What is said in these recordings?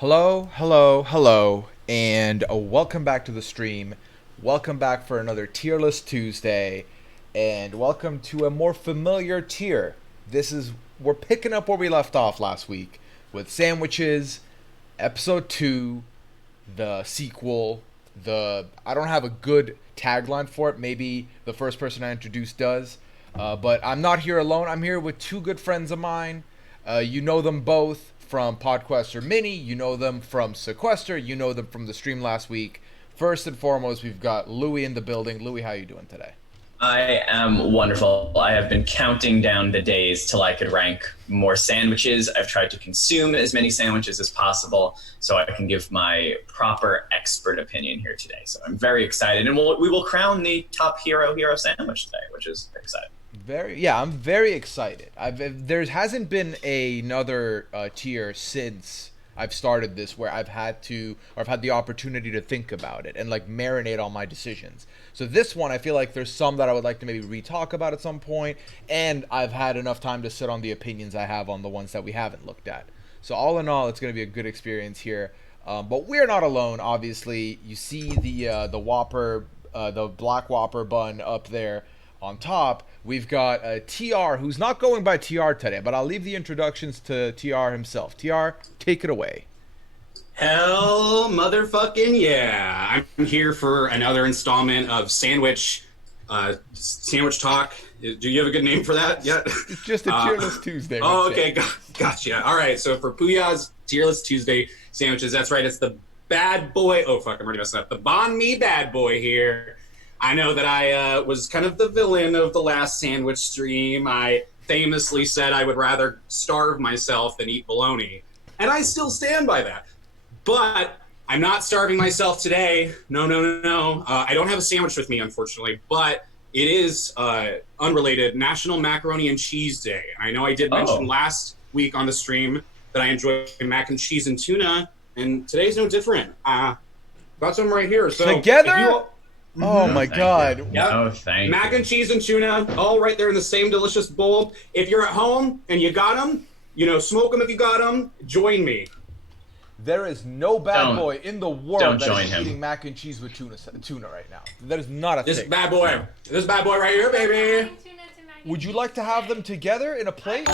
Hello, hello, hello, and welcome back to the stream. Welcome back for another Tier List Tuesday, and welcome to a more familiar tier. We're picking up where we left off last week with sandwiches, episode 2, the sequel. I don't have a good tagline for it. Maybe the first person I introduced does. But I'm not here alone. I'm here with two good friends of mine. You know them both from Podquester Mini. You know them from Sequester. You know them from the stream last week. First and foremost, we've got Louie in the building. Louie, how you doing today? I am wonderful. I have been counting down the days till I could rank more sandwiches. I've tried to consume as many sandwiches as possible so I can give my proper expert opinion here today. So I'm very excited. And we will crown the top hero sandwich today, which is exciting. I'm very excited. There hasn't been another tier since I've started this where I've had the opportunity to think about it and like marinate on my decisions. So this one, I feel like there's some that I would like to maybe re-talk about at some point, and I've had enough time to sit on the opinions I have on the ones that we haven't looked at. So all in all, it's going to be a good experience here. But we're not alone, obviously. You see the Whopper, the Black Whopper bun up there on top. We've got TR, who's not going by TR today, but I'll leave the introductions to TR himself. TR, take it away. Hell motherfucking yeah. I'm here for another installment of Sandwich Talk. Do you have a good name for that yet? It's just a Tier List Tuesday. Oh, okay. Gotcha. All right. So for Puya's Tier List Tuesday sandwiches, that's right. It's the bad boy. Oh, fuck. I'm already messing up. The Bon Me bad boy here. I know that I was kind of the villain of the last sandwich stream. I famously said I would rather starve myself than eat bologna. And I still stand by that. But I'm not starving myself today. No. I don't have a sandwich with me, unfortunately. But it is unrelated, National Macaroni and Cheese Day. And I know I did mention last week on the stream that I enjoy mac and cheese and tuna. And today's no different. Got some right here. So together? Oh my God. Yep. No, thank Mac you. and cheese and tuna, all right there in the same delicious bowl. If you're at home and you got them, smoke them if you got them, join me. There is no bad boy in the world that is him. eating mac and cheese with tuna right now. That is not a This thing. bad boy right here, baby. Would you like to have them together in a plate?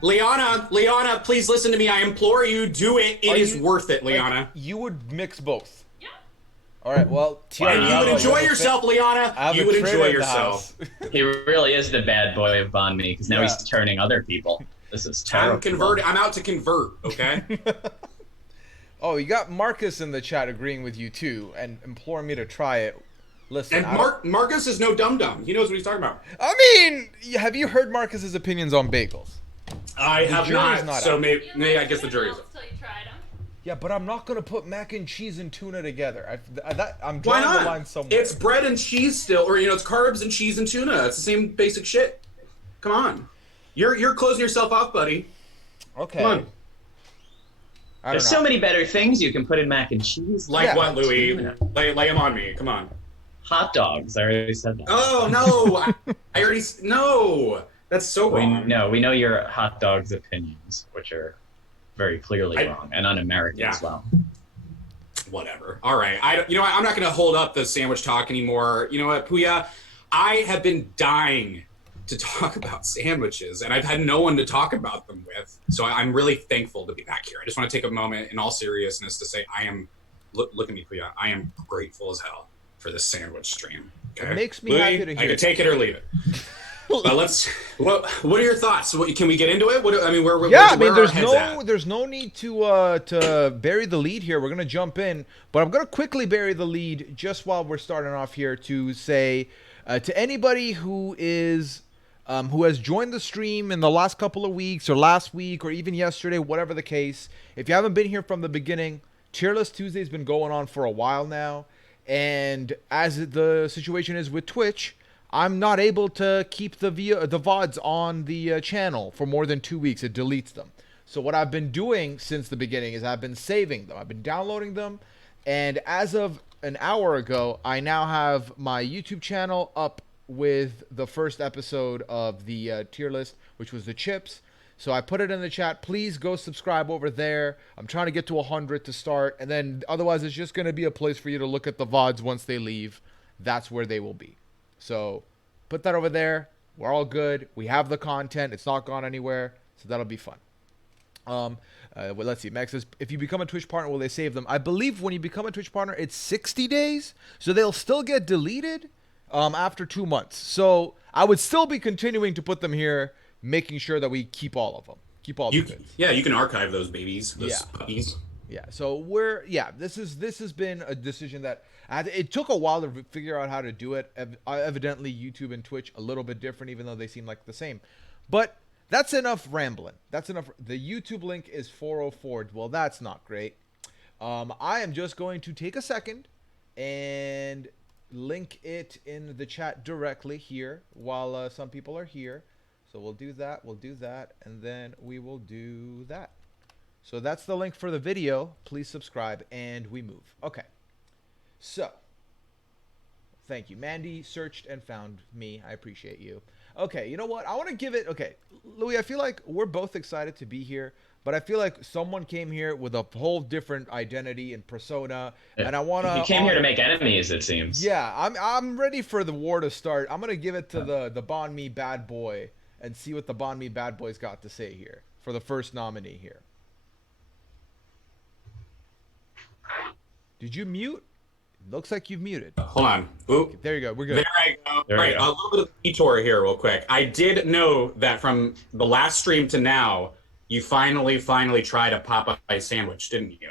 Liana, please listen to me. I implore you, do it. It is worth it, Liana. You would mix both. All right, well, You would enjoy yourself, Liana. You would enjoy yourself. He really is the bad boy of Bon Me because now he's turning other people. This is terrible. I'm out to convert, okay? Oh, you got Marcus in the chat agreeing with you too and imploring me to try it. Listen, and Marcus is no dum-dum. He knows what he's talking about. I mean, have you heard Marcus's opinions on bagels? I have not so maybe I guess the jury's up. Yeah, but I'm not gonna put mac and cheese and tuna together. I'm Why drawing not? the line somewhere. It's bread and cheese still, or it's carbs and cheese and tuna. It's the same basic shit. Come on, you're closing yourself off, buddy. Okay. Come on. There's so many better things you can put in mac and cheese. Like what, Louie? Lay them on me. Come on. Hot dogs. I already said that. Oh no! I already no. That's so wrong. We know your hot dogs opinions, which are very clearly wrong and un-American as well. Whatever. All right. I'm not going to hold up the sandwich talk anymore. You know what, Puya? I have been dying to talk about sandwiches, and I've had no one to talk about them with. So I'm really thankful to be back here. I just want to take a moment in all seriousness to say I am, look at me, Puya. I am grateful as hell for this sandwich stream. Okay? It makes me Louie, happy to hear. I can take it or leave it. What are your thoughts? Can we get into it? There's no need to bury the lead here. We're gonna jump in, but I'm gonna quickly bury the lead just while we're starting off here to say to anybody who has joined the stream in the last couple of weeks or last week or even yesterday, whatever the case. If you haven't been here from the beginning, Tier List Tuesday's been going on for a while now, and as the situation is with Twitch, I'm not able to keep the VODs on the channel for more than 2 weeks. It deletes them. So what I've been doing since the beginning is I've been saving them. I've been downloading them. And as of an hour ago, I now have my YouTube channel up with the first episode of the tier list, which was the chips. So I put it in the chat. Please go subscribe over there. I'm trying to get to 100 to start. And then otherwise, it's just going to be a place for you to look at the VODs once they leave. That's where they will be. So put that over there. We're all good. We have the content. It's not gone anywhere. So that'll be fun. Well, let's see. Max says, if you become a Twitch partner, will they save them? I believe when you become a Twitch partner, it's 60 days. So they'll still get deleted after 2 months. So I would still be continuing to put them here, making sure that we keep all of them. Keep all the goods. Yeah, you can archive those babies, those puppies. Yeah, so this has been a decision that it took a while to figure out how to do it. Evidently, YouTube and Twitch a little bit different, even though they seem like the same. But that's enough rambling. That's enough. The YouTube link is 404. Well, that's not great. I am just going to take a second and link it in the chat directly here while some people are here. So we'll do that, and then we will do that. So that's the link for the video. Please subscribe, and we move. Okay. So, thank you. Mandy searched and found me. I appreciate you. Okay, you know what? I want to give it... Okay, Louie, I feel like we're both excited to be here, but I feel like someone came here with a whole different identity and persona, and I want to... You came here to make enemies, it seems. Yeah, I'm ready for the war to start. I'm going to give it to the Banh Mi bad boy and see what the Banh Mi bad boy's got to say here for the first nominee here. Did you mute? Looks like you've muted. Hold on. Oop. Okay, there you go. We're good. There I go. Right, a little bit of a detour here real quick. I did know that from the last stream to now, you finally tried a Popeye sandwich, didn't you?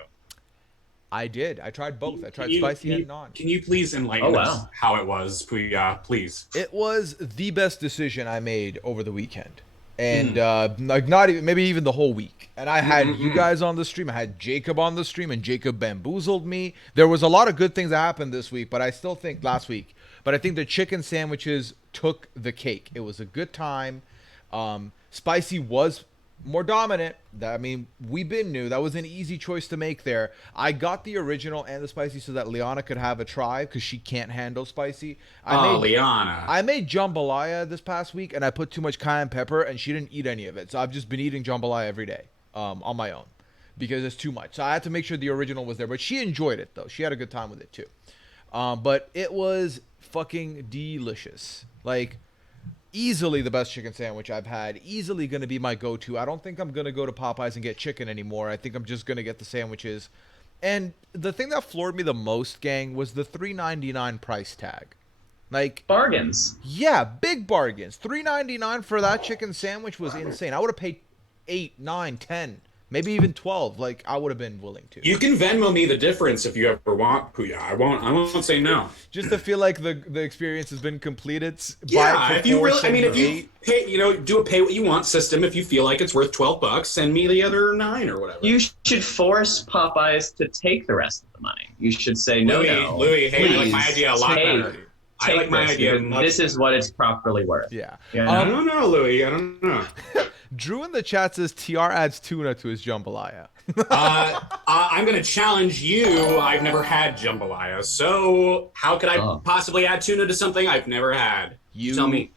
I did. I tried both. I tried spicy and non. Can you please enlighten us how it was, Puya, please? It was the best decision I made over the weekend. And like not even, maybe even the whole week. And I had you guys on the stream. I had Jacob on the stream, and Jacob bamboozled me. There was a lot of good things that happened this week, but I still think last week. But I think the chicken sandwiches took the cake. It was a good time. Spicy was more dominant. I mean, we've been new. That was an easy choice to make there. I got the original and the spicy so that Liana could have a try because she can't handle spicy. Liana. I made jambalaya this past week, and I put too much cayenne pepper, and she didn't eat any of it. So I've just been eating jambalaya every day on my own because it's too much. So I had to make sure the original was there. But she enjoyed it, though. She had a good time with it, too. But it was fucking delicious. Like... easily the best chicken sandwich I've had. Easily going to be my go-to. I don't think I'm going to go to Popeyes and get chicken anymore. I think I'm just going to get the sandwiches. And the thing that floored me the most, gang, was the $3.99 price tag. Like bargains. Yeah, big bargains. $3.99 for that chicken sandwich was insane. I would have paid 8, 9, 10, maybe even 12. Like, I would have been willing to. You can Venmo me the difference if you ever want, Puya. I won't say no. Just to feel like the experience has been completed. Yeah, if you really, I mean, if you pay, do a pay what you want system. If you feel like it's worth $12, send me the other 9 or whatever. You should force Popeyes to take the rest of the money. You should say no. Louie, hey, I like my idea a lot better. I like my idea much This is what it's properly worth. Yeah. I don't know, Louie. I don't know. Drew in the chat says TR adds tuna to his jambalaya. I'm going to challenge you. I've never had jambalaya. So how could I possibly add tuna to something I've never had? You tell me.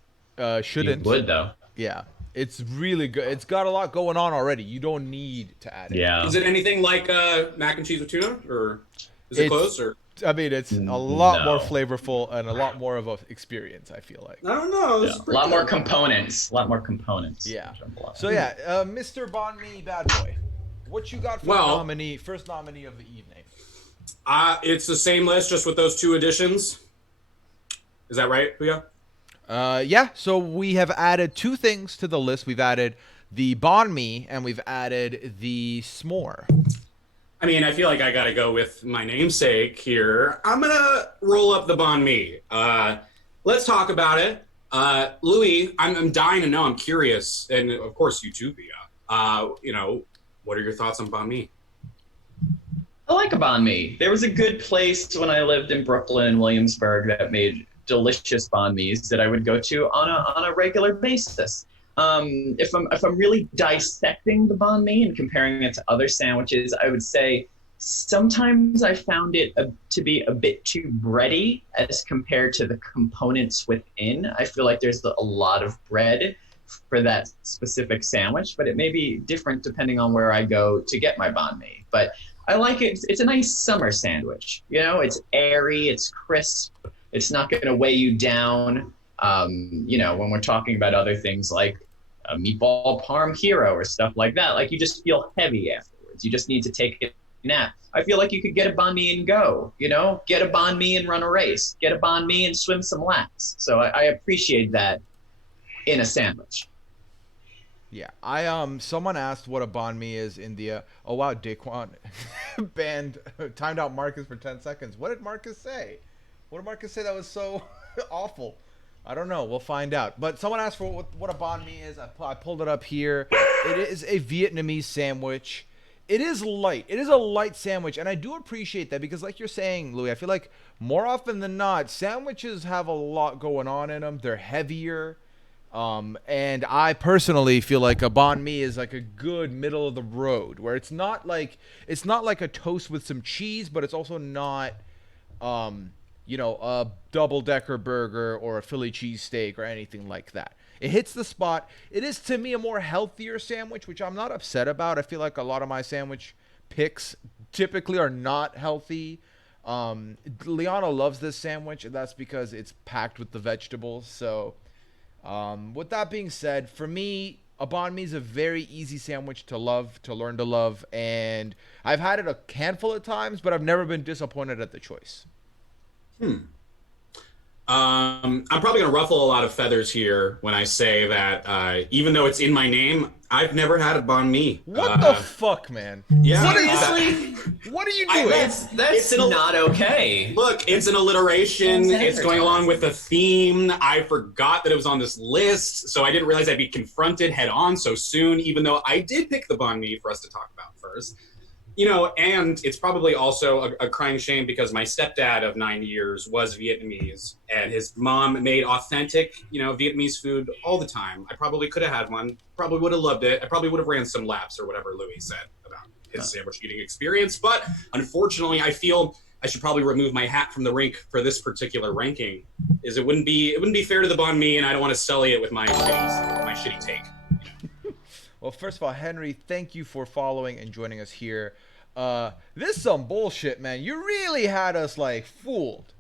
Shouldn't. You would, though. Yeah. It's really good. It's got a lot going on already. You don't need to add it. Yeah. Is it anything like mac and cheese with tuna? Or is it close? Or? I mean, it's a lot more flavorful and a lot more of an experience, I feel like. I don't know. Yeah. A lot more components. Yeah. So, yeah, Mr. Banh Mi Bad Boy, what you got for first nominee of the evening? It's the same list, just with those 2 additions. Is that right, Puya? Yeah, so we have added 2 things to the list. We've added the Banh Mi, and we've added the s'more. I mean, I feel like I got to go with my namesake here. I'm going to roll up the Banh Mi. Let's talk about it. Louie, I'm dying to know. I'm curious. And, of course, you too, Pia. What are your thoughts on Banh Mi? I like a Banh Mi. There was a good place when I lived in Brooklyn, Williamsburg, that made delicious Banh Mi's that I would go to on a regular basis. If I'm really dissecting the Banh Mi and comparing it to other sandwiches, I would say sometimes I found it to be a bit too bready as compared to the components within. I feel like there's a lot of bread for that specific sandwich, but it may be different depending on where I go to get my banh mi. But I like it. It's a nice summer sandwich. You know, it's airy, it's crisp, it's not going to weigh you down. You know, when we're talking about other things like a meatball parm hero or stuff like that, like you just feel heavy afterwards. You just need to take a nap. I feel like you could get a banh mi and go, you know, get a banh mi and run a race, get a banh mi and swim some laps. So I appreciate that in a sandwich. Yeah, someone asked what a banh mi is in the oh wow, Daquan banned timed out Marcus for 10 seconds. What did Marcus say? What did Marcus say that was so awful? I don't know. We'll find out. But someone asked for what a banh mi is. I pulled it up here. It is a Vietnamese sandwich. It is light. It is a light sandwich, and I do appreciate that because, like you're saying, Louis, I feel like more often than not, sandwiches have a lot going on in them. They're heavier. And I personally feel like a banh mi is like a good middle of the road where it's not like a toast with some cheese, but it's also not, a double decker burger or a Philly cheesesteak or anything like that. It hits the spot. It is to me a more healthier sandwich, which I'm not upset about. I feel like a lot of my sandwich picks typically are not healthy. Liana loves this sandwich, and that's because it's packed with the vegetables. So, with that being said, for me, a banh mi is a very easy sandwich to love, to learn to love, and I've had it a handful of times, but I've never been disappointed at the choice. I'm probably going to ruffle a lot of feathers here when I say that even though it's in my name, I've never had a banh mi. What the fuck, man? Yeah, Seriously? What are you doing? That's not okay. Look, it's an alliteration. It's going along with the theme. I forgot that it was on this list, so I didn't realize I'd be confronted head on so soon, even though I did pick the banh mi for us to talk about first. You know, and it's probably also a crying shame because my stepdad of 9 years was Vietnamese, and his mom made authentic, Vietnamese food all the time. I probably could have had one, probably would have loved it. I probably would have ran some laps or whatever Louis said about his sandwich eating experience. But unfortunately, I feel I should probably remove my hat from the rink for this particular ranking. It wouldn't be fair to the banh mi, and I don't want to sully it with my shitty take. Well, first of all, Henry, thank you for following and joining us here. This is some bullshit, man. You really had us like fooled.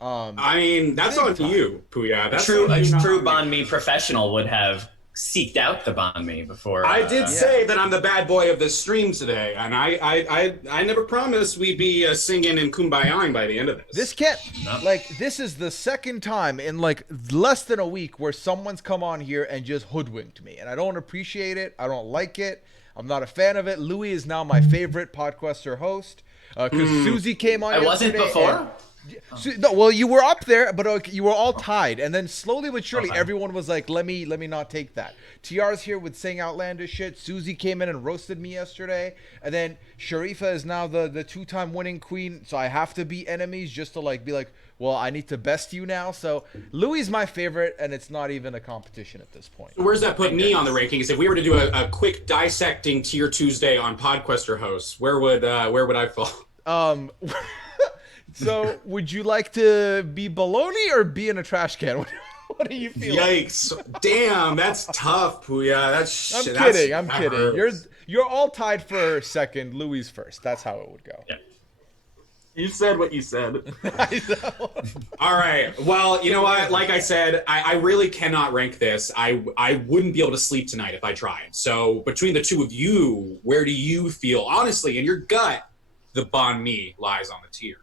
I mean, that's on you, Puya. That's a true banh mi professional would have seeked out the banh mi before. I did say that I'm the bad boy of this stream today, and I never promised we'd be singing and kumbayaing by the end of this. This is the second time in like less than a week where someone's come on here and just hoodwinked me, and I don't appreciate it. I don't like it. I'm not a fan of it. Louis is now my favorite Podquester host because Susie came on. I wasn't before. No, well, you were up there, but you were all tied, and then slowly but surely, everyone was like, "Let me not take that." TR's here with saying outlandish shit. Susie came in and roasted me yesterday, and then Sharifa is now the 2-time winning queen, so I have to be enemies just to like be like, well, I need to best you now. So Louis is my favorite, and it's not even a competition at this point. Where's that put me on the rankings? If we were to do a quick dissecting Tier Tuesday on Podquester hosts, where would I fall? So, would you like to be baloney or be in a trash can? What do you feel? Yikes! Damn, that's tough, Puya. I'm kidding. You're all tied for second. Louis first. That's how it would go. Yeah. You said what you said. I know. All right. Well, you know what? Like I said, I really cannot rank this. I wouldn't be able to sleep tonight if I tried. So between the two of you, where do you feel, honestly, in your gut, the banh mi lies on the tier?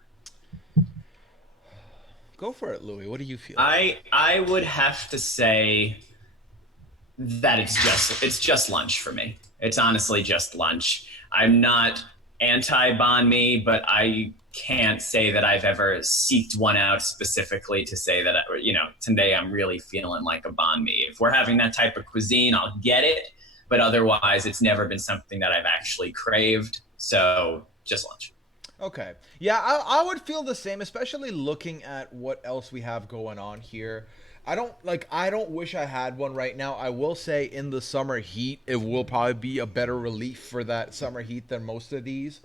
Go for it, Louis. What do you feel? I would have to say that it's just lunch for me. It's honestly just lunch. I'm not anti banh mi, but I can't say that I've ever seeked one out specifically to say that today I'm really feeling like a banh mi. If we're having that type of cuisine, I'll get it, but otherwise, it's never been something that I've actually craved. So just lunch. Okay. Yeah, I would feel the same, especially looking at what else we have going on here. I don't wish I had one right now. I will say in the summer heat, it will probably be a better relief for that summer heat than most of these.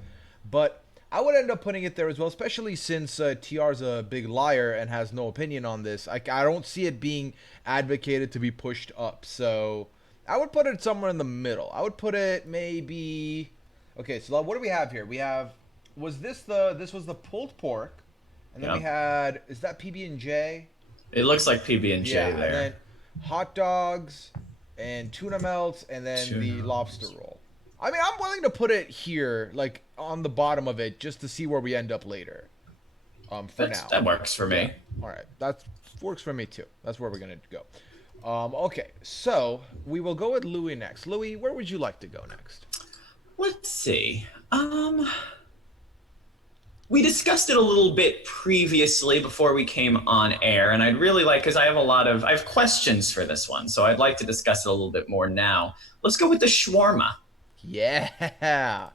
But I would end up putting it there as well, especially since TR's a big liar and has no opinion on this. I don't see it being advocated to be pushed up. So I would put it somewhere in the middle. I would put it maybe. Okay, so what do we have here? We have. This was the pulled pork, and then we had. Is that PB and J? It looks like PB and J there. And then hot dogs, and tuna melts, and then the lobster roll. I mean, I'm willing to put it here, like on the bottom of it, just to see where we end up later. Now that works for me. Yeah. All right, that works for me too. That's where we're gonna go. Okay, so we will go with Louie next. Louie, where would you like to go next? Let's see. We discussed it a little bit previously before we came on air, and I'd really like, because I have questions for this one, so I'd like to discuss it a little bit more now. Let's go with the shawarma. Yeah.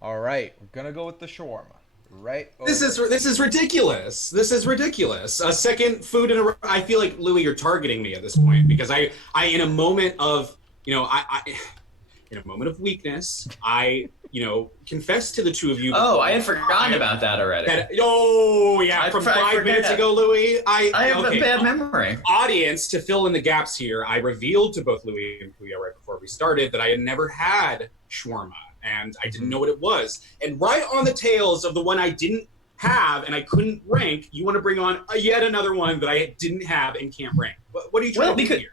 All right, we're gonna go with the shawarma. Right. This is ridiculous. This is ridiculous. A second food in a row. I feel like, Louie, you're targeting me at this point because I in a moment of, in a moment of weakness, confess to the two of you. Oh, I had forgotten about that already. From 5 minutes ago, Louie. I have a bad memory. Audience, to fill in the gaps here, I revealed to both Louie and Puya right before we started that I had never had shawarma, and I didn't know what it was. And right on the tails of the one I didn't have and I couldn't rank, you want to bring on yet another one that I didn't have and can't rank. What are you trying to do here?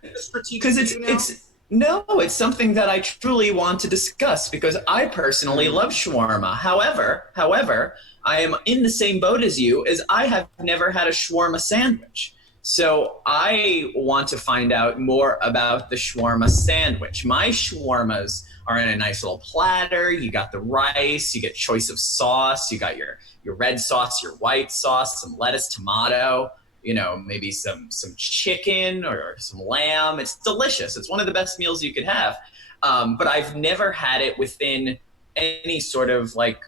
Because it's something that I truly want to discuss because I personally love shawarma. However, I am in the same boat as you, as I have never had a shawarma sandwich. So I want to find out more about the shawarma sandwich. My shawarmas are in a nice little platter. You got the rice, you get choice of sauce, you got your red sauce, your white sauce, some lettuce, tomato, maybe some chicken or some lamb. It's delicious. It's one of the best meals you could have. But I've never had it within any sort of like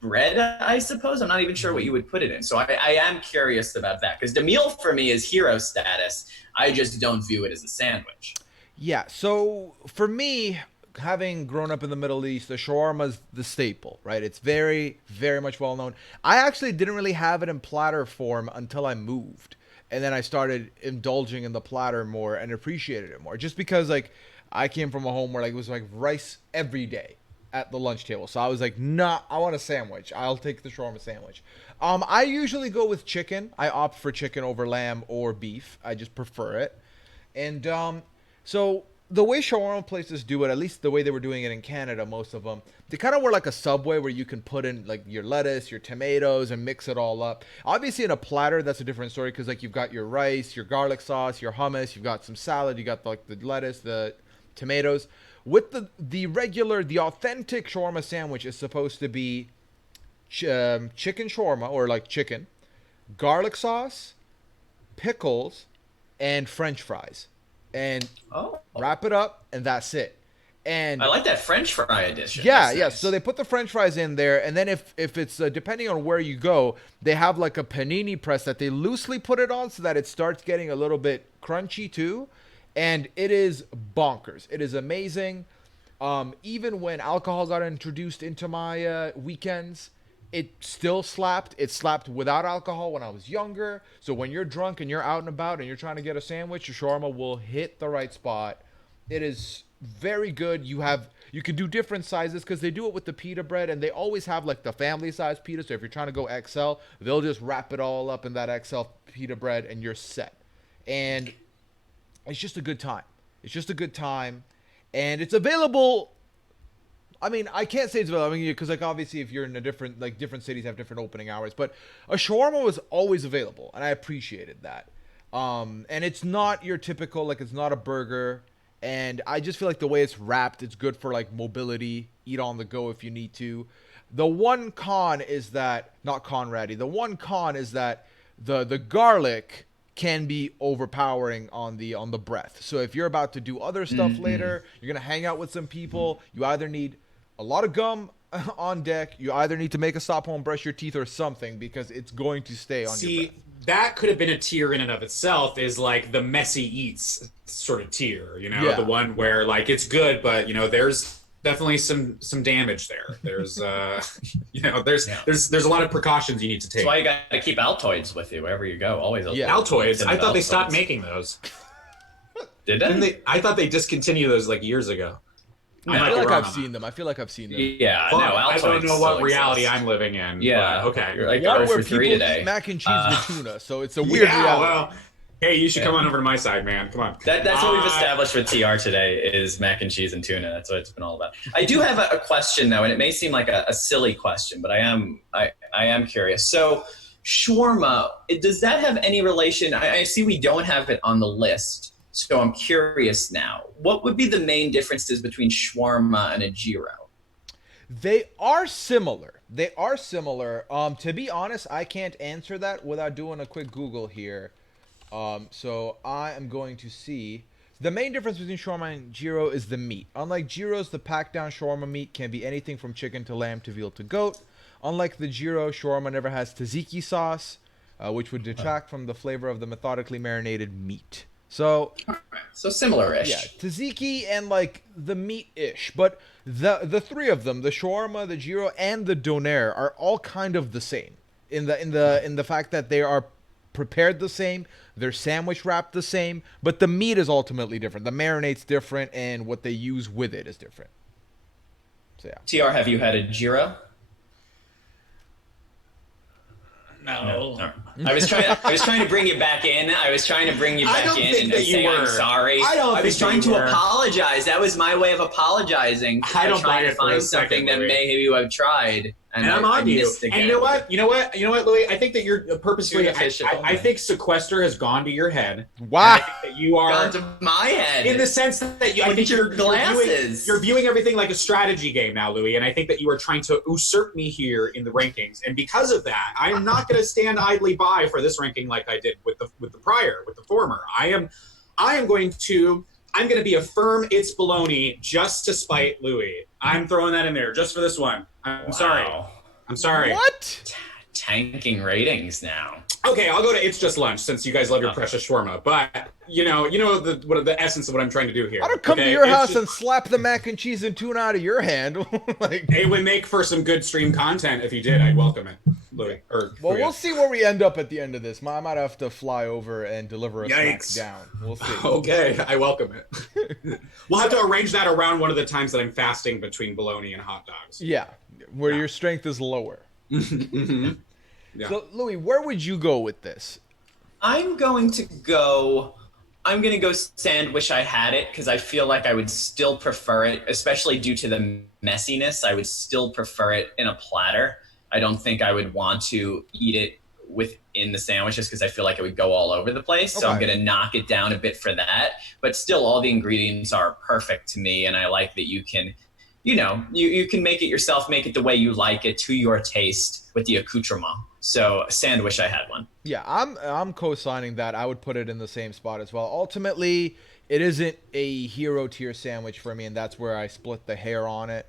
bread, I suppose. I'm not even sure what you would put it in. So I am curious about that because the meal for me is hero status. I just don't view it as a sandwich. Yeah. So for me, having grown up in the Middle East, the shawarma's the staple, right? It's very, very much well known. I actually didn't really have it in platter form until I moved. And then I started indulging in the platter more and appreciated it more. Just because I came from a home where it was rice every day at the lunch table. So I was like, nah, I want a sandwich. I'll take the shawarma sandwich. I usually go with chicken. I opt for chicken over lamb or beef. I just prefer it. And so the way shawarma places do it, at least the way they were doing it in Canada, most of them, they kind of were like a Subway where you can put in your lettuce, your tomatoes, and mix it all up. Obviously, in a platter, that's a different story because you've got your rice, your garlic sauce, your hummus, you've got some salad, you got the lettuce, the tomatoes. With the authentic shawarma sandwich is supposed to be chicken shawarma or chicken, garlic sauce, pickles, and French fries. And wrap it up, and that's it. And I like that French fry edition. Yeah. Nice. So they put the French fries in there, and then if it's depending on where you go, they have a panini press that they loosely put it on so that it starts getting a little bit crunchy too, and it is bonkers. It is amazing. Even when alcohol got introduced into my weekends, it still slapped. It slapped without alcohol when I was younger. So when you're drunk and you're out and about and you're trying to get a sandwich, your shawarma will hit the right spot. It is very good. You can do different sizes because they do it with the pita bread, and they always have the family size pita. So if you're trying to go XL, they'll just wrap it all up in that XL pita bread and you're set. And it's just a good time. And it's available. I mean, I can't say it's available because obviously if you're in a different cities have different opening hours, but a shawarma was always available, and I appreciated that. And it's not your typical it's not a burger, and I just feel the way it's wrapped, it's good for mobility, eat on the go if you need to. The one con is that the garlic can be overpowering on the breath. So if you're about to do other stuff later, you're gonna hang out with some people, you either need a lot of gum on deck. You either need to make a stop home, brush your teeth, or something because it's going to stay on your breath. That could have been a tier in and of itself. Is the messy eats sort of tier, the one where it's good, but there's definitely some damage there. There's there's a lot of precautions you need to take. That's why you got to keep Altoids with you wherever you go. Always. Altoids. I thought they stopped making those. Did they? I thought they discontinued those like years ago. I feel like I've seen them. Yeah, no, Altoids I don't know what reality exist. I'm living in. Yeah, but, okay. You're like One 0 where for 3 people today. eat mac and cheese with tuna, so it's a weird reality. Well, hey, you should come on over to my side, man. Come on. That's what we've established with TR today is mac and cheese and tuna. That's what it's been all about. I do have a question though, and it may seem like a silly question, but I am curious. So, shawarma, does that have any relation? I see we don't have it on the list, so I'm curious now. What would be the main differences between shawarma and a gyro? They are similar. To be honest, I can't answer that without doing a quick Google here. So I am going to see. The main difference between shawarma and gyro is the meat. Unlike gyros, the packed down shawarma meat can be anything from chicken to lamb to veal to goat. Unlike the gyro, shawarma never has tzatziki sauce, which would detract from the flavor of the methodically marinated meat. So similar-ish. Yeah, tzatziki and like the meat-ish, but the three of them, the shawarma, the gyro, and the doner, are all kind of the same in the fact that they are prepared the same, they're sandwich wrapped the same, but the meat is ultimately different. The marinade's different, and what they use with it is different. So yeah. TR, have you had a gyro? No. I was trying to bring you back in. And saying I'm sorry. I was trying to apologize. That was my way of apologizing. I don't trying to find something that maybe you have tried. And I'm on you. And you know what, Louie? I think that you're purposely. I think sequester has gone to your head. Wow. I think that you are gone to my head in the sense that I think your glasses. You're viewing everything like a strategy game now, Louie. And I think that you are trying to usurp me here in the rankings. And because of that, I am not going to stand idly by for this ranking like I did with the former. I'm going to be a firm it's baloney just to spite Louie. I'm throwing that in there just for this one. I'm sorry. What? Tanking ratings now. Okay, I'll go to It's Just Lunch since you guys love your precious shawarma. But you know the essence of what I'm trying to do here. I don't come to your house and slap the mac and cheese and tuna out of your hand. Like, it would make for some good stream content if you did. I'd welcome it, Louie. Well, we'll see where we end up at the end of this. I might have to fly over and deliver a snack down. We'll see. Okay, I welcome it. We'll have to arrange that around one of the times that I'm fasting between bologna and hot dogs. Yeah, where your strength is lower. Mm-hmm. Yeah. So, Louie, where would you go with this? I'm going to go sandwich I had it because I feel like I would still prefer it, especially due to the messiness. I would still prefer it in a platter. I don't think I would want to eat it within the sandwich just because I feel like it would go all over the place. So I'm going to knock it down a bit for that. But still, all the ingredients are perfect to me, and I like that you can, you can make it yourself, make it the way you like it to your taste with the accoutrement. So, sandwich, I had one. Yeah, I'm co-signing that. I would put it in the same spot as well. Ultimately, it isn't a hero tier sandwich for me, and that's where I split the hair on it.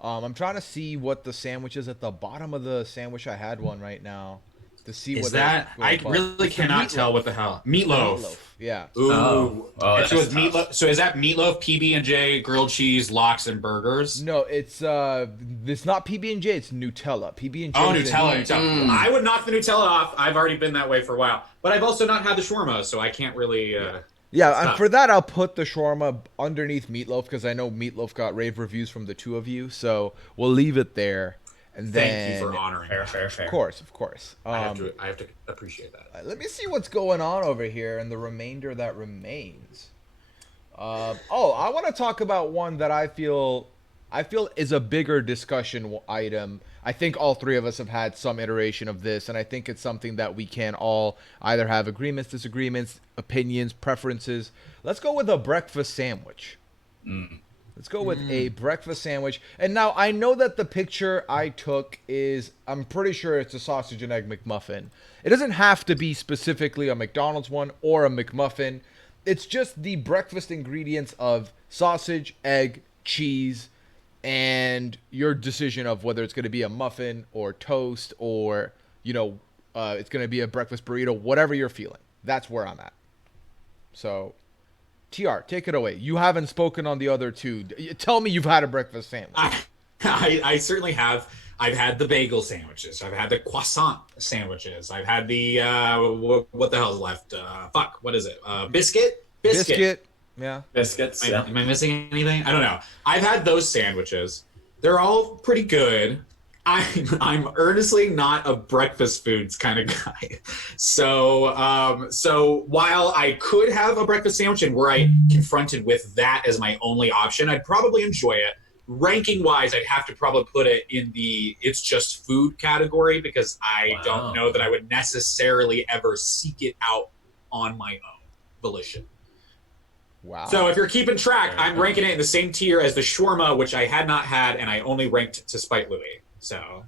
I'm trying to see what the sandwich is at the bottom of the sandwich I had one right now. To see what that I really cannot tell what the hell. Meatloaf. Yeah. Ooh. Meatloaf. So is that meatloaf, PB&J, grilled cheese, lox, and burgers? No, it's not PB&J. It's Nutella. PB&J. Oh, Nutella. I would knock the Nutella off. I've already been that way for a while, but I've also not had the shawarma, so I can't really. Yeah, and for that, I'll put the shawarma underneath meatloaf because I know meatloaf got rave reviews from the two of you, so we'll leave it there. And thank you for honoring. Fair. Of course. I have to appreciate that. Let me see what's going on over here and the remainder that remains. I want to talk about one that I feel is a bigger discussion item. I think all three of us have had some iteration of this, and I think it's something that we can all either have agreements, disagreements, opinions, preferences. Let's go with a breakfast sandwich. Let's go with a breakfast sandwich. And now I know that the picture I took I'm pretty sure it's a sausage and egg McMuffin. It doesn't have to be specifically a McDonald's one or a McMuffin. It's just the breakfast ingredients of sausage, egg, cheese, and your decision of whether it's going to be a muffin or toast or, it's going to be a breakfast burrito, whatever you're feeling. That's where I'm at. So TR, take it away. You haven't spoken on the other two. Tell me you've had a breakfast sandwich. I certainly have. I've had the bagel sandwiches. I've had the croissant sandwiches. I've had the what the hell's left? Fuck, what is it? Biscuit. Yeah. Biscuits. Am I missing anything? I don't know. I've had those sandwiches. They're all pretty good. I'm earnestly not a breakfast foods kind of guy. So while I could have a breakfast sandwich and were I confronted with that as my only option, I'd probably enjoy it. Ranking wise, I'd have to probably put it in the it's just food category because I don't know that I would necessarily ever seek it out on my own volition. Wow. So if you're keeping track, I'm ranking it in the same tier as the shawarma, which I had not had, and I only ranked to spite Louie. So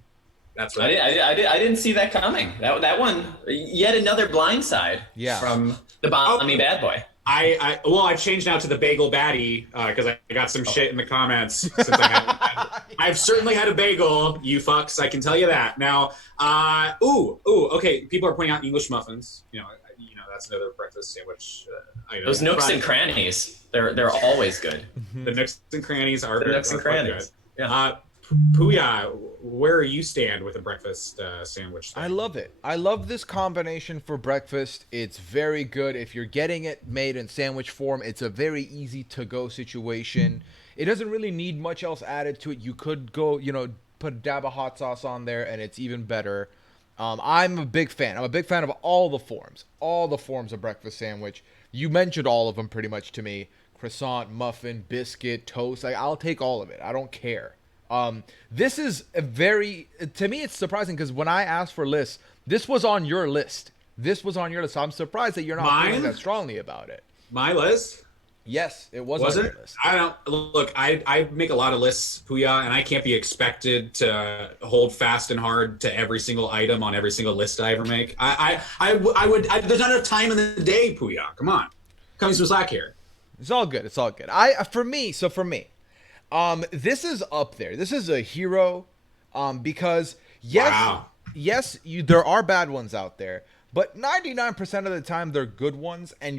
that's what I didn't see that coming. That one, yet another blindside from the Bami bad boy. I've changed now to the bagel baddie because I got some shit in the comments since I've certainly had a bagel, you fucks. I can tell you that. Now, okay. People are pointing out English muffins. You know, that's another breakfast sandwich item. Those nooks and crannies, they're always good. The nooks and crannies are the nooks and crannies. Good. Yeah. Puya, where you stand with a breakfast sandwich thing? I love it. I love this combination for breakfast. It's very good. If you're getting it made in sandwich form, it's a very easy to-go situation. It doesn't really need much else added to it. You could go, put a dab of hot sauce on there, and it's even better. I'm a big fan. I'm a big fan of all the forms of breakfast sandwich. You mentioned all of them pretty much to me. Croissant, muffin, biscuit, toast. I'll take all of it. I don't care. This is to me, it's surprising because when I asked for lists, this was on your list. So I'm surprised that you're not feeling that strongly about it. My list? Yes, it was on your list. I don't look. I make a lot of lists, Puya, and I can't be expected to hold fast and hard to every single item on every single list I ever make. I would. There's not enough time in the day, Puya. Come on, cut me some slack here. It's all good. For me. This is up there. This is a hero, because there are bad ones out there, but 99% of the time they're good ones, and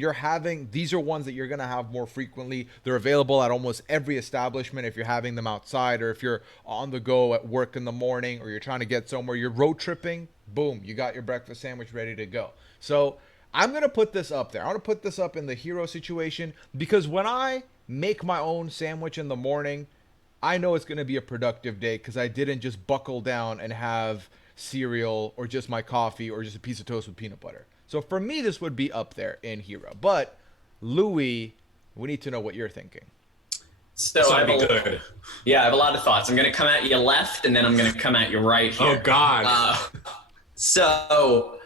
these are ones that you're gonna have more frequently. They're available at almost every establishment if you're having them outside, or if you're on the go at work in the morning, or you're trying to get somewhere, you're road tripping. Boom, you got your breakfast sandwich ready to go. So I'm gonna put this up there. I want to put this up in the hero situation because when I make my own sandwich in the morning, I know it's going to be a productive day because I didn't just buckle down and have cereal or just my coffee or just a piece of toast with peanut butter. So for me, this would be up there in hero. But Louie, we need to know what you're thinking. So I have a lot of thoughts. I'm going to come at you left, and then I'm going to come at you right here. Oh, God. So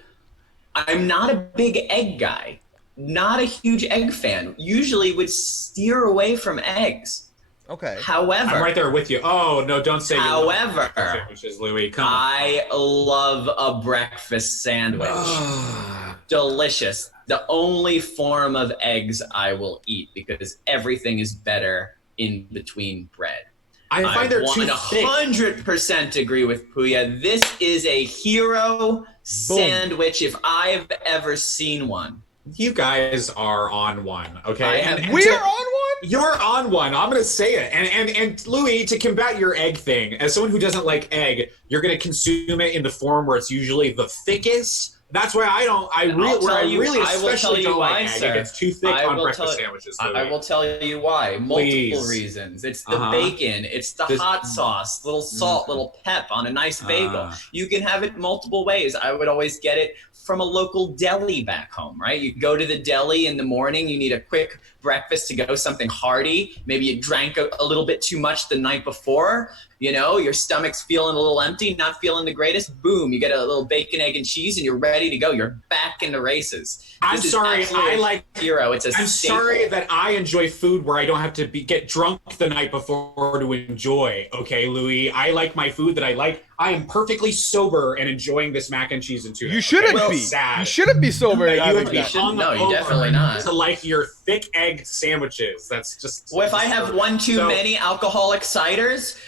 I'm not a big egg guy. Not a huge egg fan. Usually would steer away from eggs. Okay. However, I'm right there with you. Oh, no, don't say however, sandwiches, Louie. Come on. I love a breakfast sandwich. Delicious. The only form of eggs I will eat because everything is better in between bread. I find they're too thick. 100% agree with Puya. This is a hero sandwich if I've ever seen one. You guys are on one, okay? We're on one? You're on one. I'm going to say it. And Louie, to combat your egg thing, as someone who doesn't like egg, you're going to consume it in the form where it's usually the thickest. That's why I really especially don't like egg. It gets too thick on breakfast sandwiches. Louie. I will tell you why. Multiple reasons. It's the bacon. It's the hot sauce, little salt, little pep on a nice bagel. You can have it multiple ways. I would always get it from a local deli back home, right? You go to the deli in the morning, you need a quick breakfast to go, something hearty. Maybe you drank a little bit too much the night before. Your stomach's feeling a little empty, not feeling the greatest. Boom, you get a little bacon, egg, and cheese, and you're ready to go. You're back in the races. I'm sorry, hero. It's a staple. Sorry that I enjoy food where I don't have to get drunk the night before to enjoy. Okay, Louie, I like my food that I like. I am perfectly sober and enjoying this mac and cheese and tuna. You shouldn't be. Sad. You shouldn't be sober. You definitely not. To like your thick egg sandwiches. That's just. Well, if I have one too many alcoholic ciders,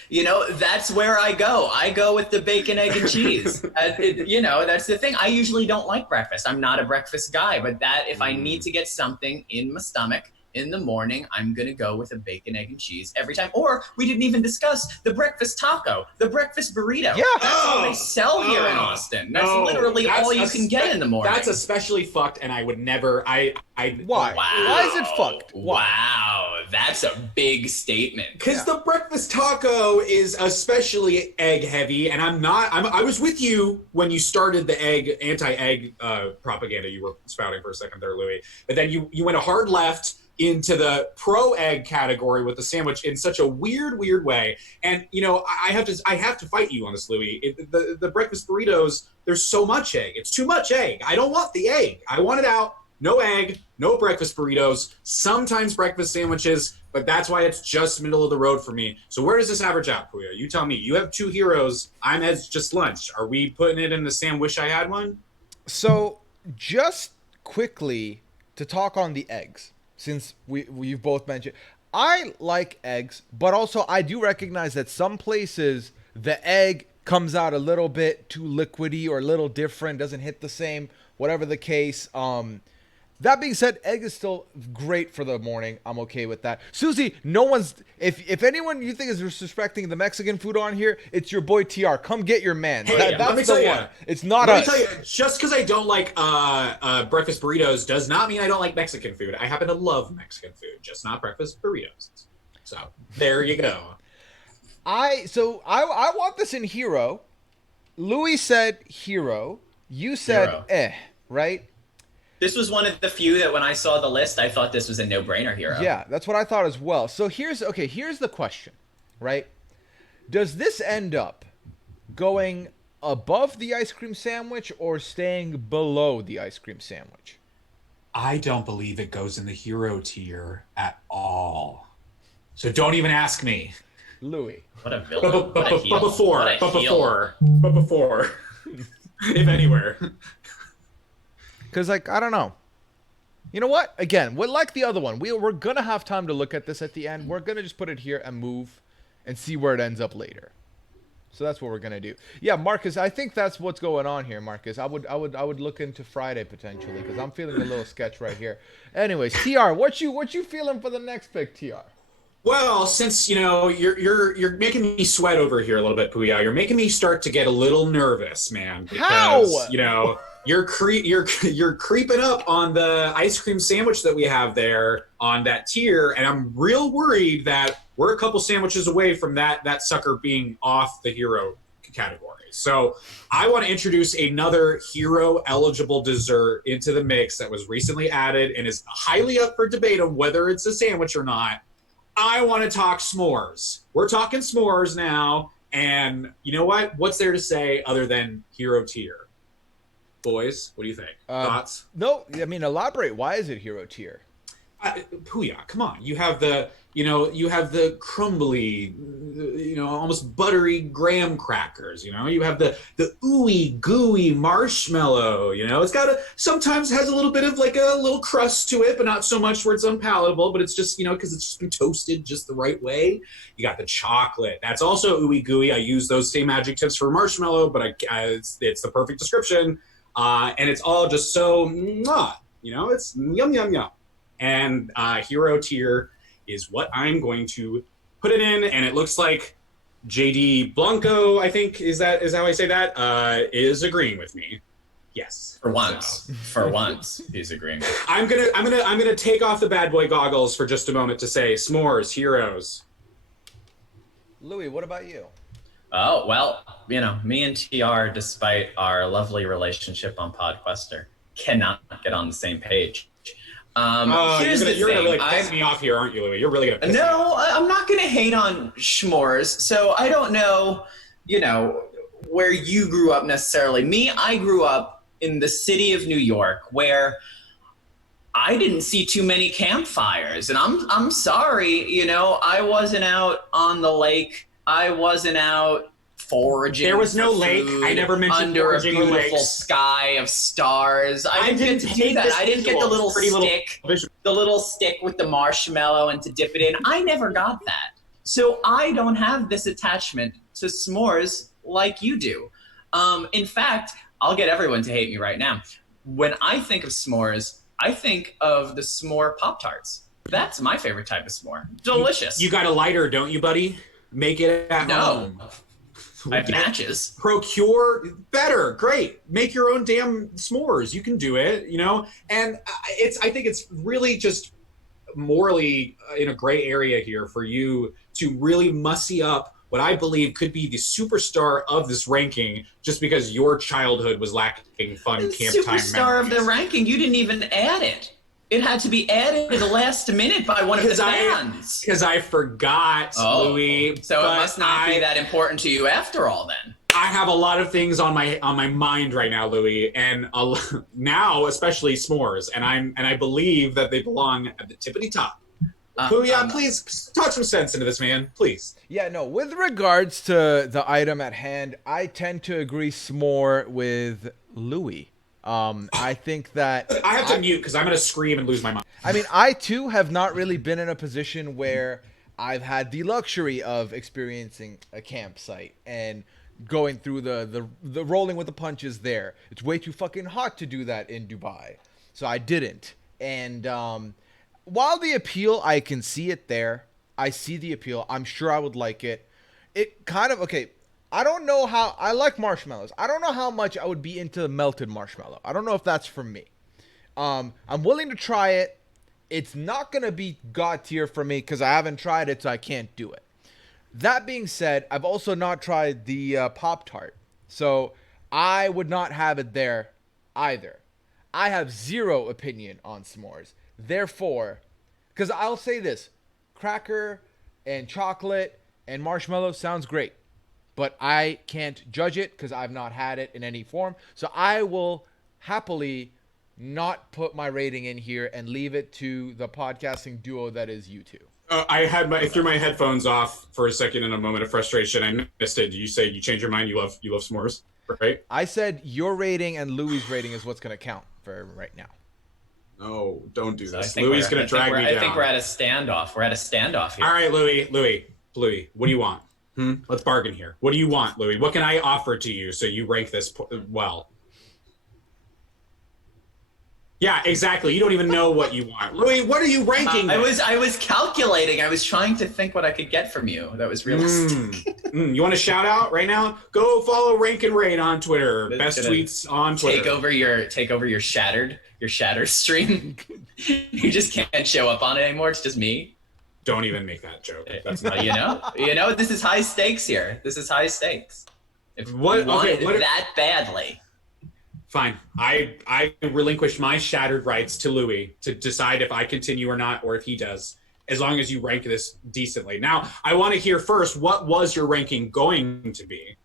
that's where I go. I go with the bacon, egg, and cheese. That's the thing. I usually don't like breakfast. I'm not a breakfast guy, but if I need to get something in my stomach, in the morning, I'm going to go with a bacon, egg, and cheese every time. Or we didn't even discuss the breakfast taco, the breakfast burrito. Yeah. That's all they sell here in Austin. That's literally all you can get in the morning. That's especially fucked, and I would never. Why? Wow. Why is it fucked? Why? Wow, that's a big statement. Because the breakfast taco is especially egg heavy, and I was with you when you started the anti-egg propaganda you were spouting for a second there, Louie. But then you went a hard left into the pro-egg category with the sandwich in such a weird way. And I have to fight you on this, Louie. The breakfast burritos, there's so much egg. It's too much egg. I don't want the egg. I want it out. No egg, no breakfast burritos, sometimes breakfast sandwiches, but that's why it's just middle of the road for me. So where does this average out, Puya? You tell me. You have 2 heroes. I'm at just lunch. Are we putting it in the Sam Wish I Had one? So just quickly to talk on the eggs, since we've both mentioned, I like eggs, but also I do recognize that some places the egg comes out a little bit too liquidy or a little different, doesn't hit the same, whatever the case. That being said, egg is still great for the morning. I'm okay with that. Susie, no one's... If anyone you think is disrespecting the Mexican food on here, it's your boy TR. Come get your man. Hey, That's the one. It's not us. Let me tell you, just because I don't like breakfast burritos does not mean I don't like Mexican food. I happen to love Mexican food, just not breakfast burritos. So, there you go. I want this in hero. Louis said hero. You said Hero. right? This was one of the few that when I saw the list, I thought this was a no-brainer hero. Yeah, that's what I thought as well. So here's the question, right? Does this end up going above the ice cream sandwich or staying below the ice cream sandwich? I don't believe it goes in the hero tier at all. So don't even ask me. Louis. What a villain. What a heel. But before, if anywhere. Because, I don't know. You know what? Again, like the other one, we're going to have time to look at this at the end. We're going to just put it here and move and see where it ends up later. So that's what we're going to do. Yeah, Marcus, I think that's what's going on here, Marcus. I would look into Friday potentially because I'm feeling a little sketch right here. Anyways, TR, what you feeling for the next pick, TR? Well, since you're making me sweat over here a little bit, Puya, you're making me start to get a little nervous, man. Because, How? You're creeping up on the ice cream sandwich that we have there on that tier, and I'm real worried that we're a couple sandwiches away from that sucker being off the hero category. So I want to introduce another hero eligible dessert into the mix that was recently added and is highly up for debate on whether it's a sandwich or not. I want to talk s'mores. We're talking s'mores now, and you know what? What's there to say other than hero tier? Boys, what do you think? Thoughts? No, I mean, elaborate. Why is it hero tier? Puya, come on. You have the crumbly, almost buttery graham crackers. You have the ooey gooey marshmallow. It's got sometimes has a little bit of like a little crust to it, but not so much where it's unpalatable. But it's just because it's just been toasted just the right way. You got the chocolate. That's also ooey gooey. I use those same adjectives for marshmallow, but it's the perfect description. And it's all just so, it's yum, yum, yum. And hero tier is what I'm going to put it in. And it looks like JD Blanco, I think, is how I say that, is agreeing with me. Yes. For once, he's agreeing. I'm gonna take off the bad boy goggles for just a moment to say s'mores, heroes. Louis, what about you? Oh, well, me and TR, despite our lovely relationship on PodQuester, cannot get on the same page. Here's you're gonna really piss me off here, aren't you, Louis? You're really gonna piss me off. I'm not gonna hate on s'mores. So I don't know, where you grew up necessarily. Me, I grew up in the city of New York, where I didn't see too many campfires, and I'm sorry, I wasn't out on the lake. I wasn't out foraging. There was no for lake. food I never mentioned under a foraging or beautiful lakes. sky of stars. I didn't get to do that. I didn't get the little stick, the little stick with the marshmallow and to dip it in. I never got that. So I don't have this attachment to s'mores like you do. In fact, I'll get everyone to hate me right now. When I think of s'mores, I think of the s'more Pop-Tarts. That's my favorite type of s'more. Delicious. You got a lighter, don't you, buddy? Make it at home. I have matches. Procure better, great. Make your own damn s'mores. You can do it, you know. And I think it's really just morally in a gray area here for you to really mussy up what I believe could be the superstar of this ranking, just because your childhood was lacking fun camp time. Superstar of the ranking. You didn't even add it. It had to be added at the last minute by one of the fans. Because I forgot, Louie. So it must not be that important to you after all, then. I have a lot of things on my mind right now, Louie, and now especially s'mores, and I believe that they belong at the tippity top. Puya, please talk some sense into this, man, please. Yeah, no. With regards to the item at hand, I tend to agree s'more with Louie. I think that I have to mute because I'm going to scream and lose my mind. I mean, I too have not really been in a position where I've had the luxury of experiencing a campsite and going through the rolling with the punches there. It's way too fucking hot to do that in Dubai, so I didn't. And while the appeal, I can see it there. I see the appeal. I'm sure I would like it. It kind of okay. I don't know how I like marshmallows. I don't know how much I would be into melted marshmallow. I don't know if that's for me. I'm willing to try it. It's not gonna be God tier for me because I haven't tried it, so I can't do it. That being said, I've also not tried the Pop-Tart, so I would not have it there either. I have zero opinion on s'mores. Therefore, because I'll say this, cracker and chocolate and marshmallow sounds great, but I can't judge it because I've not had it in any form. So I will happily not put my rating in here and leave it to the podcasting duo that is you two. I threw my headphones off for a second in a moment of frustration. I missed it. You say you changed your mind? You love s'mores, right? I said your rating and Louie's rating is what's going to count for right now. No, don't do this. Louie's going to drag me down. I think we're at a standoff. We're at a standoff here. All right, Louie, what do you want? Let's bargain here. What do you want, Louie? What can I offer to you so you rank this well? Yeah, exactly. You don't even know what you want. Louie, what are you ranking? I was calculating. I was trying to think what I could get from you that was realistic. You want a shout out right now? Go follow Rank and Raid on Twitter. Best tweets on Twitter. Take over your shattered stream. You just can't show up on it anymore. It's just me. Don't even make that joke. That's not you know, this is high stakes here. This is high stakes. If you want it that badly. Fine. I relinquish my shattered rights to Louie to decide if I continue or not, or if he does, as long as you rank this decently. Now, I want to hear first, what was your ranking going to be?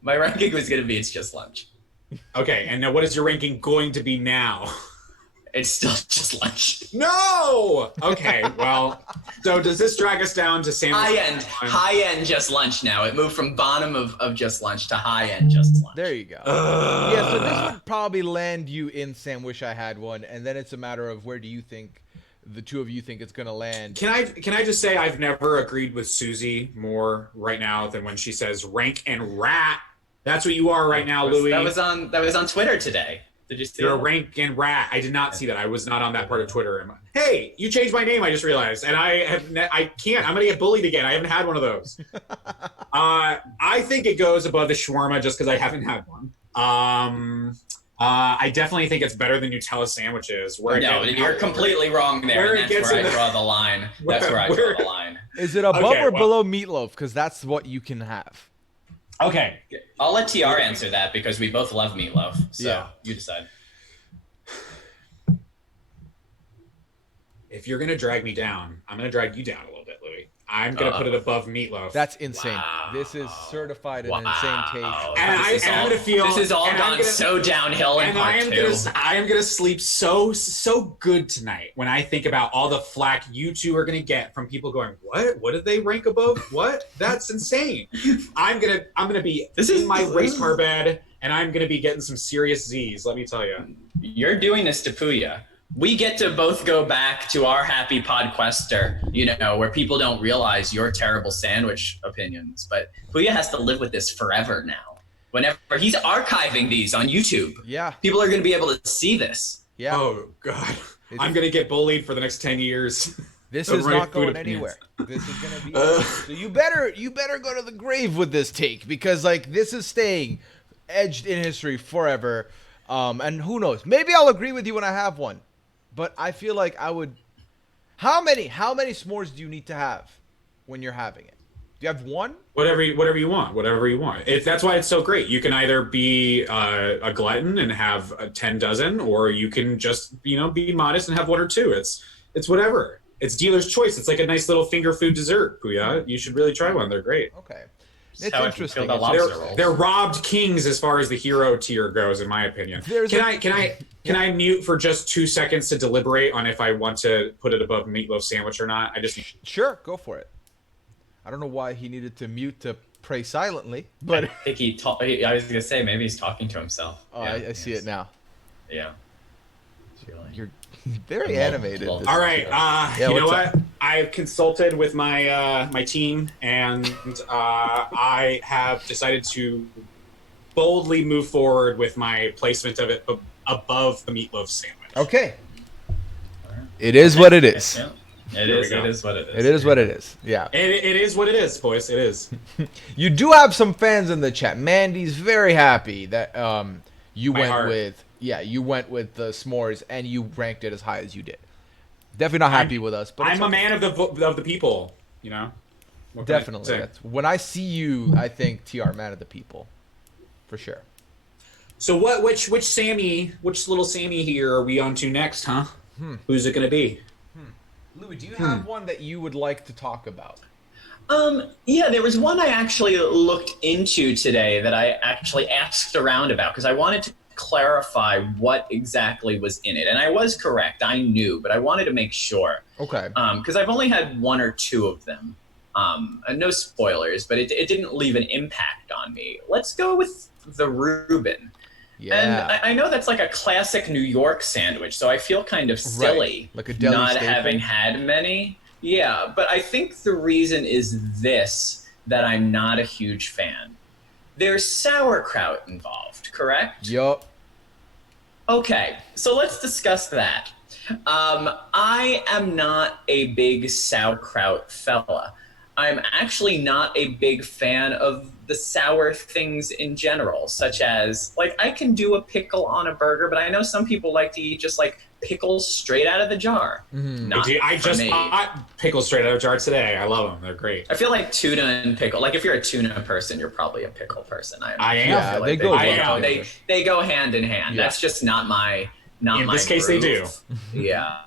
My ranking was going to be It's Just Lunch. Okay, and now what is your ranking going to be now? It's still Just Lunch. No! Okay, well, so does this drag us down to sandwich? High-end Just Lunch now. It moved from bottom of Just Lunch to high-end Just Lunch. There you go. Yeah, so this would probably land you in Sandwich I Had One, and then it's a matter of where do you think the two of you think it's going to land. Can I just say I've never agreed with Susie more right now than when she says rank and rat. That's what you are right now, Louie. That was on Twitter today. Did you see You're a rank and rat. I did not see that. I was not on that part of Twitter. Hey, you changed my name, I just realized. And I can't. I'm going to get bullied again. I haven't had one of those. I think it goes above the shawarma just because I haven't had one. I definitely think it's better than Nutella sandwiches. You're completely wrong there. And that's where I draw the line. That's where I draw the line. Is it above or below meatloaf? Because that's what you can have. Okay. I'll let TR answer that because we both love meatloaf. So you decide. If you're going to drag me down, I'm going to drag you down a little bit, Louie. I'm going to put it above meatloaf. That's insane. Wow. This is certified an insane take. And I'm going to feel... This has all gone so downhill in part two. I am going to sleep so good tonight when I think about all the flack you two are going to get from people going, what? What did they rank above? What? That's insane. I'm going to be in my race car bed, and I'm going to be getting some serious Z's, let me tell you. You're doing this to Puya. We get to both go back to our happy podquester, where people don't realize your terrible sandwich opinions. But Puya has to live with this forever now. Whenever he's archiving these on YouTube, people are going to be able to see this. Yeah. Oh God. I'm gonna get bullied for the next 10 years. This over is my not food going opinions. anywhere. This is gonna be so you better go to the grave with this take because like this is staying edged in history forever. And who knows? Maybe I'll agree with you when I have one, but I feel like I would. How many s'mores do you need to have when you're having it? Do you have one? Whatever you want, whatever you want. That's why it's so great. You can either be a glutton and have 10 dozen, or you can just be modest and have one or two. It's whatever. It's dealer's choice. It's like a nice little finger food dessert, Puya. You should really try one. They're great. Okay, Just it's how I interesting. feel about It's- lobster rolls. They're robbed kings as far as the hero tier goes, in my opinion. There's Can I mute for just 2 seconds to deliberate on if I want to put it above meatloaf sandwich or not? I just Sure, go for it. I don't know why he needed to mute to pray silently, but I think I was gonna say maybe he's talking to himself. oh, I see it now. Yeah. You're very animated. All All right. Yeah, You know what's what? I've consulted with my my team, and I have decided to boldly move forward with my placement of it above the meatloaf sandwich. Okay. It is what it is. Yeah. There It we go. is what it is. It is what it is. Yeah. It is what it is, boys. It is. You do have some fans in the chat. Mandy's very happy that you My went heart. with the s'mores and you ranked it as high as you did. Definitely not happy with us, but I'm it's a okay. man of the people. What can I Definitely. say? That's, when I see you, I think TR man of the people, for sure. So which little Sammy here are we on to next, huh? Who's it gonna be? Louis, do you have one that you would like to talk about? Yeah, there was one I actually looked into today that I actually asked around about because I wanted to clarify what exactly was in it. And I was correct. I knew, but I wanted to make sure. Okay. Because I've only had one or two of them. And no spoilers, but it didn't leave an impact on me. Let's go with the Reuben. Yeah. And I know that's like a classic New York sandwich, so I feel kind of silly Like a deli not staple. having had many. Yeah, but I think the reason is this, that I'm not a huge fan. There's sauerkraut involved, correct? Yup. Okay, so let's discuss that. I am not a big sauerkraut fella. I'm actually not a big fan of the sour things in general, such as, like, I can do a pickle on a burger, but I know some people like to eat just, like, pickles straight out of the jar. Not I for just me. bought pickles straight out of a jar today. I love them. They're great. I feel like tuna and pickle, like, if you're a tuna person, you're probably a pickle person. I am. Yeah, feel they like go I well am. together. they go hand in hand. Yeah. That's just not my In my this case, they do. groove. Yeah.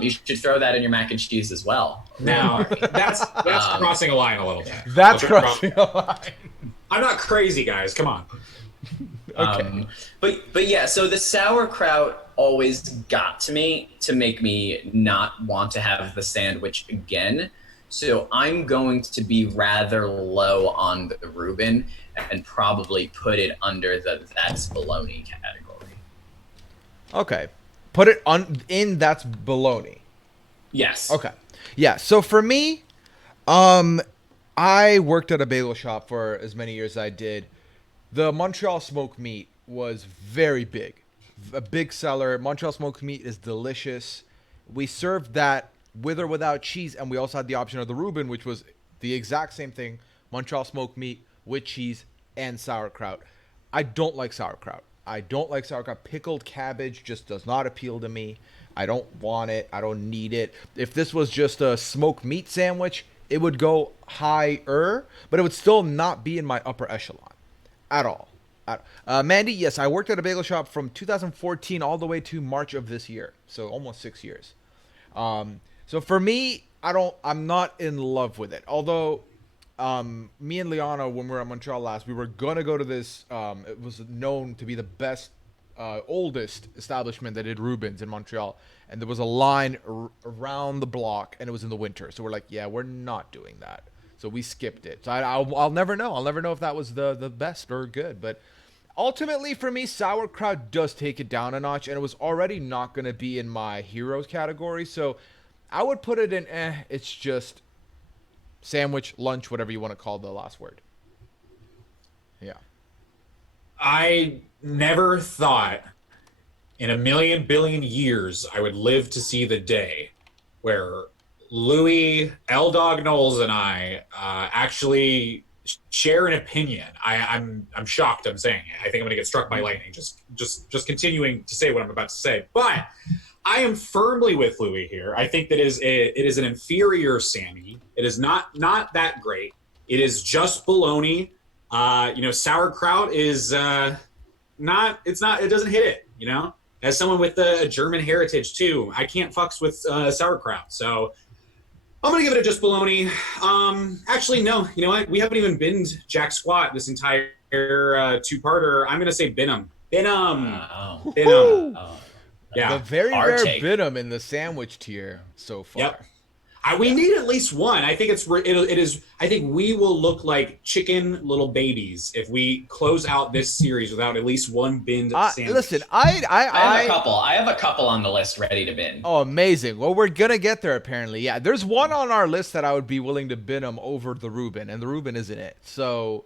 You should throw that in your mac and cheese as well. Now that's crossing a line a little bit. That's Okay, crossing a line. I'm not crazy, guys. Come on. Okay. But yeah, so the sauerkraut always got to me to make me not want to have the sandwich again. So I'm going to be rather low on the Reuben and probably put it under the that's baloney category. Okay. Put it in that's baloney. Yes. Okay. Yeah. So for me, I worked at a bagel shop for as many years as I did. The Montreal smoked meat was very big, a big seller. Montreal smoked meat is delicious. We served that with or without cheese, and we also had the option of the Reuben, which was the exact same thing: Montreal smoked meat with cheese and sauerkraut. I don't like sauerkraut. Pickled cabbage just does not appeal to me. I don't want it. I don't need it. If this was just a smoked meat sandwich, it would go higher, but it would still not be in my upper echelon at all. Mandy, yes, I worked at a bagel shop from 2014 all the way to March of this year, so almost 6 years. So for me, I'm not in love with it. Although me and Liana, when we were at Montreal last, we were gonna go to this. It was known to be the best, oldest establishment that did Reubens in Montreal, and there was a line around the block, and it was in the winter. So we're like, yeah, we're not doing that. So we skipped it. So I'll never know. I'll never know if that was the best or good. But ultimately, for me, sauerkraut does take it down a notch, and it was already not gonna be in my heroes category. So I would put it in. It's just sandwich, lunch, whatever you want to call the last word. Yeah. I never thought in a million billion years, I would live to see the day where Louie, L Dog Knowles, and I actually share an opinion. I'm shocked. I'm saying it. I think I'm going to get struck by lightning. Just continuing to say what I'm about to say, but I am firmly with Louie here. I think that it is an inferior Sammy. It is not that great. It is just baloney. Sauerkraut is not. It's not. It doesn't hit it. As someone with a German heritage too, I can't fucks with sauerkraut. So I'm gonna give it a just baloney. Actually, no. You know what? We haven't even binned Jack Squat this entire two-parter. I'm gonna say bin him. Bin him. Wow. Bin him. Yeah. The very Our rare take. Binham in the sandwich tier so far. Yep. We need at least one. I think it is. I think we will look like chicken little babies if we close out this series without at least one binned sandwich. Listen, I have a couple. I have a couple on the list ready to bin. Oh, amazing. Well, we're going to get there, apparently. Yeah, there's one on our list that I would be willing to bin him over the Reuben, and the Reuben isn't it. So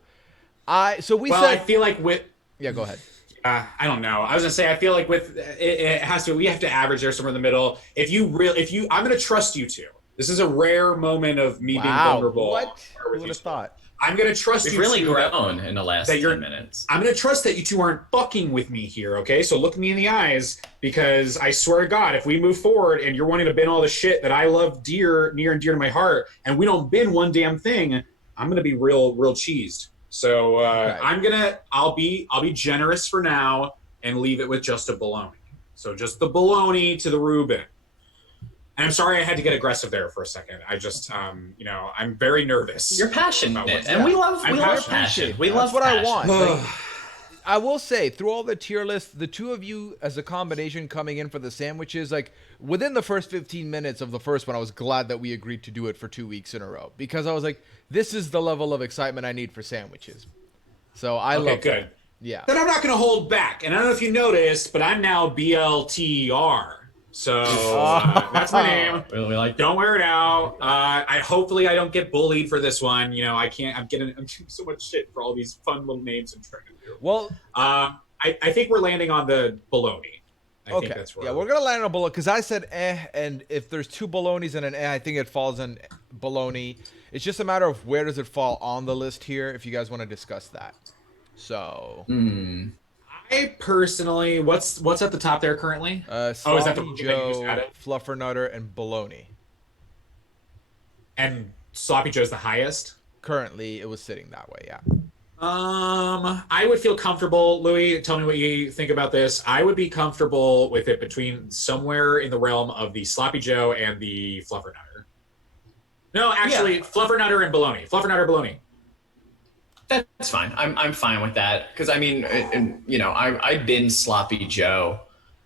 I feel like with... Yeah, go ahead. I don't know. I was going to say, I feel like with... It has to... We have to average there somewhere in the middle. I'm going to trust you two. This is a rare moment of me being vulnerable. What? Who would have thought? I'm going to trust We've you really two grown in the last 10 minutes. I'm going to trust that you two aren't fucking with me here, okay? So look me in the eyes, because I swear to God, if we move forward and you're wanting to bin all the shit that I love near and dear to my heart, and we don't bin one damn thing, I'm going to be real cheesed. So okay. I'll be generous for now and leave it with just a bologna. So just the bologna to the Reuben. And I'm sorry I had to get aggressive there for a second. I just, I'm very nervous. You're passionate, and we love passion. We love what passion. I want. I will say, through all the tier lists, the two of you as a combination coming in for the sandwiches, like within the first 15 minutes of the first one, I was glad that we agreed to do it for 2 weeks in a row, because I was like, this is the level of excitement I need for sandwiches. So I love good. That. Yeah. Then I'm not going to hold back. And I don't know if you noticed, but I'm now BLTR. So that's my name. Really like don't wear it out. Hopefully I don't get bullied for this one. I'm getting so much shit for all these fun little names I'm trying to do. Well, I think we're landing on the bologna. I think that's where we're gonna land on bologna because I said and if there's two bolognas and an I think it falls in bologna. It's just a matter of where does it fall on the list here. If you guys want to discuss that, so. I personally, what's at the top there currently? Is that the Joe, Fluffernutter, and Bologna. And Sloppy Joe's the highest? Currently, it was sitting that way, yeah. I would feel comfortable, Louie, tell me what you think about this. I would be comfortable with it between somewhere in the realm of the Sloppy Joe and the Fluffernutter. No, actually, Fluffernutter and Bologna. Fluffernutter, Bologna. That's fine. I'm fine with that because I've been Sloppy Joe.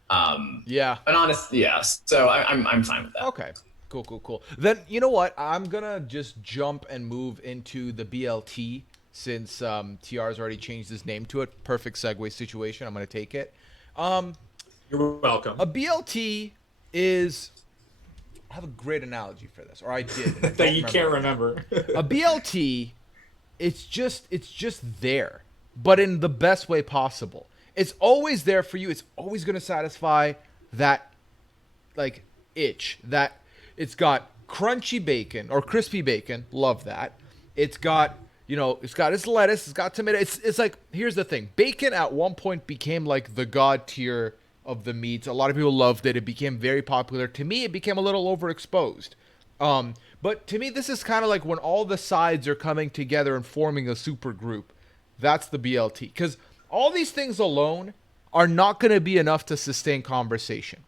Yeah. An honest, yes. So I'm fine with that. Okay. Cool. Then you know what? I'm gonna just jump and move into the BLT since TR's already changed his name to it. Perfect segue situation. I'm gonna take it. You're welcome. A BLT is. I have a great analogy for this, or I did. That you can't remember. A BLT. It's just there, but in the best way possible. It's always there for you. It's always going to satisfy that, like, itch. That it's got crunchy bacon or crispy bacon. Love that. It's got, it's got its lettuce. It's got tomato. It's like, here's the thing. Bacon at one point became like the god tier of the meats. A lot of people loved it. It became very popular. To me, it became a little overexposed. But to me, this is kind of like when all the sides are coming together and forming a super group. That's the BLT. Because all these things alone are not going to be enough to sustain conversation.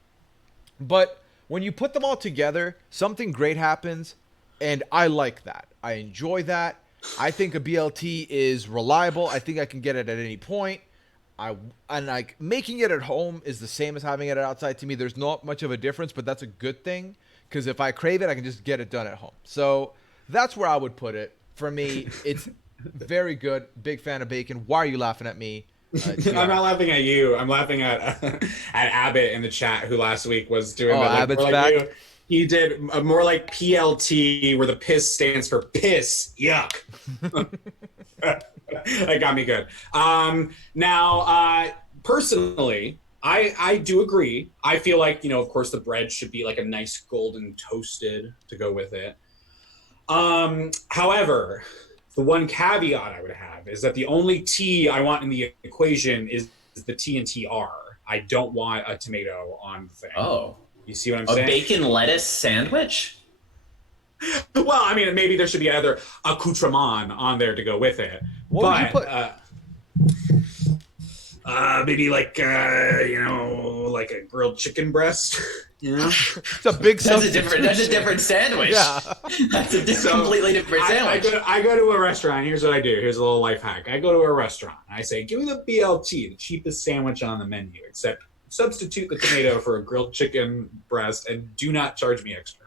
But when you put them all together, something great happens. And I like that. I enjoy that. I think a BLT is reliable. I think I can get it at any point. Making it at home is the same as having it outside. To me, there's not much of a difference, but that's a good thing. Because if I crave it, I can just get it done at home. So that's where I would put it. For me, it's very good. Big fan of bacon. Why are you laughing at me? I'm not laughing at you. I'm laughing at Abbott in the chat, who last week was doing Abbott's back. You. He did more like PLT, where the piss stands for piss. Yuck. That got me good. Now, personally, I do agree. I feel like, of course, the bread should be like a nice golden toasted to go with it. However, the one caveat I would have is that the only T I want in the equation is the T and TR. I don't want a tomato on the thing. Oh. You see what I'm A saying? bacon lettuce sandwich? Well, I mean, maybe there should be either accoutrement on there to go with it. What would you put? Maybe like like a grilled chicken breast. It's a big. That's a different sandwich. Yeah, that's a completely different sandwich. I go to a restaurant. Here's what I do. Here's a little life hack. I go to a restaurant. I say, give me the BLT, the cheapest sandwich on the menu, except substitute the tomato for a grilled chicken breast, and do not charge me extra.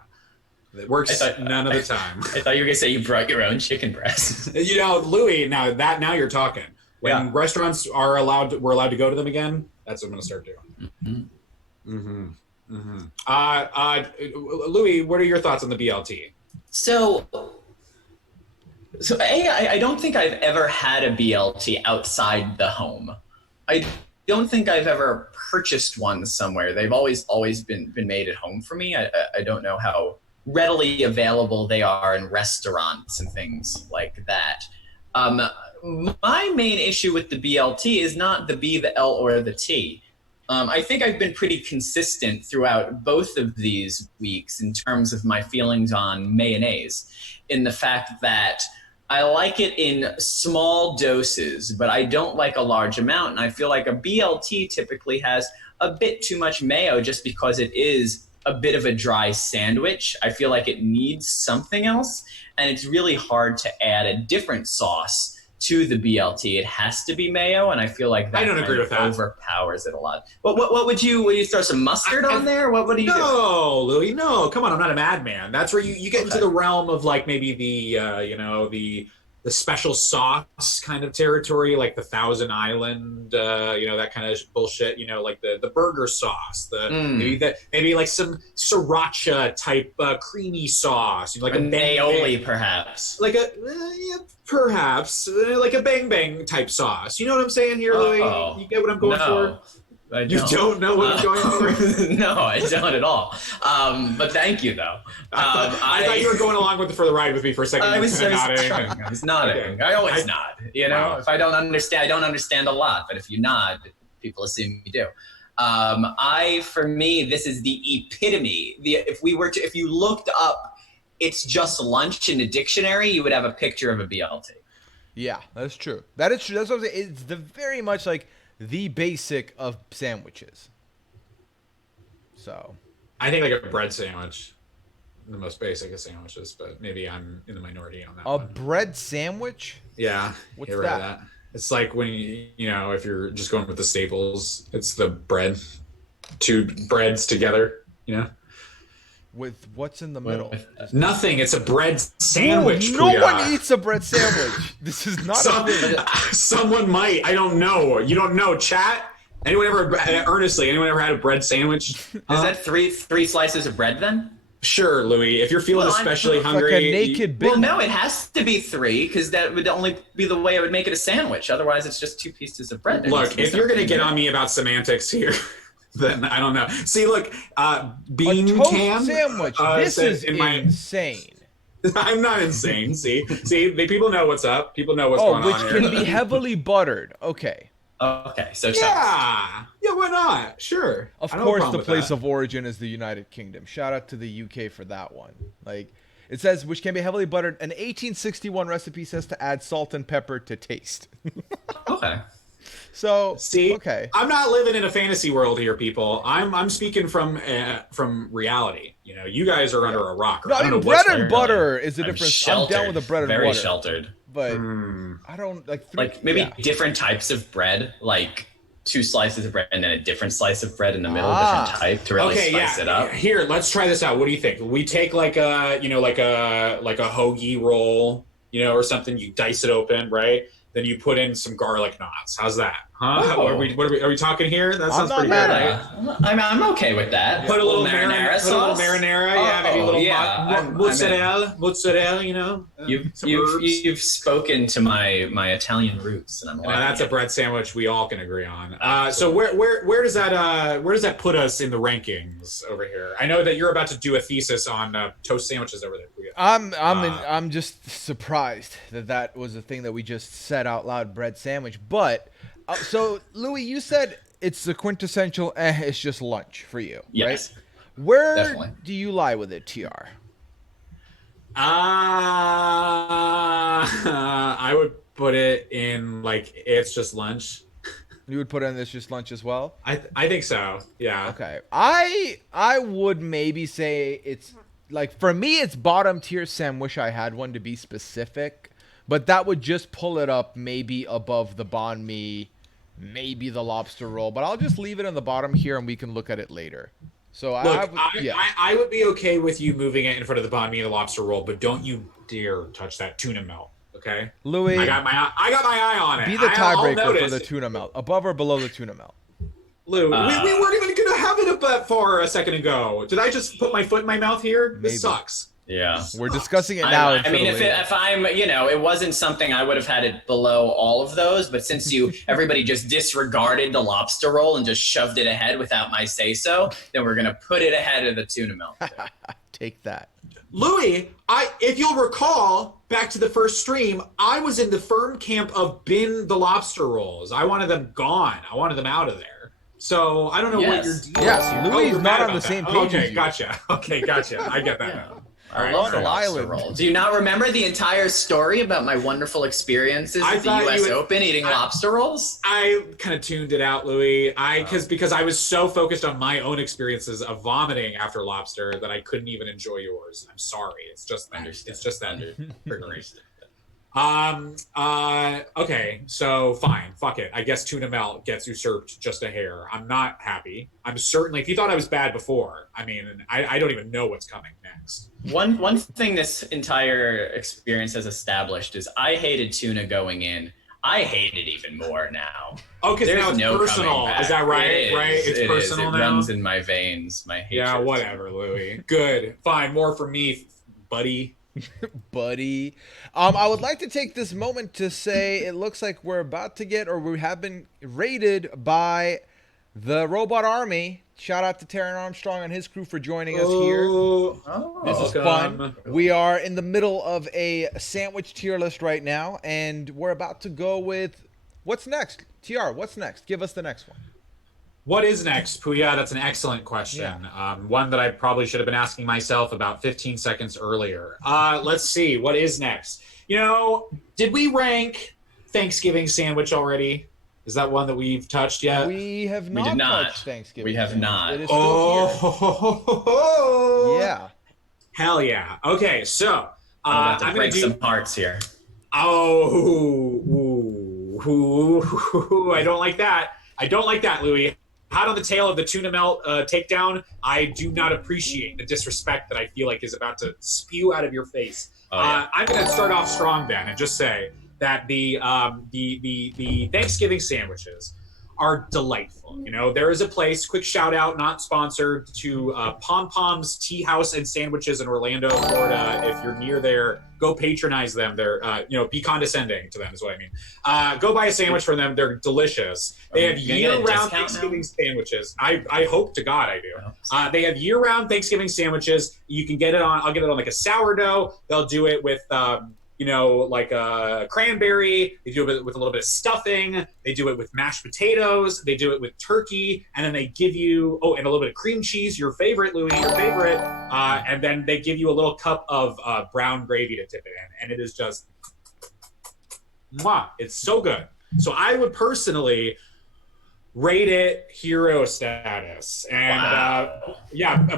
It works none of the time. I thought you were gonna say you brought your own chicken breast. Louie. Now you're talking. When restaurants we're allowed to go to them again. That's what I'm gonna start doing. Louie, what are your thoughts on the BLT? So I don't think I've ever had a BLT outside the home. I don't think I've ever purchased one somewhere. They've always been made at home for me. I don't know how readily available they are in restaurants and things like that. My main issue with the BLT is not the B, the L, or the T. I think I've been pretty consistent throughout both of these weeks in terms of my feelings on mayonnaise, in the fact that I like it in small doses, but I don't like a large amount. And I feel like a BLT typically has a bit too much mayo just because it is a bit of a dry sandwich. I feel like it needs something else, and it's really hard to add a different sauce to the BLT. It has to be mayo, and I feel like that I don't agree with that. Overpowers it a lot. What would you throw some mustard on there? What do you do? No, Louie, no, come on, I'm not a madman. That's where you get into the realm of like maybe the special sauce kind of territory, like the Thousand Island, that kind of bullshit, like the burger sauce, maybe like some sriracha type creamy sauce, like an aioli, perhaps, like perhaps like a bang bang type sauce. You know what I'm saying here, Louie? You get what I'm going for? You don't know what I'm going for? No, I don't at all. But thank you, though. I thought you were going along for the ride with me for a second. I was nodding. Okay. I always nod. Wow. If I don't understand, I don't understand a lot. But if you nod, people assume you do. For me, this is the epitome. If you looked up, it's just lunch in a dictionary, you would have a picture of a BLT. Yeah, that's true. That is true. That's what I'm saying. It's very much like the basic of sandwiches. So I think like a bread sandwich, the most basic of sandwiches, but maybe I'm in the minority on that. A bread sandwich? Yeah. What's you ever heard of that? It's like when if you're just going with the staples, it's the bread, two breads together, With what's in the middle? Nothing. It's a bread sandwich. No one eats a bread sandwich. This is not a thing. Someone might. I don't know. You don't know. Chat? Anyone ever had a bread sandwich? Is that three slices of bread then? Sure, Louie. If you're feeling especially hungry. Like a naked Big no, it has to be 3 because that would only be the way I would make it a sandwich. Otherwise, it's just 2 pieces of bread. Look, if you're going to get on me about semantics here, then I don't know. See, look, bean a toast can sandwich. This is insane. I'm not insane. See, people know what's up. People know what's going on here. Which can be heavily buttered. Okay. Okay, so yeah, why not? Sure. Of course, the place of origin is the United Kingdom. Shout out to the UK for that one. Like it says, which can be heavily buttered. An 1861 recipe says to add salt and pepper to taste. Okay. So okay. I'm not living in a fantasy world here, people. I'm speaking from reality. You guys are under a rock. No, I mean, bread and butter is the difference. I'm down with the bread and butter. Very sheltered. But I don't like maybe different types of bread, like 2 slices of bread and then a different slice of bread in the middle, different type to really spice it up. Here, let's try this out. What do you think? We take like a hoagie roll, or something. You dice it open, right? Then you put in some garlic knots. How's that? Huh? Oh. Are we talking here? That sounds not pretty mad good, at right? I'm okay with that. Put a little marinara put a little sauce. marinara, yeah, maybe a little I'm mozzarella, you know, some herbs. you've spoken to my Italian roots, and I'm liking That's a it. bread sandwich we all can agree on. So where does that put us in the rankings over here? I know that you're about to do a thesis on toast sandwiches over there. I'm just surprised that was the thing that we just said out loud, bread sandwich. But so Louie, you said it's the quintessential. It's just lunch for you, Yes, right? Where definitely. do you lie with it, TR? I would put it in like it's just lunch. You would put in this just lunch as well. I think so. Yeah. Okay, I would maybe say it's like for me it's bottom tier Sam. Wish I had one to be specific, but that would just pull it up maybe above the banh mi, maybe the lobster roll. But I'll just leave it in the bottom here and we can look at it later. So Look, yeah. I would be okay with you moving it in front of the banh mi and the lobster roll, but don't you dare touch that tuna melt, okay? Louie, I got my eye on it. be the I'll tiebreaker for notice. the tuna melt, above or below the tuna melt. Lou, we weren't even going to have it up that far a second ago. Did I just put my foot in my mouth here? Maybe. This sucks. Yeah. We're discussing it now. I mean, if I'm, it wasn't something I would have had it below all of those, but since everybody just disregarded the lobster roll and just shoved it ahead without my say so, then we're gonna put it ahead of the tuna melt. Take that. Louis, if you'll recall, back to the first stream, I was in the firm camp of bin the lobster rolls. I wanted them gone. I wanted them out of there. So I don't know what your deal is. Yes, Louis you're is mad not on about the same that. page Okay, as you. gotcha. Okay, gotcha. I get that now. I love the lobster Island. roll. Do you not remember the entire story about my wonderful experiences at the U.S. Open eating lobster rolls? I kind of tuned it out, Louis. Because I was so focused on my own experiences of vomiting after lobster that I couldn't even enjoy yours. I'm sorry. It's just that. It's just that triggering. Okay, so fine, fuck it. I guess tuna melt gets usurped just a hair. I'm not happy. I'm certainly, if you thought I was bad before, I mean, I don't even know what's coming next. One thing this entire experience has established is I hated tuna going in. I hate it even more now. Oh, because now it's personal. Is that right? It's personal now? It runs in my veins. My hatred. Yeah, whatever, Louis. Good. Fine, more for me, buddy. Buddy. I would like to take this moment to say it looks like we're about to get, or we have been raided by the robot army. Shout out to Taron Armstrong and his crew for joining us here. This is fun. We are in the middle of a sandwich tier list right now, and we're about to go with what's next. TR, what's next? Give us the next one. What is next, Puya? That's an excellent question. Yeah. One that I probably should have been asking myself about 15 seconds earlier. Let's see. What is next? Did we rank Thanksgiving sandwich already? Is that one that we've touched yet? We have not. We did not. Touched Thanksgiving. We have sandwich. not. It is still here. Yeah. Hell yeah. Okay, so I'm I'm going going to to break some hearts here. I don't like that. I don't like that, Louis. Hot on the tail of the tuna melt takedown, I do not appreciate the disrespect that I feel like is about to spew out of your face. I'm going to start off strong then and just say that the Thanksgiving sandwiches are delightful. There is a place, quick shout out, not sponsored, to Pom Pom's Tea House and Sandwiches in Orlando, Florida. If you're near there, go patronize them. They're, be condescending to them is what I mean. Go buy a sandwich from them. They're delicious. They have year-round Thanksgiving sandwiches. I hope to God I do. They have year-round Thanksgiving sandwiches. You can get it on, I'll get it on like a sourdough. They'll do it with, like a cranberry. They do it with a little bit of stuffing. They do it with mashed potatoes. They do it with turkey. And then they give you, and a little bit of cream cheese, your favorite, Louis, your favorite. And then they give you a little cup of brown gravy to tip it in. And it is just, mwah, it's so good. So I would personally rate it hero status. And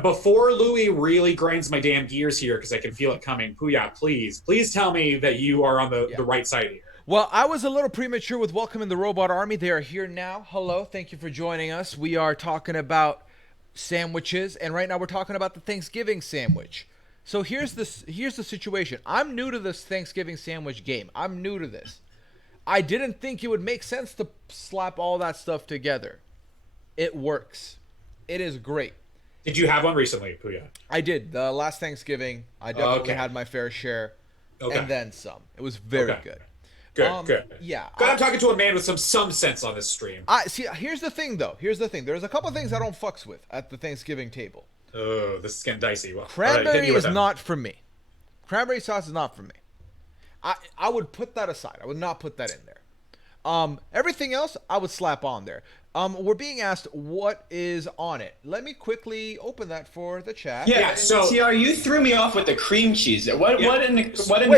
before Louis really grinds my damn gears here, because I can feel it coming, Puya, please tell me that you are on the right side here. Well, I was a little premature with welcoming the robot army. They are here now. Hello, thank you for joining us. We are talking about sandwiches, and right now we're talking about the Thanksgiving sandwich. So here's the situation. I'm new to this Thanksgiving sandwich game. I'm new to this. I didn't think it would make sense to slap all that stuff together. It works. It is great. Did you have one recently, Puya? I did. The last Thanksgiving, I definitely had my fair share, and then some. It was very good. Good. Yeah. But I'm talking to a man with some sense on this stream. See, here's the thing, though. There's a couple things I don't fucks with at the Thanksgiving table. Oh, this is getting dicey. Well, cranberry is not for me. Cranberry sauce is not for me. I would put that aside. I would not put that in there. Everything else, I would slap on there. We're being asked what is on it. Let me quickly open that for the chat. Yeah, so TR, you threw me off with the cream cheese. What in the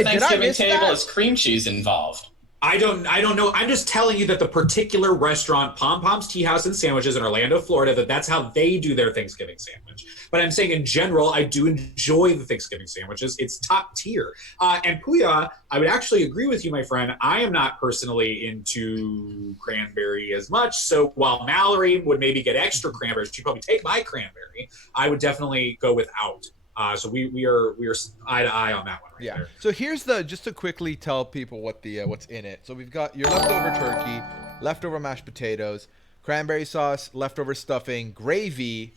Thanksgiving table is cream cheese involved? I don't know. I'm just telling you that the particular restaurant, Pom Pom's Tea House and Sandwiches in Orlando, Florida, that's how they do their Thanksgiving sandwich. But I'm saying in general, I do enjoy the Thanksgiving sandwiches. It's top tier. And Puya, I would actually agree with you, my friend. I am not personally into cranberry as much. So while Mallory would maybe get extra cranberries, she'd probably take my cranberry. I would definitely go without. So we are eye to eye on that one right there. So here's just to quickly tell people what what's in it. So we've got your leftover turkey, leftover mashed potatoes, cranberry sauce, leftover stuffing, gravy.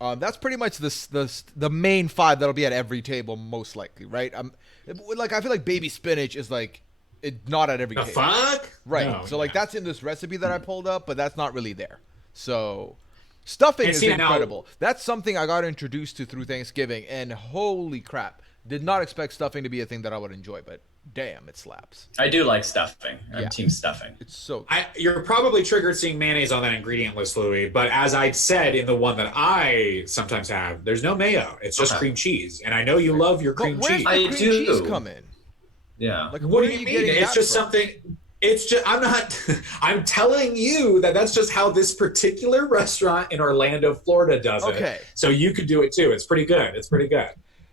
That's pretty much the main 5 that'll be at every table most likely, right? I feel like baby spinach is not at every table. Fuck? Right. No, so that's in this recipe that I pulled up, but that's not really there. So stuffing is incredible. That's something I got introduced to through Thanksgiving, and holy crap, did not expect stuffing to be a thing that I would enjoy, but damn, it slaps. I do like stuffing. I'm team stuffing. It's so good. You're probably triggered seeing mayonnaise on that ingredient list, Louie, but as I said in the one that I sometimes have, there's no mayo. It's just cream cheese, and I know you love your cream cheese. Where's the cream cheese come in? Yeah. What do you mean? It's just something... It's just, I'm telling you that's just how this particular restaurant in Orlando, Florida does it. Okay. So you could do it too. It's pretty good.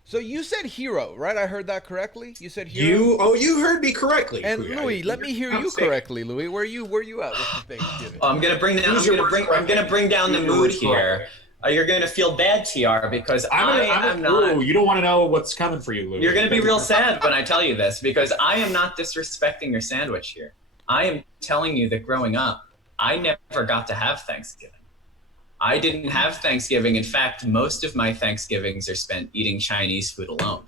So you said hero, right? I heard that correctly? You said hero? You heard me correctly. And Louie, let me hear you correctly, Louie. Where you at with the Thanksgiving? I'm gonna bring down the mood here. You're gonna feel bad, TR, because I'm not. Ooh, you don't want to know what's coming for you, Louie. You're gonna be real sad when I tell you this, because I am not disrespecting your sandwich here. I am telling you that growing up, I never got to have Thanksgiving. I didn't have Thanksgiving. In fact, most of my Thanksgivings are spent eating Chinese food alone.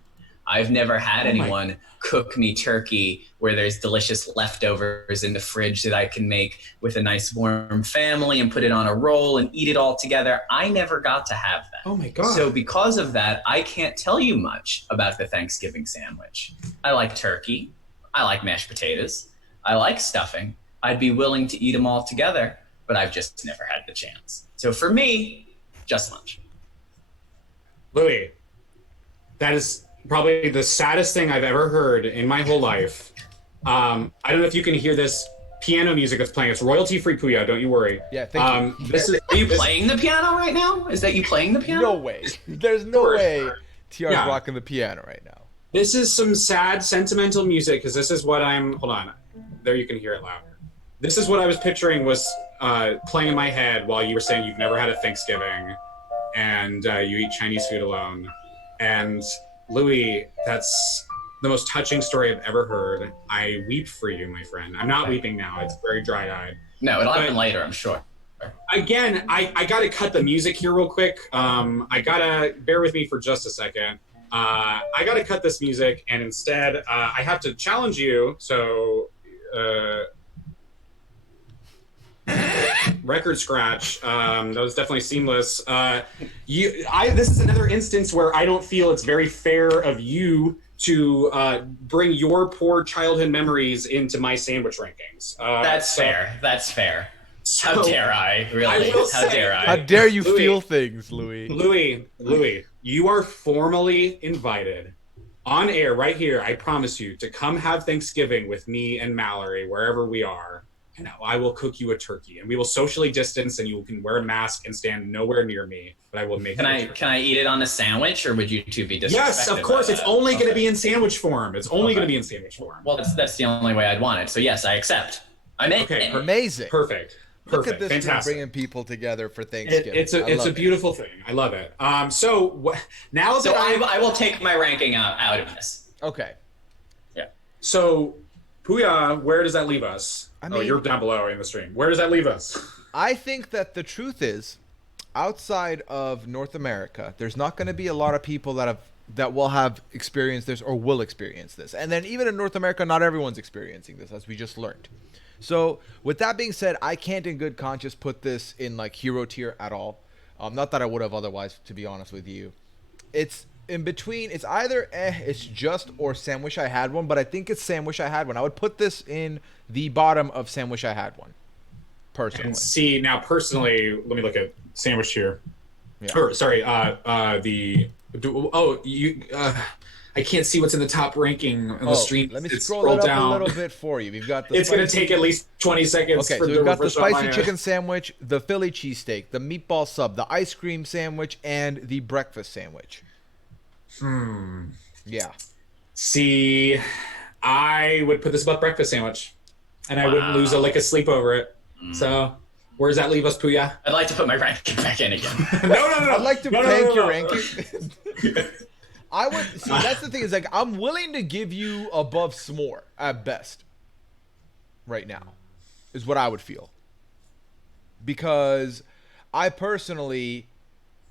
I've never had anyone cook me turkey where there's delicious leftovers in the fridge that I can make with a nice warm family and put it on a roll and eat it all together. I never got to have that. Oh my God. So because of that, I can't tell you much about the Thanksgiving sandwich. I like turkey. I like mashed potatoes. I like stuffing. I'd be willing to eat them all together, but I've just never had the chance. So for me, just lunch. Louie, that is probably the saddest thing I've ever heard in my whole life. I don't know if you can hear this piano music that's playing. It's royalty-free, Puya. Don't you worry. Yeah, thank you. Are you playing the piano right now? Is that you playing the piano? No way. There's no way TR's rocking the piano right now. This is some sad, sentimental music, because this is what I'm... Hold on. There, you can hear it louder. This is what I was picturing was playing in my head while you were saying you've never had a Thanksgiving and you eat Chinese food alone. And Louie, that's the most touching story I've ever heard. I weep for you, my friend. I'm not weeping now. It's very dry-eyed. No, it'll happen later, I'm sure. Again, I got to cut the music here real quick. I got to bear with me for just a second. I got to cut this music, and instead I have to challenge you. So... record scratch. That was definitely seamless. This is another instance where I don't feel it's very fair of you to bring your poor childhood memories into my sandwich rankings. That's fair. That's fair. How dare I? Really? How dare I? How dare you feel things, Louie? Louie, you are formally invited on air right here. I promise you to come have Thanksgiving with me and Mallory wherever we are. And I will cook you a turkey, and we will socially distance, and you can wear a mask and stand nowhere near me. But I will make. Can I eat it on a sandwich, or would you two be disrespected? Yes, of course. It's only going to be in sandwich form. It's only going to be in sandwich form. Well, that's the only way I'd want it. So yes, I accept. I'm in. Okay, amazing. Perfect. Look at this, fantastic. Bringing people together for Thanksgiving. It's a beautiful thing. I love it. So now that I will take my ranking out of this. Okay. Yeah. So, Puya, where does that leave us? I Oh, mean, you're down below in the stream. Where does that leave us? I think that the truth is, outside of North America, there's not going to be a lot of people that will have experienced this or will experience this. And then even in North America, not everyone's experiencing this, as we just learned. So with that being said, I can't in good conscience put this in like hero tier at all. Not that I would have otherwise, to be honest with you. It's in between. It's either it's just, or Sam Wish I Had One, but I think it's Sam Wish I Had One. I would put this in the bottom of Sam Wish I Had One, personally. And see, now personally, let me look at Sandwich here. Yeah. Or sorry, I can't see what's in the top ranking on the stream. Let me It's scroll scrolled it up down a little bit for you. We've got the It's going to take at least 20 seconds. Okay, for so we've got the refresh on spicy my- chicken sandwich, the Philly cheesesteak, the meatball sub, the ice cream sandwich, and the breakfast sandwich. Yeah. See, I would put this above breakfast sandwich, and I wouldn't lose a lick of sleep over it. So, where does that leave us, Puya? I'd like to put my ranking back in again. No. I'd like to No, no, thank no, no, your no. ranking. I would see. That's the thing, is like I'm willing to give you above s'more at best. Right now, is what I would feel. Because I personally,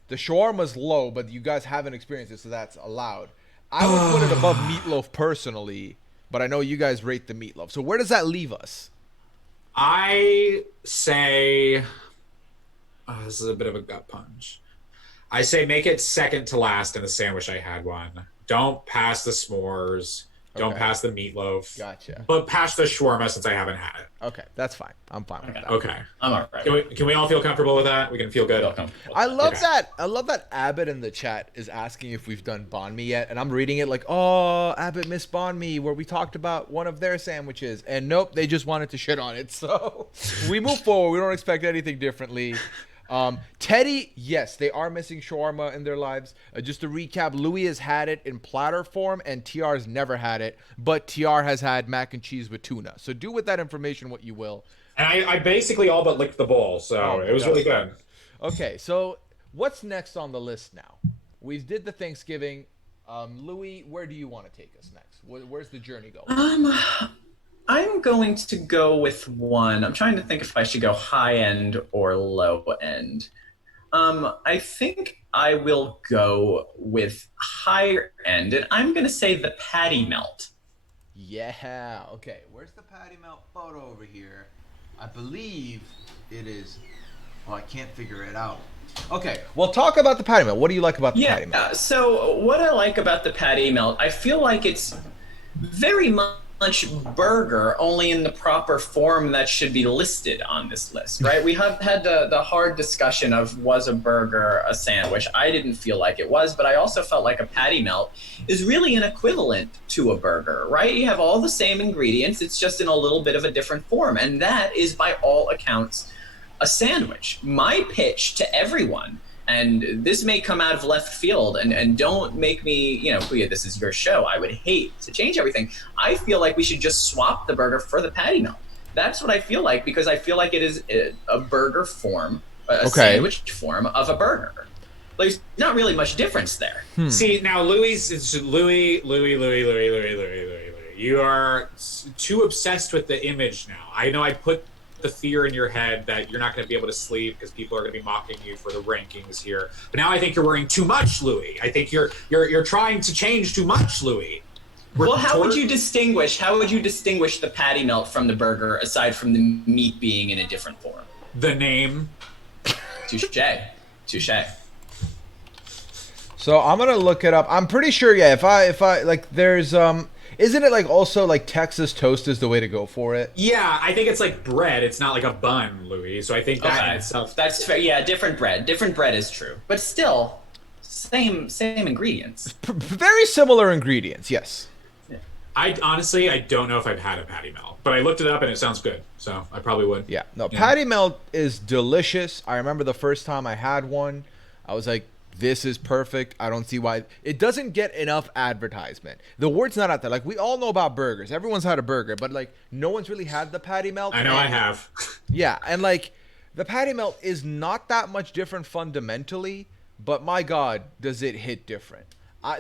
the shawarma's low, but you guys haven't experienced it, so that's allowed. I would put it above meatloaf personally, but I know you guys rate the meatloaf. So where does that leave us? I say, this is a bit of a gut punch. I say make it second to last in the Sandwich I Had One. Don't pass the s'mores. Don't Okay. pass the meatloaf. Gotcha. But pass the shawarma since I haven't had it. Okay, that's fine. I'm fine with that. Okay. I'm all right. Can we all feel comfortable with that? We can feel good. I love Okay. that. I love that Abbott in the chat is asking if we've done banh mi yet, and I'm reading it like, oh, Abbott missed banh mi, where we talked about one of their sandwiches, and nope, they just wanted to shit on it. So we move forward. We don't expect anything differently. Teddy, yes, they are missing shawarma in their lives. Just to recap, Louie has had it in platter form, and TR's never had it, but TR has had mac and cheese with tuna. So do with that information what you will. And I basically all but licked the bowl, so it was God. really good. Okay, so what's next on the list now? We did the Thanksgiving. Louis, where do you want to take us next? Where's the journey going? I'm going to go with one. I'm trying to think if I should go high end or low end. I think I will go with higher end, and I'm going to say the patty melt. Yeah, okay. Where's the patty melt photo over here? I believe it is. Well, I can't figure it out. Okay, well, talk about the patty melt. What do you like about the patty melt? So what I like about the patty melt, I feel like it's very much burger, only in the proper form that should be listed on this list, right? We have had the hard discussion of, was a burger a sandwich? I didn't feel like it was, but I also felt like a patty melt is really an equivalent to a burger, right? You have all the same ingredients, it's just in a little bit of a different form, and that is by all accounts a sandwich. My pitch to everyone, and this may come out of left field, and don't make me, Puya, this is your show. I would hate to change everything. I feel like we should just swap the burger for the patty melt. That's what I feel like, because I feel like it is a burger form, a sandwich form of a burger. Like, there's not really much difference there. See, now Louis. You are too obsessed with the image now. I know I put the fear in your head that you're not going to be able to sleep because people are going to be mocking you for the rankings here. But now I think you're worrying too much, Louis. I think you're trying to change too much, Louis. Well, how would you distinguish the patty melt from the burger, aside from the meat being in a different form? The name. Touche. So I'm gonna look it up. I'm pretty sure, yeah. If I like, there's isn't it like also like Texas toast is the way to go for it? Yeah, I think it's like bread. It's not like a bun, Louis. So I think that in itself. That's fair. Yeah, different bread. Different bread is true, but still, same ingredients. Very similar ingredients, yes. I honestly don't know if I've had a patty melt, but I looked it up and it sounds good, so I probably would. Yeah, no, patty melt is delicious. I remember the first time I had one, I was like, this is perfect. I don't see why it doesn't get enough advertisement. The word's not out there. Like, we all know about burgers. Everyone's had a burger, but like no one's really had the patty melt. I know I have. Yeah, and like the patty melt is not that much different fundamentally, but my God, does it hit different.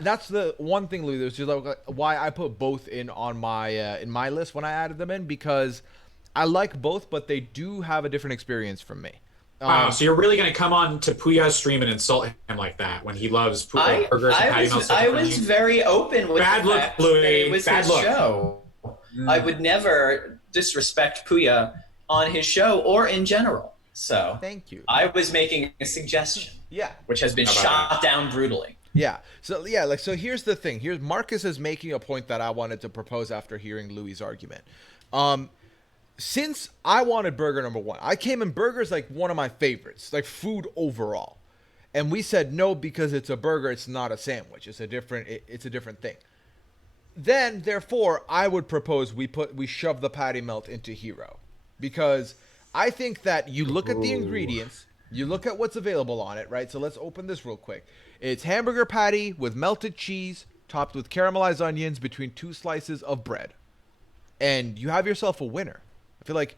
That's the one thing, Louis. There's just like why I put both on my in my list when I added them in, because I like both, but they do have a different experience from me. Wow, so you're really going to come on to Puya's stream and insult him like that when he loves burgers and patty melts? I was very open with Bad look, Louis. It was Bad his look. show. I would never disrespect Puya on his show or in general. So Thank you. I was making a suggestion. Yeah. Which has been shot down brutally. Yeah. So here's the thing. Here's Marcus is making a point that I wanted to propose after hearing Louis' argument. Since I wanted burger number one, I came in burgers like one of my favorites, like food overall. And we said no because it's a burger, it's not a sandwich. It's a different thing. Then, therefore, I would propose we shove the patty melt into Hero. Because I think that you look at the ingredients, you look at what's available on it, right? So let's open this real quick. It's hamburger patty with melted cheese, topped with caramelized onions between 2 slices of bread. And you have yourself a winner. I feel like,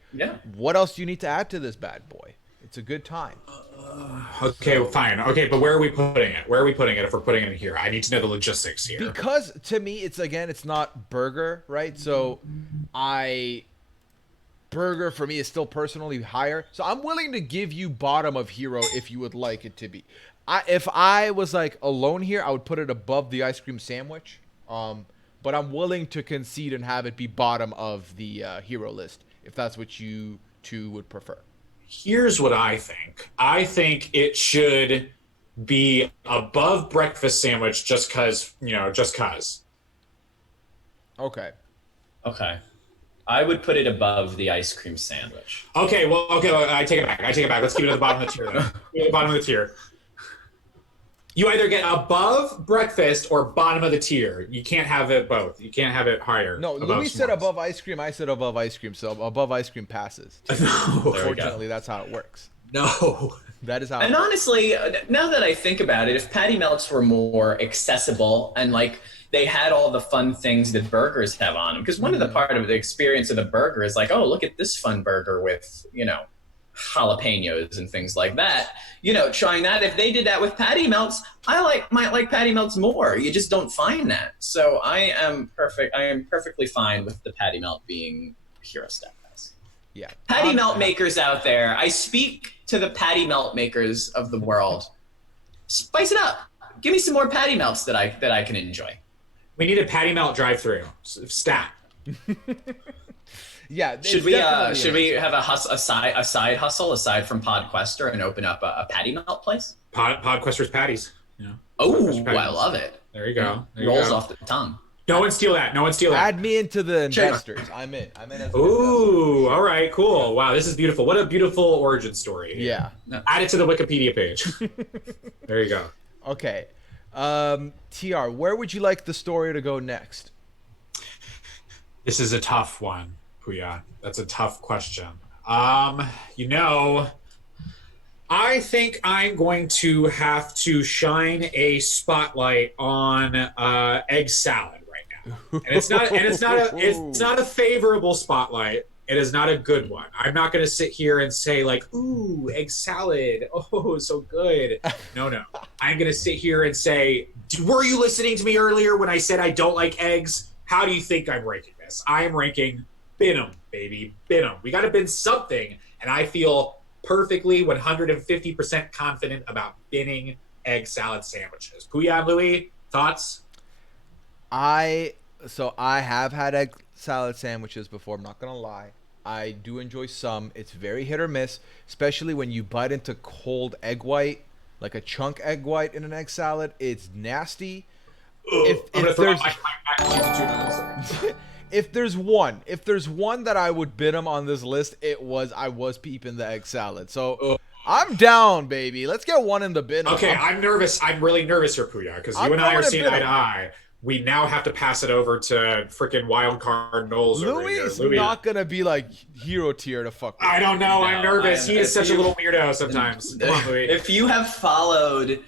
what else do you need to add to this bad boy? It's a good time. Okay, fine. Okay, but where are we putting it? Where are we putting it if we're putting it in here? I need to know the logistics here. Because to me, it's not burger, right? So burger for me is still personally higher. So I'm willing to give you bottom of Hero if you would like it to be. If I was like alone here, I would put it above the ice cream sandwich. But I'm willing to concede and have it be bottom of the Hero list if that's what you two would prefer. Here's what I think. I think it should be above breakfast sandwich just cause. Okay. I would put it above the ice cream sandwich. Okay, I take it back. Let's keep it at the bottom of the tier then. The bottom of the tier. You either get above breakfast or bottom of the tier. You can't have it both. You can't have it higher. No, Louis said above ice cream. I said above ice cream. So above ice cream passes. No. Unfortunately, that's how it works. No. That is how And honestly, now that I think about it, if patty melts were more accessible and like they had all the fun things that burgers have on them, because one of the part of the experience of the burger is like, oh, look at this fun burger with, jalapenos and things like that. Trying that. If they did that with patty melts, might like patty melts more. You just don't find that. So I am perfectly fine with the patty melt being Hero Step. Yeah. Patty melt makers out there, I speak to the patty melt makers of the world. Spice it up. Give me some more patty melts that I can enjoy. We need a patty melt drive-through. Stat. Yeah. Should we have a side hustle aside from Podquester and open up a patty melt place? Podquester's patties. Oh, I love it. There you go. Rolls off the tongue. No one steal that. Add me into the investors. I'm in. Ooh, all right, cool. Wow, this is beautiful. What a beautiful origin story. Yeah. Add it to the Wikipedia page. There you go. Okay. TR, where would you like the story to go next? This is a tough one, Puya. That's a tough question. I think I'm going to have to shine a spotlight on egg salad right now. And it's not a favorable spotlight. It is not a good one. I'm not going to sit here and say like, ooh, egg salad. Oh, so good. No. I'm going to sit here and say, were you listening to me earlier when I said I don't like eggs? How do you think I'm ranking this? I am ranking bin 'em, baby. Bin 'em. We got to bin something. And I feel perfectly 150% confident about binning egg salad sandwiches. Puya and Louie, thoughts? I have had egg salad sandwiches before. I'm not going to lie. I do enjoy some. It's very hit or miss, especially when you bite into cold egg white, like a chunk egg white in an egg salad. It's nasty. If there's one that I would bid him on this list, I was peeping the egg salad. So I'm down, baby. Let's get one in the bin. Okay, I'm nervous. I'm really nervous here, Puya, because you and I are seeing eye to eye. We now have to pass it over to freaking wild card Knowles. Louie is not gonna be like hero tier to fuck with. I don't know. I'm nervous. He is such a little weirdo sometimes. Come on, Louie. If you have followed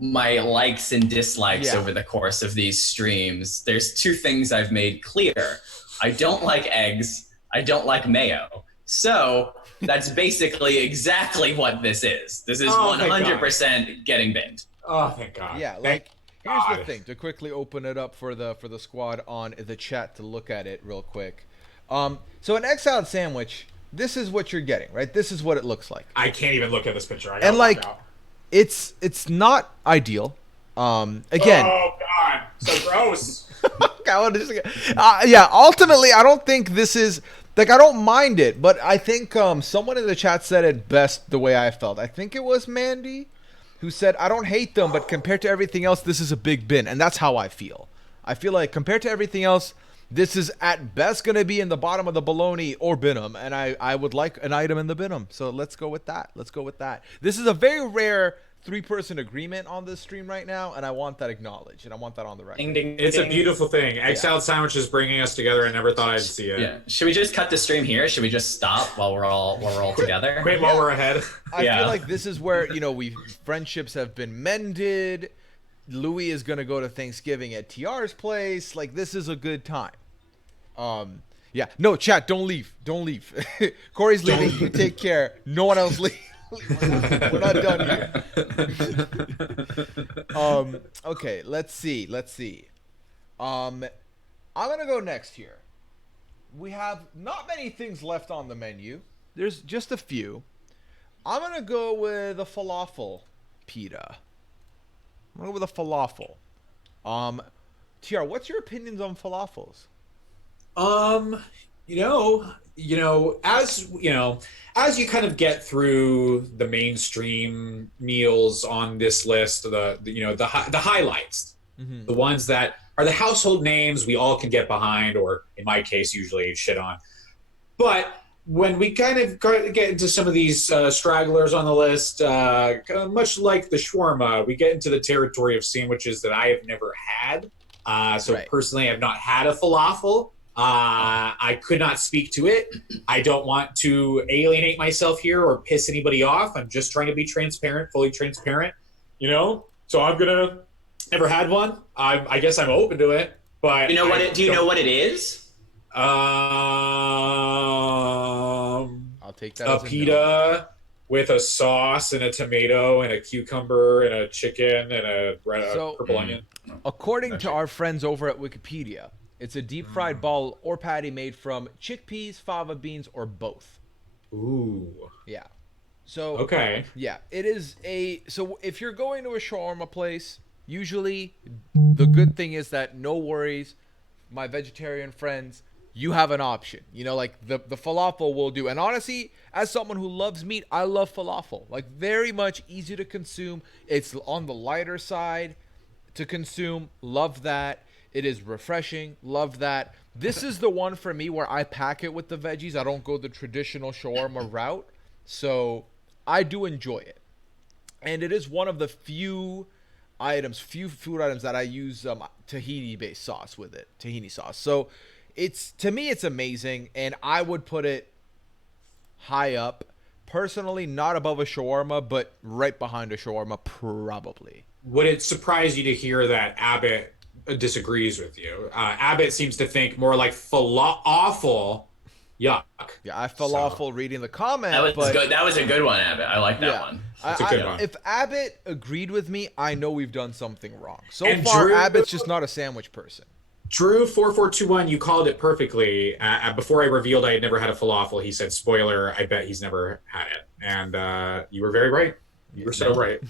my likes and dislikes over the course of these streams, there's two things I've made clear. I don't like eggs. I don't like mayo. So that's basically exactly what this is. This is 100% getting binned. Oh, thank God. Yeah, Here's the God. thing, to quickly open it up for the squad on the chat to look at it real quick. So an egg salad sandwich, this is what you're getting, right? This is what it looks like. I can't even look at this picture. I gotta And walk like out. it's not ideal. Again, Oh God, so gross. yeah, ultimately I don't think this is like, I don't mind it, but I think someone in the chat said it best the way I felt. I think it was Mandy who said, I don't hate them, but compared to everything else, this is a big bin. And that's how I feel. I feel like compared to everything else, this is at best going to be in the bottom of the bologna or binum. And I would like an item in the binum. So let's go with that. Let's go with that. This is a very rare 3-person agreement on this stream right now. And I want that acknowledged. And I want that on the record. Ding, ding, It's a ding. beautiful thing. Egg salad sandwiches bringing us together. I never thought I'd see it. Yeah. Should we just cut the stream here? Should we just stop while we're all together? Quit while we're ahead. I Yeah. feel like this is where, friendships have been mended. Louie is going to go to Thanksgiving at TR's place. Like, this is a good time. Yeah. No, chat, don't leave. Don't leave. Corey's leaving. You take care. No one else leave. We're not done here. Okay, let's see. I'm going to go next here. We have not many things left on the menu. There's just a few. I'm going to go with a falafel pita. I'm going to go with a falafel. TR, what's your opinions on falafels? As you kind of get through the mainstream meals on this list, the highlights, the ones that are the household names we all can get behind, or in my case, usually shit on. But when we kind of get into some of these stragglers on the list, much like the shawarma, we get into the territory of sandwiches that I have never had. Personally, I've not had a falafel. I could not speak to it. I don't want to alienate myself here or piss anybody off. I'm just trying to be transparent, fully transparent, So I'm gonna never had one. I guess I'm open to it, but Do you know what it is? I'll take that A as a pita with a sauce and a tomato and a cucumber and a chicken and a purple onion. According to our friends over at Wikipedia, it's a deep-fried ball or patty made from chickpeas, fava beans, or both. Ooh. Yeah. So Okay. Yeah, it is so if you're going to a shawarma place, usually the good thing is that no worries, my vegetarian friends, you have an option. Like the falafel will do. And honestly, as someone who loves meat, I love falafel. Like, very much easy to consume. It's on the lighter side to consume. Love that. It is refreshing. Love that. This is the one for me where I pack it with the veggies. I don't go the traditional shawarma route. So I do enjoy it. And it is one of the few food items that I use tahini-based sauce with it. Tahini sauce. So to me, it's amazing. And I would put it high up. Personally, not above a shawarma, but right behind a shawarma, probably. Would it surprise you to hear that Abbott disagrees with you? Abbott seems to think more like falafel. Yuck. Yeah, I falafel reading the comment. That was good. That was a good one, Abbott. I like that one. That's a good one. If Abbott agreed with me, I know we've done something wrong. So And far, Drew- Abbott's just not a sandwich person. Drew4421, you called it perfectly. Before I revealed I had never had a falafel, he said, spoiler, I bet he's never had it. And you were very right. You were so right.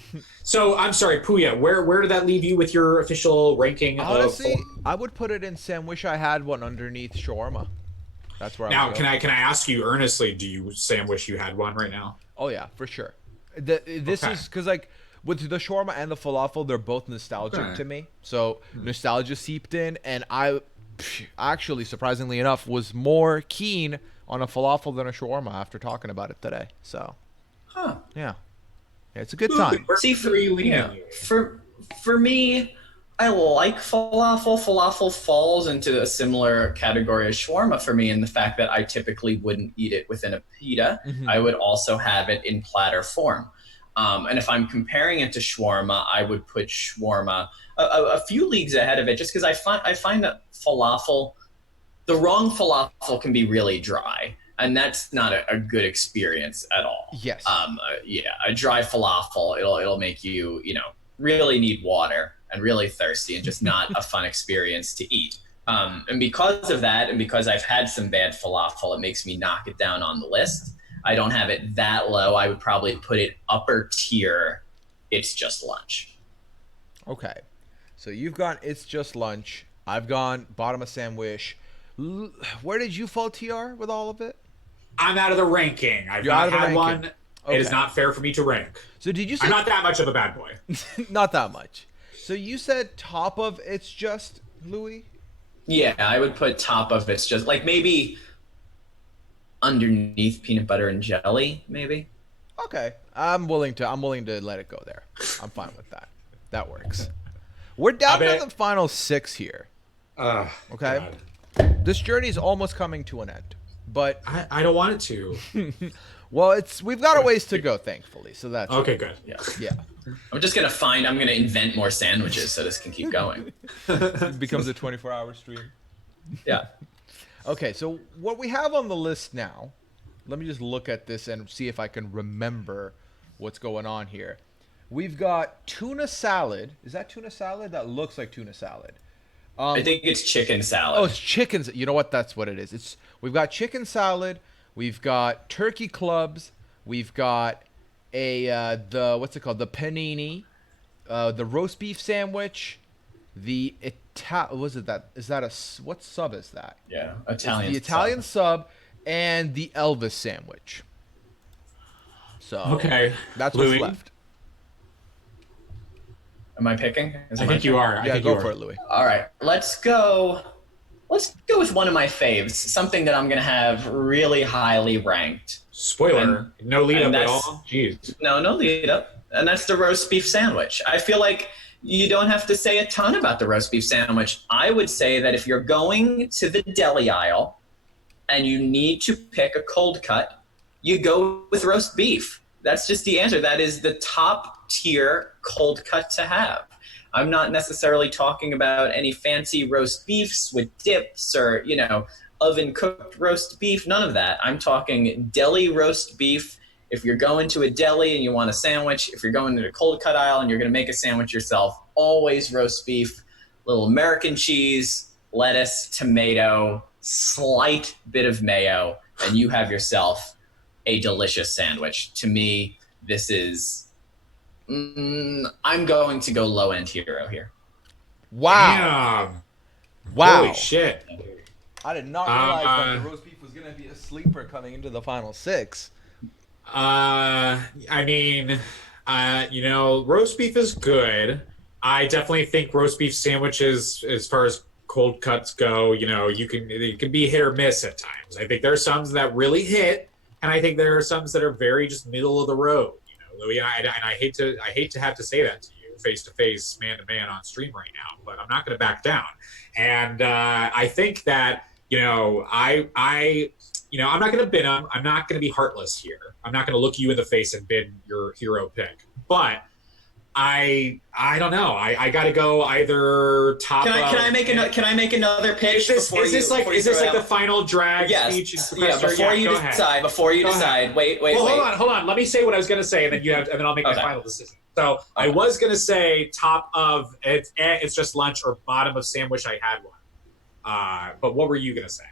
So, I'm sorry, Puya, where did that leave you with your official ranking? Honestly, I would put it in sandwich. I had one underneath shawarma. That's where I Now, would can go. I ask you earnestly, do you wish you had one right now? Oh, yeah, for sure. This Okay. is because, like, with the shawarma and the falafel, they're both nostalgic Okay. to me. So nostalgia seeped in, and I actually, surprisingly enough, was more keen on a falafel than a shawarma after talking about it today. So, yeah, it's a good time. See, Where are you leaning? yeah, for me, I like falafel. Falafel falls into a similar category as shawarma for me in the fact that I typically wouldn't eat it within a pita. I would also have it in platter form. And if I'm comparing it to shawarma, I would put shawarma a few leagues ahead of it, just because I find that falafel, the wrong falafel can be really dry, and that's not a good experience at all. Yes. Yeah, a dry falafel, it'll make you, really need water and really thirsty and just not a fun experience to eat. And because of that, and because I've had some bad falafel, it makes me knock it down on the list. I don't have it that low. I would probably put it upper tier. It's just lunch. Okay. So you've gone It's Just Lunch. I've gone bottom of sandwich. Where did you fall, TR, with all of it? I'm out of the ranking. I've You're not out of the had ranking. one. Okay. It is not fair for me to rank. So did you say I'm not that much of a bad boy. not that much? So you said top of It's Just, Louie? Yeah, I would put top of It's Just, like maybe underneath peanut butter and jelly, maybe. Okay. I'm willing to let it go there. I'm fine with that. That works. We're down to the final 6 here. Okay. God. This journey is almost coming to an end. But I don't want it to. well, we've got a ways to go, thankfully. So that's Okay, good. Yeah. I'm going to invent more sandwiches so this can keep going. It becomes a 24-hour stream. Yeah. Okay, so what we have on the list now, let me just look at this and see if I can remember what's going on here. We've got tuna salad. Is that tuna salad? That looks like tuna salad. I think it's chicken salad. Oh, it's chicken. You know what? That's what it is. We've got chicken salad. We've got turkey clubs. We've got what's it called? The panini, the roast beef sandwich, the what sub is that? Yeah, Italian. The Italian sub and the Elvis sandwich. So okay, that's Louie. what's left. Am I picking? I think you are. Yeah, go for it, Louie. All right, let's go with one of my faves, something that I'm going to have really highly ranked. Spoiler, no lead up at all? Jeez. No lead up. And that's the roast beef sandwich. I feel like you don't have to say a ton about the roast beef sandwich. I would say that if you're going to the deli aisle and you need to pick a cold cut, you go with roast beef. That's just the answer. That is the top tier cold cut to have. I'm not necessarily talking about any fancy roast beefs with dips or, oven cooked roast beef. None of that. I'm talking deli roast beef. If you're going to a deli and you want a sandwich, if you're going to the cold cut aisle and you're going to make a sandwich yourself, always roast beef, little American cheese, lettuce, tomato, slight bit of mayo, and you have yourself a delicious sandwich. To me, this is... I'm going to go low-end hero here. Wow. Damn. Wow. Holy shit. I did not realize that the roast beef was going to be a sleeper coming into the final 6. I mean, roast beef is good. I definitely think roast beef sandwiches, as far as cold cuts go, it can be hit or miss at times. I think there are some that really hit, and I think there are some that are very just middle of the road. Louie, and I hate to have to say that to you face to face, man to man on stream right now, but I'm not going to back down. And I think that I'm not going to bid them. I'm not going to be heartless here. I'm not going to look you in the face and bid your hero pick. But I don't know. I got to go either top. Can I make another pitch? Is this like the final drag speech? Yeah. Before you decide. Wait. Hold on. Let me say what I was going to say, and then I'll make my final decision. So I was going to say top of it's just lunch or bottom of sandwich. I had one. But what were you going to say?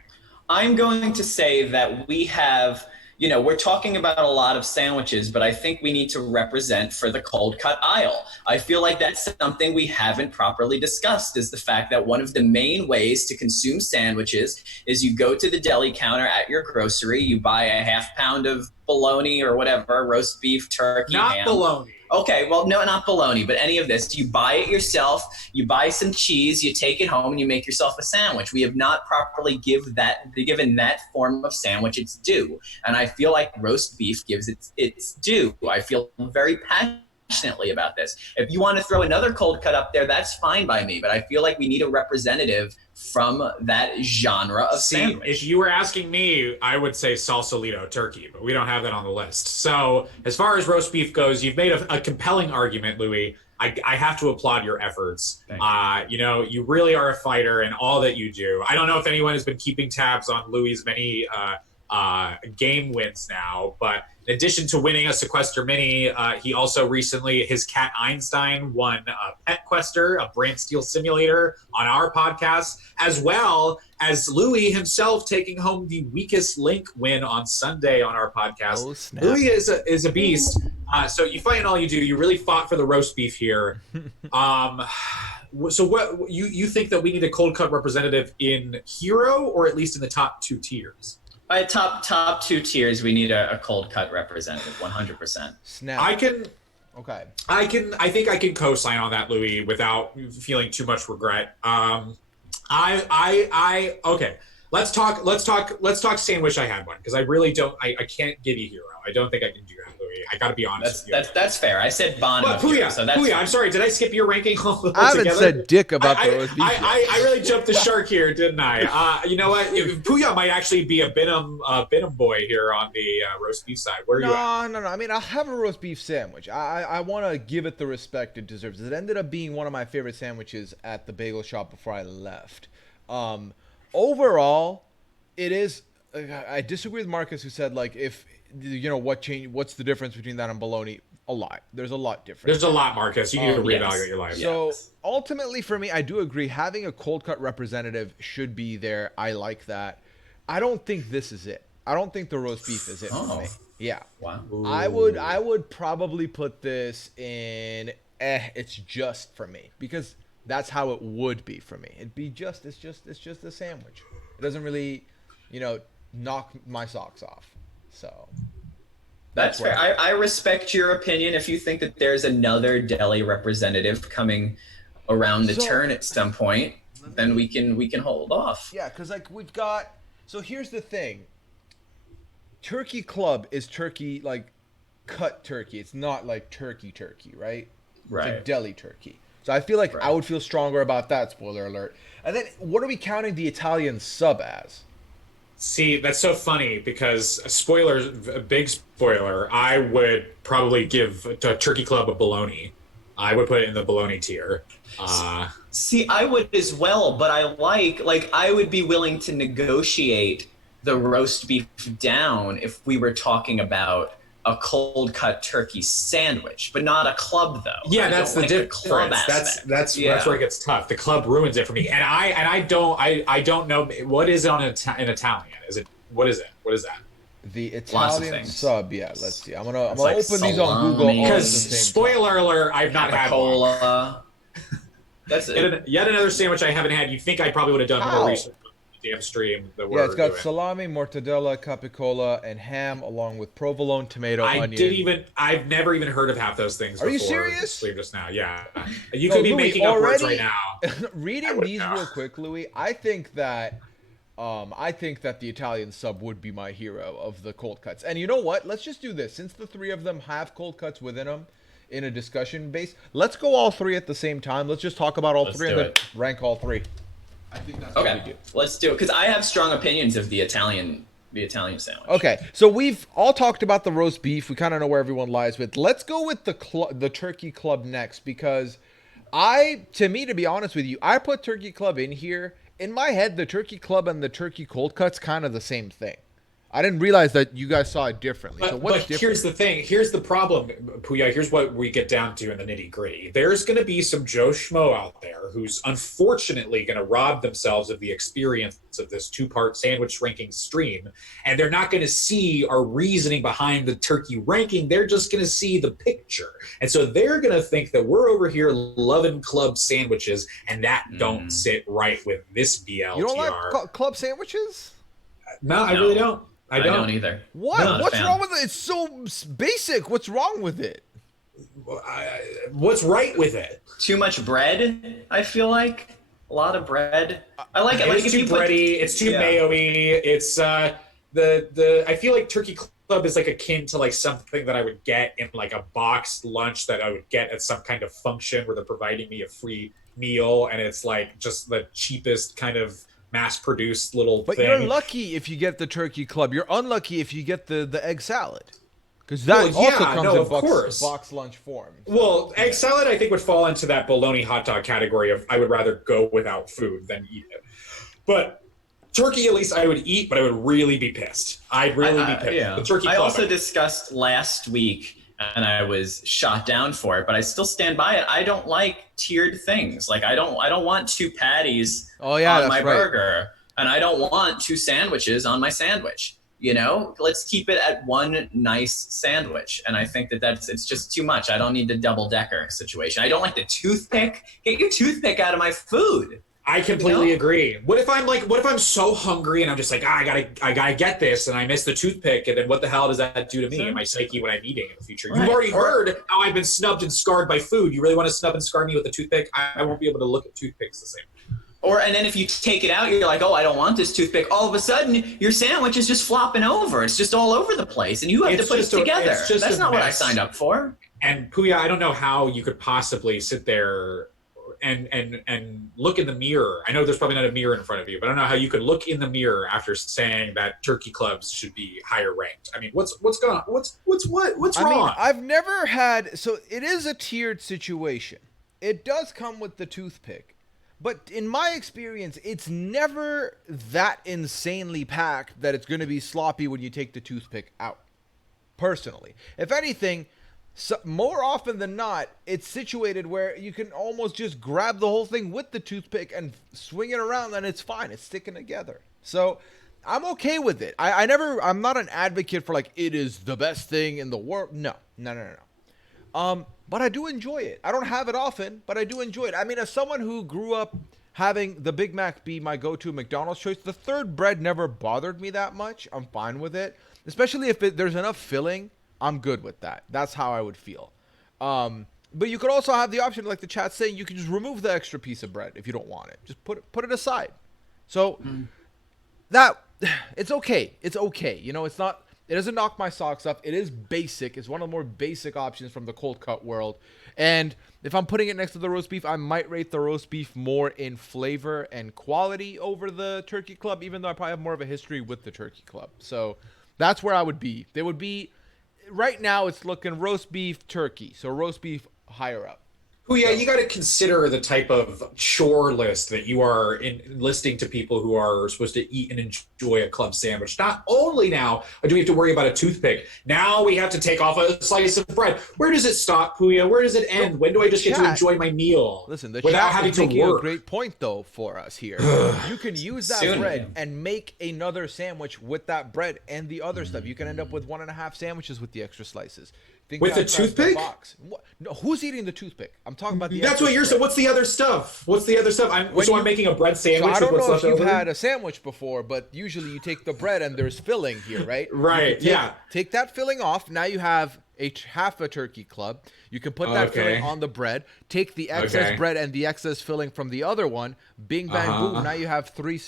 I'm going to say that we have, we're talking about a lot of sandwiches, but I think we need to represent for the cold cut aisle. I feel like that's something we haven't properly discussed, is the fact that one of the main ways to consume sandwiches is you go to the deli counter at your grocery, you buy a half pound of bologna or whatever, roast beef, turkey, ham. Bologna. Okay, well, no, not bologna, but any of this. You buy it yourself, you buy some cheese, you take it home, and you make yourself a sandwich. We have not properly given that form of sandwich its due. And I feel like roast beef gives its due. I feel very passionately about this. If you want to throw another cold cut up there, that's fine by me, but I feel like we need a representative from that genre of sandwich. If you were asking me, I would say Sausalito turkey, but we don't have that on the list. So as far as roast beef goes, you've made a compelling argument, Louie. I have to applaud your efforts. You really are a fighter in all that you do. I don't know if anyone has been keeping tabs on Louie's many game wins now, but In addition to winning a Sequester Mini, he also recently, his cat Einstein won Pet Quester, a brand steel simulator on our podcast, as well as Louie himself taking home the weakest link win on Sunday on our podcast. Oh, snap. Louie is a beast. So you fight in all you do. You really fought for the roast beef here. So what you think that we need a cold cut representative in Hero or at least in the top 2 tiers? By top 2 tiers, we need a cold cut representative, 100%. Snap. I think I can co-sign on that, Louie, without feeling too much regret. Okay. Let's talk sandwich. I had one because I really don't. I can't give you Hero. I don't think I can do that, Louie. I got to be honest with you. That's fair. I said Bond. But Puya, I'm sorry. Did I skip your ranking altogether? I haven't said dick about the roast beef. I really jumped the shark here, didn't I? You know what? Puya might actually be a Benham boy here on the roast beef side. Where are you at? No. I mean, I'll have a roast beef sandwich. I want to give it the respect it deserves. It ended up being one of my favorite sandwiches at the bagel shop before I left. Overall, it is. I disagree with Marcus, who said like if what's the difference between that and bologna? A lot. There's a lot different. There's a lot, Marcus. You need to reevaluate your life. So ultimately, for me, I do agree. Having a cold cut representative should be there. I like that. I don't think this is it. I don't think the roast beef is it for me. Yeah. Wow. Ooh. I would probably put this in. It's just for me because that's how it would be for me. It'd be just. It's just a sandwich. It doesn't really, knock my socks off. So. That's fair. I respect your opinion. If you think that there's another deli representative coming around the turn at some point, then we can hold off. Yeah, because we've got. So here's the thing. Turkey Club is turkey cut turkey. It's not like turkey, right? Right. It's like deli turkey. So I feel like I would feel stronger about that. Spoiler alert. And then what are we counting the Italian sub as? See, that's so funny because a big spoiler, I would probably give Turkey Club a bologna. I would put it in the bologna tier. See, I would as well, but I would be willing to negotiate the roast beef down if we were talking about a cold cut turkey sandwich, but not a club though. Yeah, that's the difference. That's where it gets tough. The club ruins it for me, and I don't know what is on in Italian. What is that? The Italian sub. Yeah, let's see. I'm gonna open these on Google because spoiler alert, I've not had one. That's it. Yet another sandwich I haven't had. You think I probably would have done more research. Damn stream. It's got salami, mortadella, capicola, and ham, along with provolone, tomato, onion. I've never even heard of half those things. Are you serious? Just now, yeah. You could be Louie, making up words right now. Reading these real quick, Louie, I think that the Italian sub would be my hero of the cold cuts. And you know what? Let's just do this. Since the three of them have cold cuts within them in a discussion base, let's go all three at the same time. Let's just talk about all three and then rank all three. I think that's what we do. Let's do it because I have strong opinions of the Italian sandwich. Okay, so we've all talked about the roast beef. We kind of know where everyone lies with. Let's go with the Turkey Club next because to be honest with you, I put Turkey Club in here. In my head, the Turkey Club and the Turkey Cold Cut's kind of the same thing. I didn't realize that you guys saw it differently. But here's the thing. Here's the problem, Puya. Here's what we get down to in the nitty gritty. There's going to be some Joe Schmo out there who's unfortunately going to rob themselves of the experience of this 2-part sandwich ranking stream. And they're not going to see our reasoning behind the turkey ranking. They're just going to see the picture. And so they're going to think that we're over here loving club sandwiches and that don't sit right with this BLTR. You don't like club sandwiches? No, I really don't. I don't either. What? What's wrong with it? It's so basic. What's wrong with it? What's right with it? Too much bread, I feel like. A lot of bread. I like it. It's too bready. It's too mayo-y. It's I feel like Turkey Club is like akin to like something that I would get in like a boxed lunch that I would get at some kind of function where they're providing me a free meal, and it's like just the cheapest kind of mass-produced little thing. But you're lucky if you get the Turkey Club. You're unlucky if you get the egg salad. Because that also comes in box lunch form. So, well, egg salad I think would fall into that bologna hot dog category of I would rather go without food than eat it. But turkey, at least I would eat, but I would really be pissed. I'd really be pissed. Yeah. The turkey I club, also discussed last week, and I was shot down for it, but I still stand by it. I don't like tiered things. Like I don't want 2 patties on my burger, and I don't want 2 sandwiches on my sandwich. You know, let's keep it at one nice sandwich. And I think it's just too much. I don't need the double decker situation. I don't like the toothpick. Get your toothpick out of my food. I completely agree. What if I'm so hungry and I'm just like, I gotta get this, and I miss the toothpick, and then what the hell does that do to me and my psyche when I'm eating in the future? Right. You've already heard how I've been snubbed and scarred by food. You really want to snub and scar me with a toothpick? I won't be able to look at toothpicks the same. And then if you take it out, you're like, oh, I don't want this toothpick. All of a sudden, your sandwich is just flopping over. It's just all over the place, and you have to put it together. That's not what I signed up for. And Puya, I don't know how you could possibly sit there and look in the mirror. I know there's probably not a mirror in front of you, but I don't know how you could look in the mirror after saying that turkey clubs should be higher ranked. I mean, what's going on? What's wrong? I mean, I've never had, so it is a tiered situation. It does come with the toothpick. But in my experience, it's never that insanely packed that it's going to be sloppy when you take the toothpick out. Personally. If anything, more often than not, it's situated where you can almost just grab the whole thing with the toothpick and swing it around, and it's fine. It's sticking together. So I'm okay with it. I'm not an advocate for like, it is the best thing in the world. No. But I do enjoy it. I don't have it often, but I do enjoy it. I mean, as someone who grew up having the Big Mac be my go-to McDonald's choice, the third bread never bothered me that much. I'm fine with it. Especially if there's enough filling, I'm good with that. That's how I would feel. But you could also have the option, like the chat's saying, you can just remove the extra piece of bread if you don't want it. Just put it aside. So it's okay. It's okay. You know, it doesn't knock my socks off. It is basic. It's one of the more basic options from the cold cut world. And if I'm putting it next to the roast beef, I might rate the roast beef more in flavor and quality over the turkey club, even though I probably have more of a history with the turkey club. So that's where I would be. They would be, right now it's looking roast beef, turkey. So roast beef higher up. Oh yeah, you got to consider the type of chore list that you are listing to people who are supposed to eat and enjoy a club sandwich. Not only now do we have to worry about a toothpick, now we have to take off a slice of bread. Where does it stop, Puya? Where does it end? When do I just get to enjoy my meal? Listen, the without chat having is to making work? a great point though for us here. You can use that bread and make another sandwich with that bread and the other stuff. You can end up with 1.5 sandwiches with the extra slices. With the toothpick? No, who's eating the toothpick? I'm talking about the. That's what you're saying. What's the other stuff? I'm making a bread sandwich. So I don't with what's know if left you've over? had a sandwich before, but usually you take the bread and there's filling here, right? Right. Take that filling off. Now you have half a turkey club. You can put that filling on the bread. Take the excess bread and the excess filling from the other one. Bing bang boom. Now you have three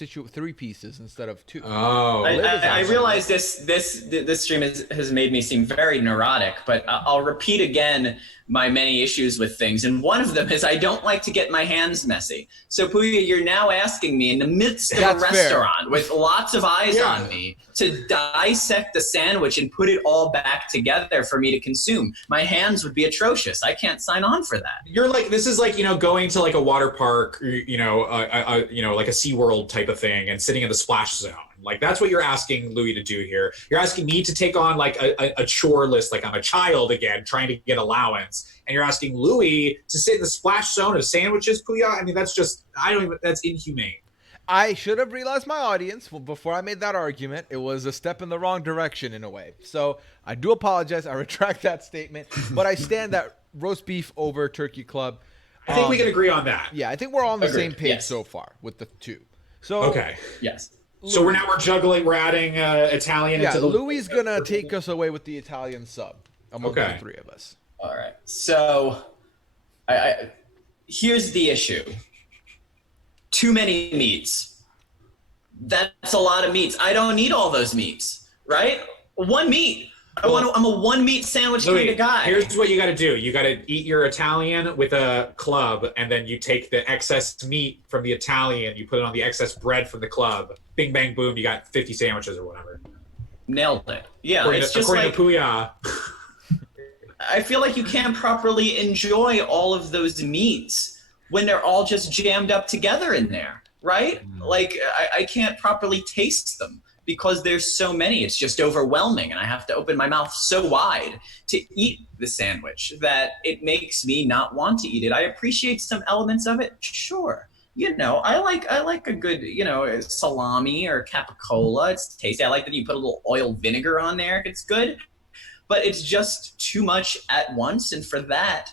pieces instead of 2. Oh, I realize this stream has made me seem very neurotic, but I'll repeat again my many issues with things, and one of them is I don't like to get my hands messy. So Puya, you're now asking me in the midst of a restaurant with lots of eyes on me to dissect the sandwich and put it all back together for me to consume. My hands would be atrocious. I can't sign on for that. You're like, this is like, going to like a water park, like a SeaWorld type of thing, and sitting in the splash zone. Like, that's what you're asking Louie to do here. You're asking me to take on like a chore list, like I'm a child again, trying to get allowance. And you're asking Louie to sit in the splash zone of sandwiches, Puya? I mean, that's inhumane. I should have realized my audience before I made that argument. It was a step in the wrong direction in a way. So I do apologize. I retract that statement. But I stand that roast beef over turkey club. I think we can agree on that. Yeah, I think we're all on the same page so far with the 2. So okay. Yes. So we're juggling. We're adding Italian. Yeah, into the... Louie's gonna take us away with the Italian sub among the 3 of us. All right. So, here's the issue. Too many meats. That's a lot of meats. I don't need all those meats, right? One meat. I'm a one meat sandwich Louie, kind of guy. Here's what you got to do. You got to eat your Italian with a club, and then you take the excess meat from the Italian, you put it on the excess bread from the club. Bing, bang, boom, you got 50 sandwiches or whatever. Nailed it. Yeah, according it's just according like... to Puya. I feel like you can't properly enjoy all of those meats when they're all just jammed up together in there. right? Like I can't properly taste them because there's so many. It's just overwhelming, and I have to open my mouth so wide to eat the sandwich that it makes me not want to eat it. I appreciate some elements of it, sure. You know, I like a good, you know, salami or capicola. It's tasty. I like that you put a little oil vinegar on there. It's good, but it's just too much at once, and for that,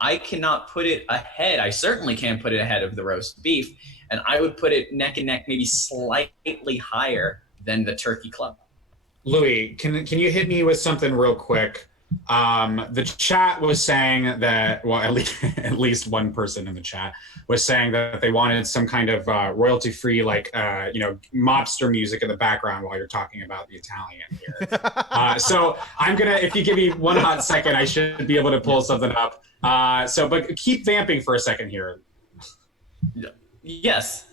I cannot put it ahead. I certainly can't put it ahead of the roast beef, and I would put it neck and neck, maybe slightly higher than the turkey club. Louie, can you hit me with something real quick? The chat was saying that, well, at least one person in the chat was saying that they wanted some kind of royalty-free, like, you know, mobster music in the background while you're talking about the Italian here. So I'm gonna, if you give me one hot second, I should be able to pull something up. But keep vamping for a second here. Yes.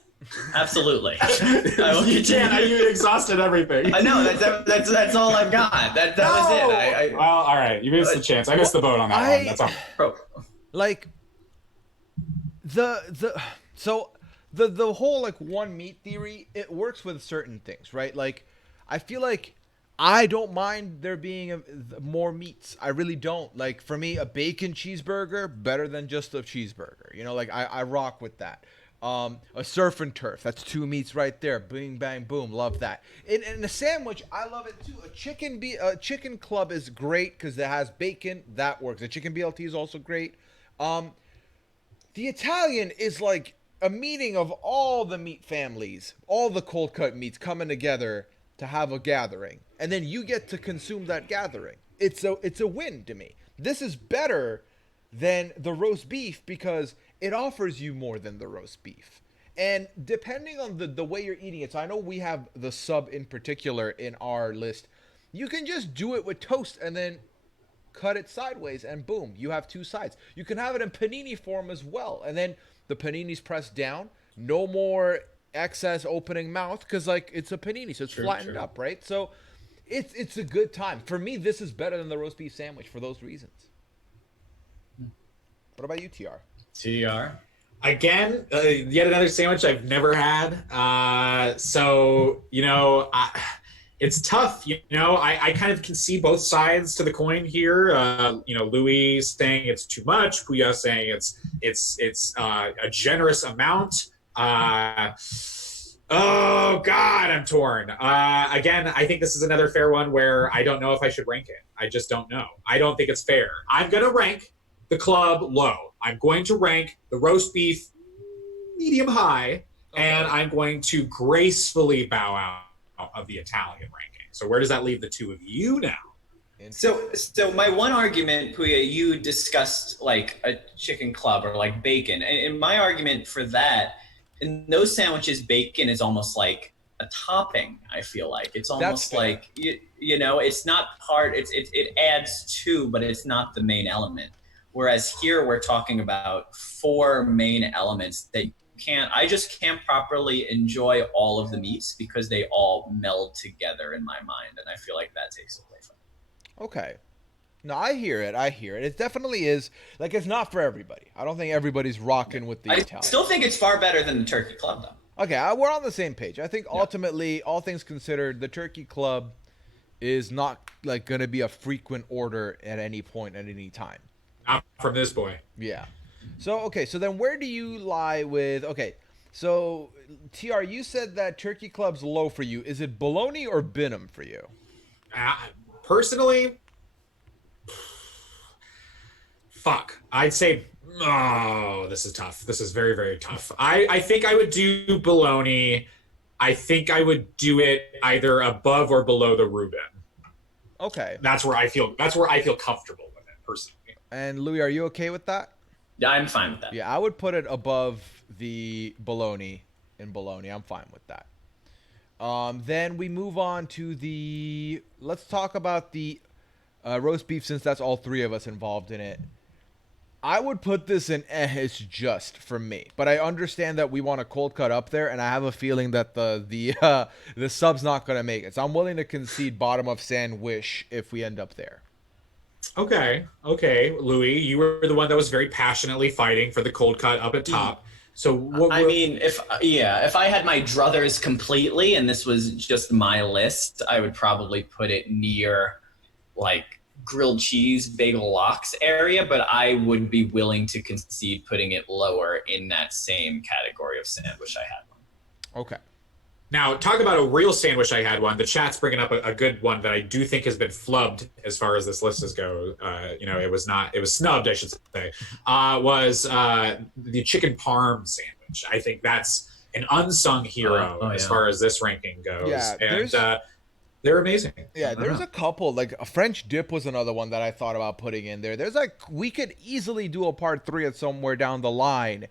Absolutely. You exhausted everything. I know that's all I've got. That was it. Well, all right, you missed the chance. I missed the boat on that one. That's all. Like the whole like one meat theory, it works with certain things, right? Like I feel like I don't mind there being more meats. I really don't. Like for me, a bacon cheeseburger better than just a cheeseburger. You know, like I rock with that. A surf and turf, that's 2 meats right there. Bing, bang, boom. Love that. In a sandwich, I love it too. A chicken club is great because it has bacon. That works. A chicken BLT is also great. The Italian is like a meeting of all the meat families, all the cold cut meats coming together to have a gathering, and then you get to consume that gathering. It's a win to me. This is better than the roast beef because it offers you more than the roast beef. And depending on the way you're eating it, so I know we have the sub in particular in our list, you can just do it with toast and then cut it sideways and boom, you have 2 sides. You can have it in panini form as well, and then the panini's pressed down, no more excess opening mouth because like it's a panini, so it's flattened up, right? So it's a good time. For me, this is better than the roast beef sandwich for those reasons. What about you, TR? TR. Again, yet another sandwich I've never had. So, you know, it's tough. You know, I kind of can see both sides to the coin here. You know, Louis saying it's too much. Puya saying it's a generous amount. Oh, God, I'm torn. Again, I think this is another fair one where I don't know if I should rank it. I just don't know. I don't think it's fair. I'm going to rank the club low. I'm going to rank the roast beef medium high, and I'm going to gracefully bow out of the Italian ranking. So where does that leave the two of you now? So my one argument, Puya, you discussed like a chicken club or like bacon. And my argument for that, in those sandwiches, bacon is almost like a topping, I feel like. It's almost like, you know, it's not part, it adds to, but it's not the main element. Whereas here we're talking about 4 main elements that I just can't properly enjoy all of the meats because they all meld together in my mind. And I feel like that takes away from it. Okay. No, I hear it. It definitely is. Like, it's not for everybody. I don't think everybody's rocking with the Italian. I still think it's far better than the turkey club, though. Okay, we're on the same page. I think ultimately, all things considered, the turkey club is not like going to be a frequent order at any point at any time. Not from this boy. Yeah. So, okay, so then where do you lie with... Okay, so, TR, you said that turkey club's low for you. Is it bologna or Binham for you? Personally, fuck. I'd say... Oh, this is tough. This is very, very tough. I think I would do bologna. I think I would do it either above or below the Reuben. Okay. That's where I feel comfortable with it, personally. And Louis, are you okay with that? Yeah, I'm fine with that. Yeah, I would put it above the bologna in bologna. I'm fine with that. Then we move on to the... Let's talk about the roast beef, since that's all 3 of us involved in it. I would put this in it's just for me. But I understand that we want a cold cut up there, and I have a feeling that the sub's not going to make it. So I'm willing to concede bottom of sandwich if we end up there. Okay, Louis, you were the one that was very passionately fighting for the cold cut up at top. So what? I mean, if I had my druthers completely and this was just my list, I would probably put it near like grilled cheese bagel lox area, but I would be willing to concede putting it lower in that same category of sandwich I had one. Okay. Now, talk about a real sandwich I had one. The chat's bringing up a good one that I do think has been flubbed as far as this list is go. It was not, it was snubbed, I should say, was the chicken parm sandwich. I think that's an unsung hero as far as this ranking goes. Yeah, and they're amazing. Yeah, there's a couple. Like a French dip was another one that I thought about putting in there. There's like, we could easily do a part 3 at somewhere down the line.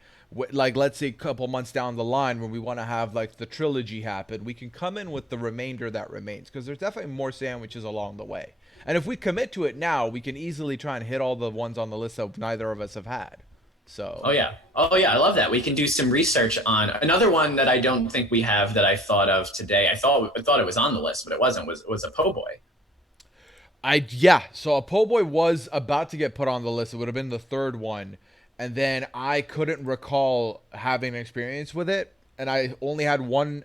Like, let's say a couple months down the line when we want to have like the trilogy happen, we can come in with the remainder that remains, because there's definitely more sandwiches along the way. And if we commit to it now, we can easily try and hit all the ones on the list that neither of us have had. So. Oh yeah, I love that. We can do some research on another one that I don't think we have that I thought of today. I thought it was on the list, but it wasn't. Was a po' boy. So a po' boy was about to get put on the list. It would have been the third one. And then I couldn't recall having an experience with it. And I only had one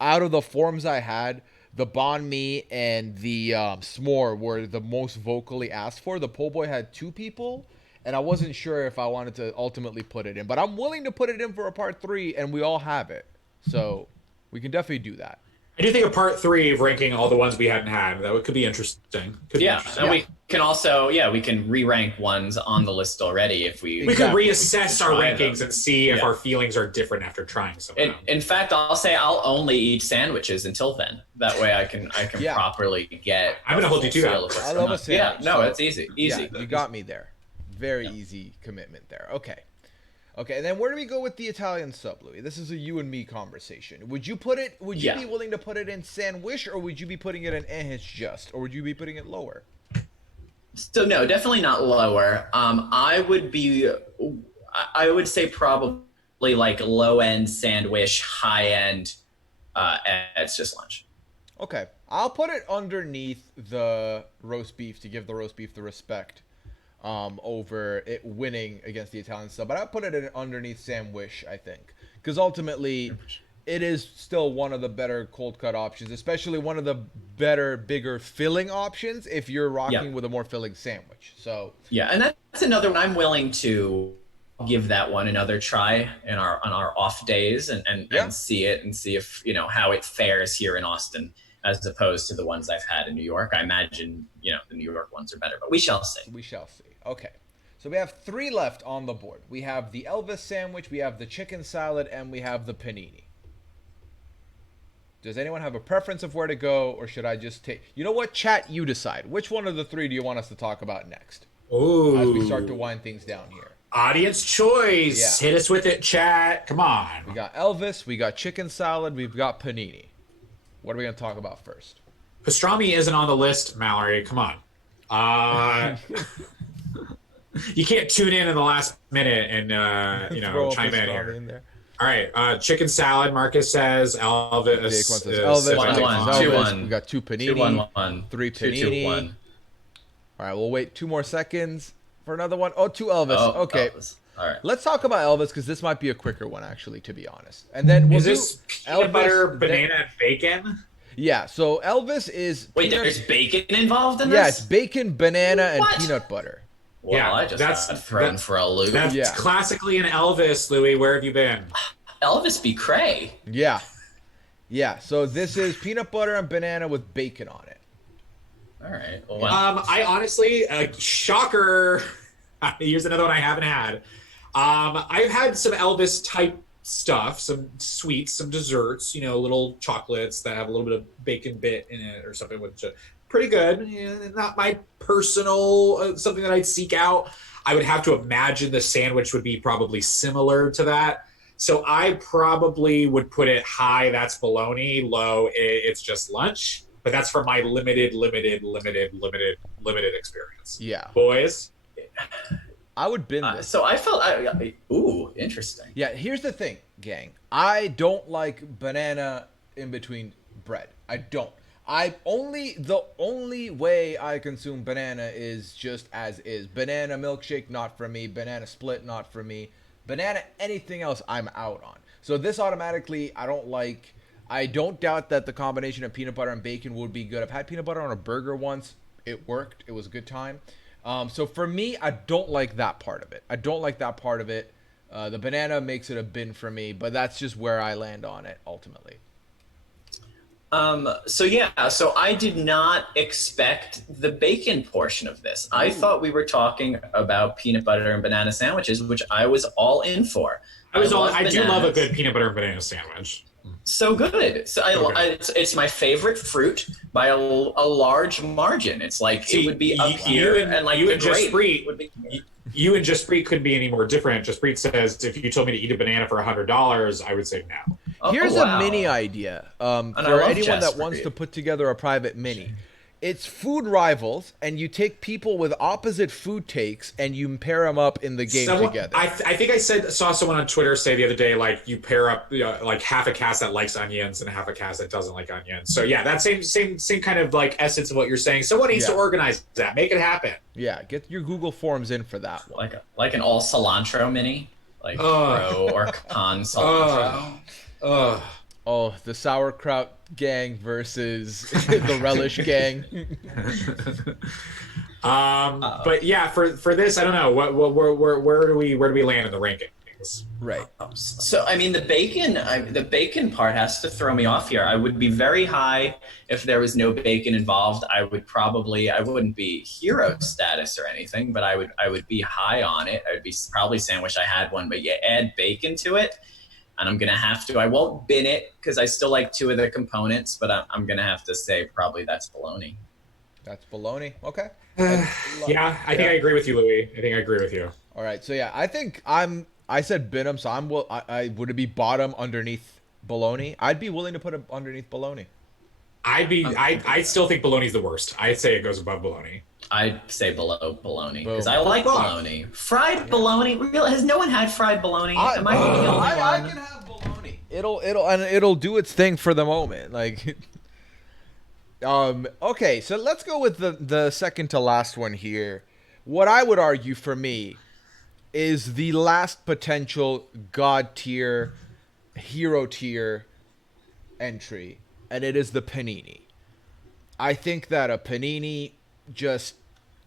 out of the forms I had. The banh mi and the s'more were the most vocally asked for. The po' boy had 2 people, and I wasn't sure if I wanted to ultimately put it in. But I'm willing to put it in for a part 3, and we all have it. So we can definitely do that. I do think a part 3 of ranking all the ones we hadn't had, that could be interesting. And we can also, we can re-rank ones on the list already if we... We could reassess our rankings and see if our feelings are different after trying some. In fact, I'll say I'll only eat sandwiches until then. That way I can properly get... I'm going to hold you to that. I love a sandwich. Yeah, no, it's easy. Yeah, you got me there. Very easy commitment there. Okay, and then where do we go with the Italian sub, Louie? This is a you and me conversation. Would you put it? Would you be willing to put it in sandwich, or would you be putting it in it's just, or would you be putting it lower? So no, definitely not lower. I would say probably like low end sandwich, high end. It's just lunch. Okay, I'll put it underneath the roast beef to give the roast beef the respect. Over it winning against the Italian sub, but I put it in underneath sandwich, I think, because ultimately it is still one of the better cold cut options, especially one of the better, bigger filling options if you're rocking with a more filling sandwich. So and that's another one I'm willing to give that one another try on our off days and see it and see if how it fares here in Austin as opposed to the ones I've had in New York. I imagine the New York ones are better, but we shall see. We shall see. Okay, so we have 3 left on the board. We have the Elvis sandwich, we have the chicken salad, and we have the panini. Does anyone have a preference of where to go, or should I just take... You know what, chat, you decide. Which one of the 3 do you want us to talk about next? Ooh. As we start to wind things down here. Audience choice. Hit us with it, chat. Come on. We got Elvis, we got chicken salad, we've got panini. What are we going to talk about first? Pastrami isn't on the list, Mallory. Come on. You can't tune in the last minute and chime in here. In there. All right, chicken salad. Marcus says Elvis. Elvis. 2-1. We got 2 panini. 2-1. 3 panini. 2-1. All right, we'll wait 2 more seconds for another one. Oh, 2 Elvis. Okay. Elvis. All right. Let's talk about Elvis because this might be a quicker one, actually, to be honest. And then is this peanut butter, banana, and bacon? Yeah. So Elvis is. Wait, there's bacon involved in this? Yeah, it's bacon, banana, and peanut butter. Well, I just got thrown for a loop. That's classically an Elvis, Louie. Where have you been? Elvis be cray. Yeah. So this is peanut butter and banana with bacon on it. All right. Well, I honestly, shocker. Here's another one I haven't had. I've had some Elvis type stuff, some sweets, some desserts, little chocolates that have a little bit of bacon bit in it or something, which pretty good. Not my personal something that I'd seek out. I would have to imagine the sandwich would be probably similar to that. So I probably would put it high. That's bologna. Low, it's just lunch. But that's for my limited experience. Yeah, boys. I would bin this. So I felt, ooh, interesting. Yeah, here's the thing, gang. I don't like banana in between bread. I don't. The only way I consume banana is just as is. Banana milkshake, not for me. Banana split, not for me. Banana, anything else, I'm out on. So this automatically, I don't like. I don't doubt that the combination of peanut butter and bacon would be good. I've had peanut butter on a burger once. It worked. It was a good time. So for me, I don't like that part of it. I don't like that part of it. The banana makes it a bin for me, but that's just where I land on it ultimately. So I did not expect the bacon portion of this. I thought we were talking about peanut butter and banana sandwiches, which I was all in for. I do love a good peanut butter and banana sandwich. So good. So it's my favorite fruit by a large margin. It's like it would be up here, and like you and Jaspreet would be. You and Jaspreet couldn't be any more different. Jaspreet says, if you told me to eat a banana for $100, I would say no. Here's a mini idea for anyone that wants to put together a private mini. It's food rivals, and you take people with opposite food takes, and you pair them up in the game together. I think I saw someone on Twitter say the other day, like, you pair up like half a cast that likes onions and half a cast that doesn't like onions. So yeah, that same kind of like essence of what you're saying. Someone needs to organize that, make it happen. Yeah, get your Google Forms in for that one. Like an all cilantro mini, like pro or con cilantro. Oh, the sauerkraut gang versus the relish gang. But yeah, for this, I don't know. Where do we land in the rankings? Right. So I mean, the bacon part has to throw me off here. I would be very high if there was no bacon involved. I wouldn't be hero status or anything, but I would be high on it. I would be probably sandwich. I had one, but you add bacon to it. And I'm going to have to, I won't bin it because I still like two of the components, but I'm going to have to say probably that's bologna. That's bologna. Okay. I think I agree with you, Louie. I think I agree with you. All right. So yeah, I think I said bin them, so would it be bottom underneath bologna? I'd be willing to put it underneath bologna. I still think bologna's the worst. I'd say it goes above bologna. I'd say below bologna because I like bologna. Fried bologna. Has no one had fried bologna? Am I the only one? I can have bologna. It'll do its thing for the moment. Like, okay, so let's go with the second to last one here. What I would argue for me is the last potential god tier, hero tier entry, and it is the panini. I think that a panini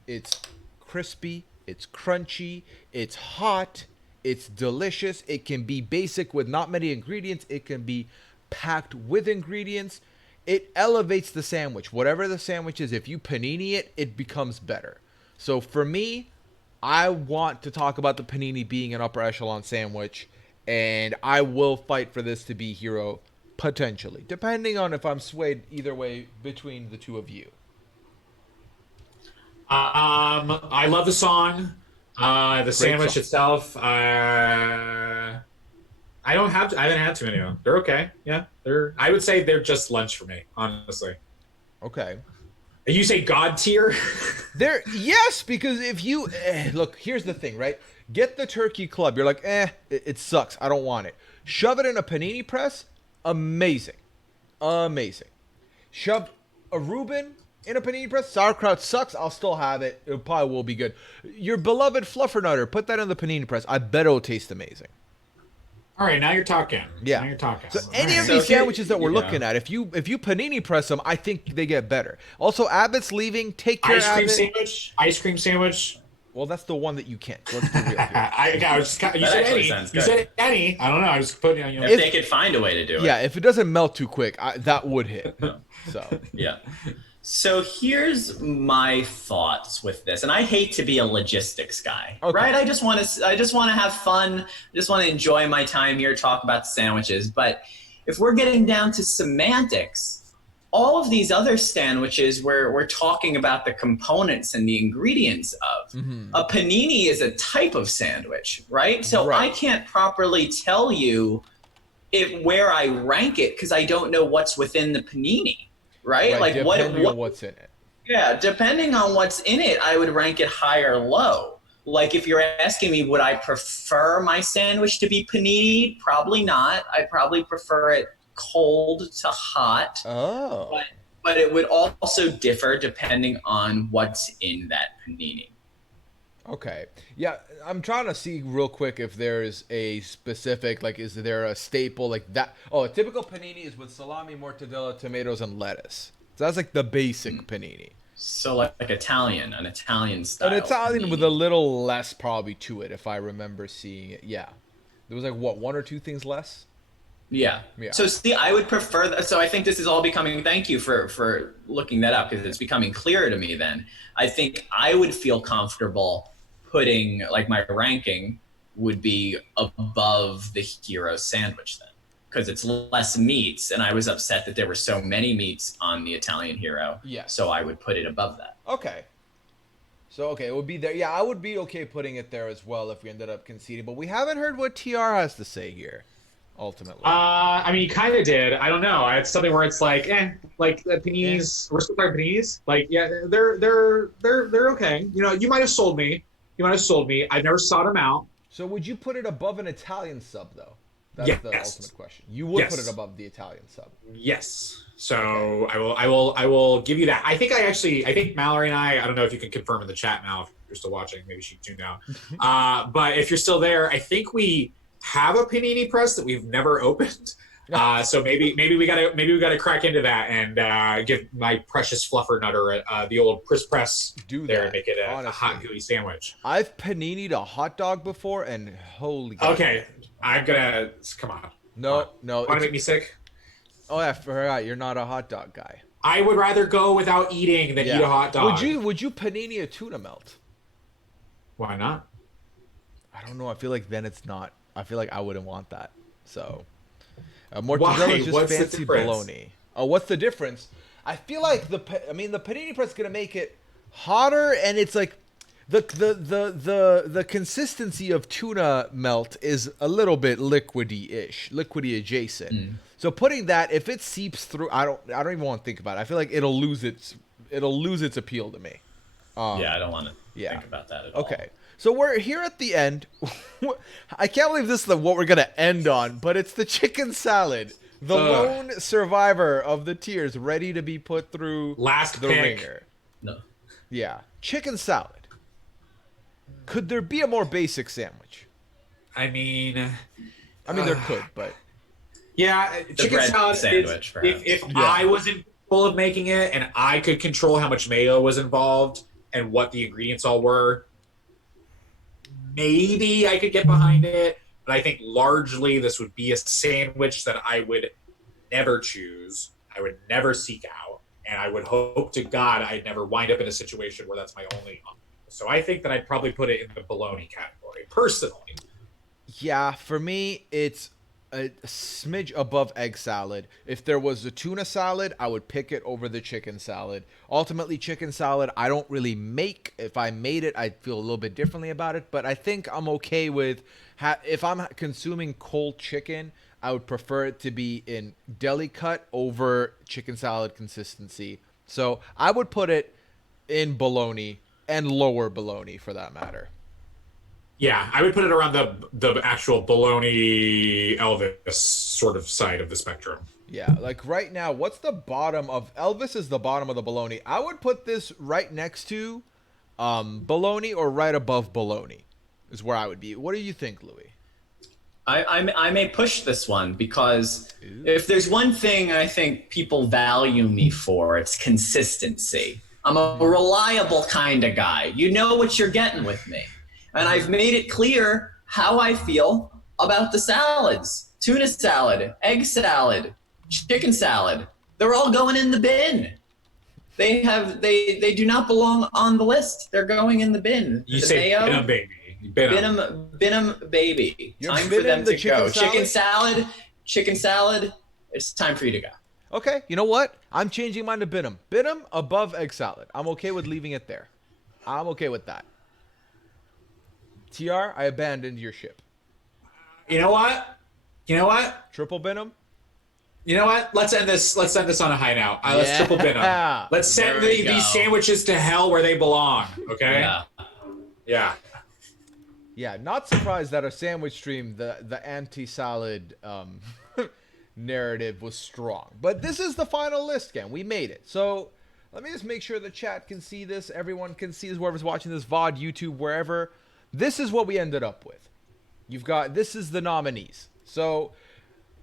it's crispy, it's crunchy, it's hot, it's delicious. It can be basic with not many ingredients. It can be packed with ingredients. It elevates the sandwich. Whatever the sandwich is, if you panini it, it becomes better. So for me, I want to talk about the panini being an upper echelon sandwich, and I will fight for this to be hero potentially, depending on if I'm swayed either way between the two of you. I love the song. The sandwich itself. I haven't had too many of them. They're okay. Yeah, I would say they're just lunch for me, honestly. Okay. You say God tier? Yes, because if you look, here's the thing, right? Get the turkey club. You're like, it sucks. I don't want it. Shove it in a panini press. Amazing. Shove a Reuben in a panini press. Sauerkraut sucks. I'll still have it. It probably will be good. Your beloved fluffernutter, put that in the panini press. I bet it'll taste amazing. All right, now you're talking. Yeah. Now you're talking. So any of these sandwiches that we're looking at, if you panini press them, I think they get better. Also, Abbott's leaving. Take care, Abbott. Ice cream sandwich. Well, that's the one that you can't. Let's be real here. You said any. You said any. I don't know. I was putting. If they could find a way to do it. Yeah, if it doesn't melt too quick, that would hit. So yeah. So here's my thoughts with this, and I hate to be a logistics guy, right? I just want to have fun. I just want to enjoy my time here, talk about sandwiches. But if we're getting down to semantics, all of these other sandwiches where we're talking about the components and the ingredients of, a panini is a type of sandwich, right? So I can't properly tell you where I rank it because I don't know what's within the panini. Right? Like depending on what's in it. Yeah, depending on what's in it, I would rank it high or low. Like if you're asking me, would I prefer my sandwich to be panini? Probably not. I'd probably prefer it cold to hot. Oh. But it would also differ depending on what's in that panini. Okay. Yeah, I'm trying to see real quick if there's a specific, like, is there a staple like that? Oh, a typical panini is with salami, mortadella, tomatoes, and lettuce. So that's like the basic panini. So like Italian, an Italian An style Italian with a panini. little less probably to it, if I remember seeing it. Yeah. There was like, what, one or two things less? Yeah. Yeah. So see, I would prefer that. So I think this is all becoming. Thank you for looking that up because it's becoming clearer to me. Then I think I would feel comfortable putting like my ranking would be above the hero sandwich then because it's less meats, and I was upset that there were so many meats on the Italian hero. Yeah. So I would put it above that. Okay. So, okay, it would be there. Yeah, I would be okay putting it there as well if we ended up conceding. But we haven't heard what TR has to say here, ultimately. I mean, you kind of did. I don't know. It's something where it's like, like the paninis. We're still talking paninis. Like, yeah, they're okay. You know, you might have sold me. You might have sold me. I never sought them out. So would you put it above an Italian sub, though? That's Yes. the ultimate question. You would put Yes. it above the Italian sub. Yes. So I will give you that. I think Mallory and I don't know if you can confirm in the chat, Mal, if you're still watching. Maybe she tuned out. But if you're still there, I think we have a panini press that we've never opened. So maybe we gotta crack into that and give my precious fluffer nutter the old Chris press Do there that, and make it a honestly. hot gooey sandwich. I've paninied a hot dog before, and holy God. Okay, I'm gonna come on. No. Want to make me sick? Oh, yeah, I forgot. You're not a hot dog guy. I would rather go without eating than eat a hot dog. Would you panini a tuna melt? Why not? I don't know. I feel like then it's not. I feel like I wouldn't want that. So, Why? mortadella is just What's the fancy difference? bologna. Oh, what's the difference? I feel like the panini press is gonna make it hotter, and it's like the consistency of tuna melt is a little bit liquidy-ish, liquidy adjacent. So putting that, if it seeps through, I don't even want to think about it. I feel like it'll lose its appeal to me. Yeah, I don't want to yeah. think about that at all. Okay. So we're here at the end. I can't believe this is what we're going to end on, but it's the chicken salad. The lone survivor of the tiers, ready to be put through Last the pick. ringer. No. Yeah. Chicken salad. Could there be a more basic sandwich? I mean, there could, but... yeah, chicken bread salad sandwich, is, perhaps. if I was in control of making it and I could control how much mayo was involved and what the ingredients all were, maybe I could get behind it. But I think largely this would be a sandwich that I would never choose. I would never seek out. And I would hope to God I'd never wind up in a situation where that's my only option. So I think that I'd probably put it in the bologna category, personally. Yeah, for me, it's a smidge above egg salad. If there was a tuna salad, I would pick it over the chicken salad. Ultimately, chicken salad, I don't really make. If I made it, I'd feel a little bit differently about it. But I think I'm okay with, if I'm consuming cold chicken, I would prefer it to be in deli cut over chicken salad consistency. So I would put it in bologna and lower bologna for that matter. Yeah, I would put it around the actual bologna Elvis sort of side of the spectrum. Yeah, like right now, what's the bottom of Elvis is the bottom of the bologna. I would put this right next to bologna or right above bologna is where I would be. What do you think, Louie? I may push this one because if there's one thing I think people value me for, it's consistency. I'm a reliable kind of guy. You know what you're getting with me. And I've made it clear how I feel about the salads. Tuna salad, egg salad, chicken salad. They're all going in the bin. They do not belong on the list. They're going in the bin. You the say mayo, bin 'em, baby. bin 'em, baby. You're Time for them to chicken go. salad? Chicken salad. It's time for you to go. Okay, you know what? I'm changing mine to Binham. Binham above egg salad. I'm okay with leaving it there. I'm okay with that. TR, I abandoned your ship. You know what? Triple Binham? You know what? Let's end this on a high note. Let's triple bin them. Let's send There we go. these sandwiches to hell where they belong. Okay? Yeah. Yeah. Yeah, not surprised that our sandwich stream, the anti-salad narrative was strong. But this is the final list, again. We made it. So Let me just make sure the chat can see this. Everyone can see this. Whoever's watching this VOD, YouTube, wherever. This is what we ended up with. This is the nominees. So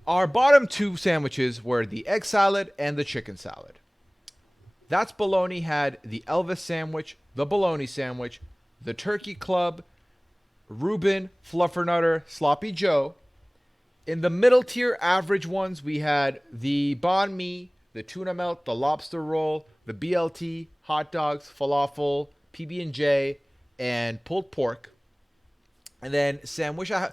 our bottom two sandwiches were the egg salad and the chicken salad. That's Bologna had the Elvis sandwich, the bologna sandwich, the turkey club, Reuben, Fluffernutter, Sloppy Joe. In the middle tier average ones, we had the banh mi, the tuna melt, the lobster roll, the BLT, hot dogs, falafel, PB&J, and pulled pork. And then sandwich. By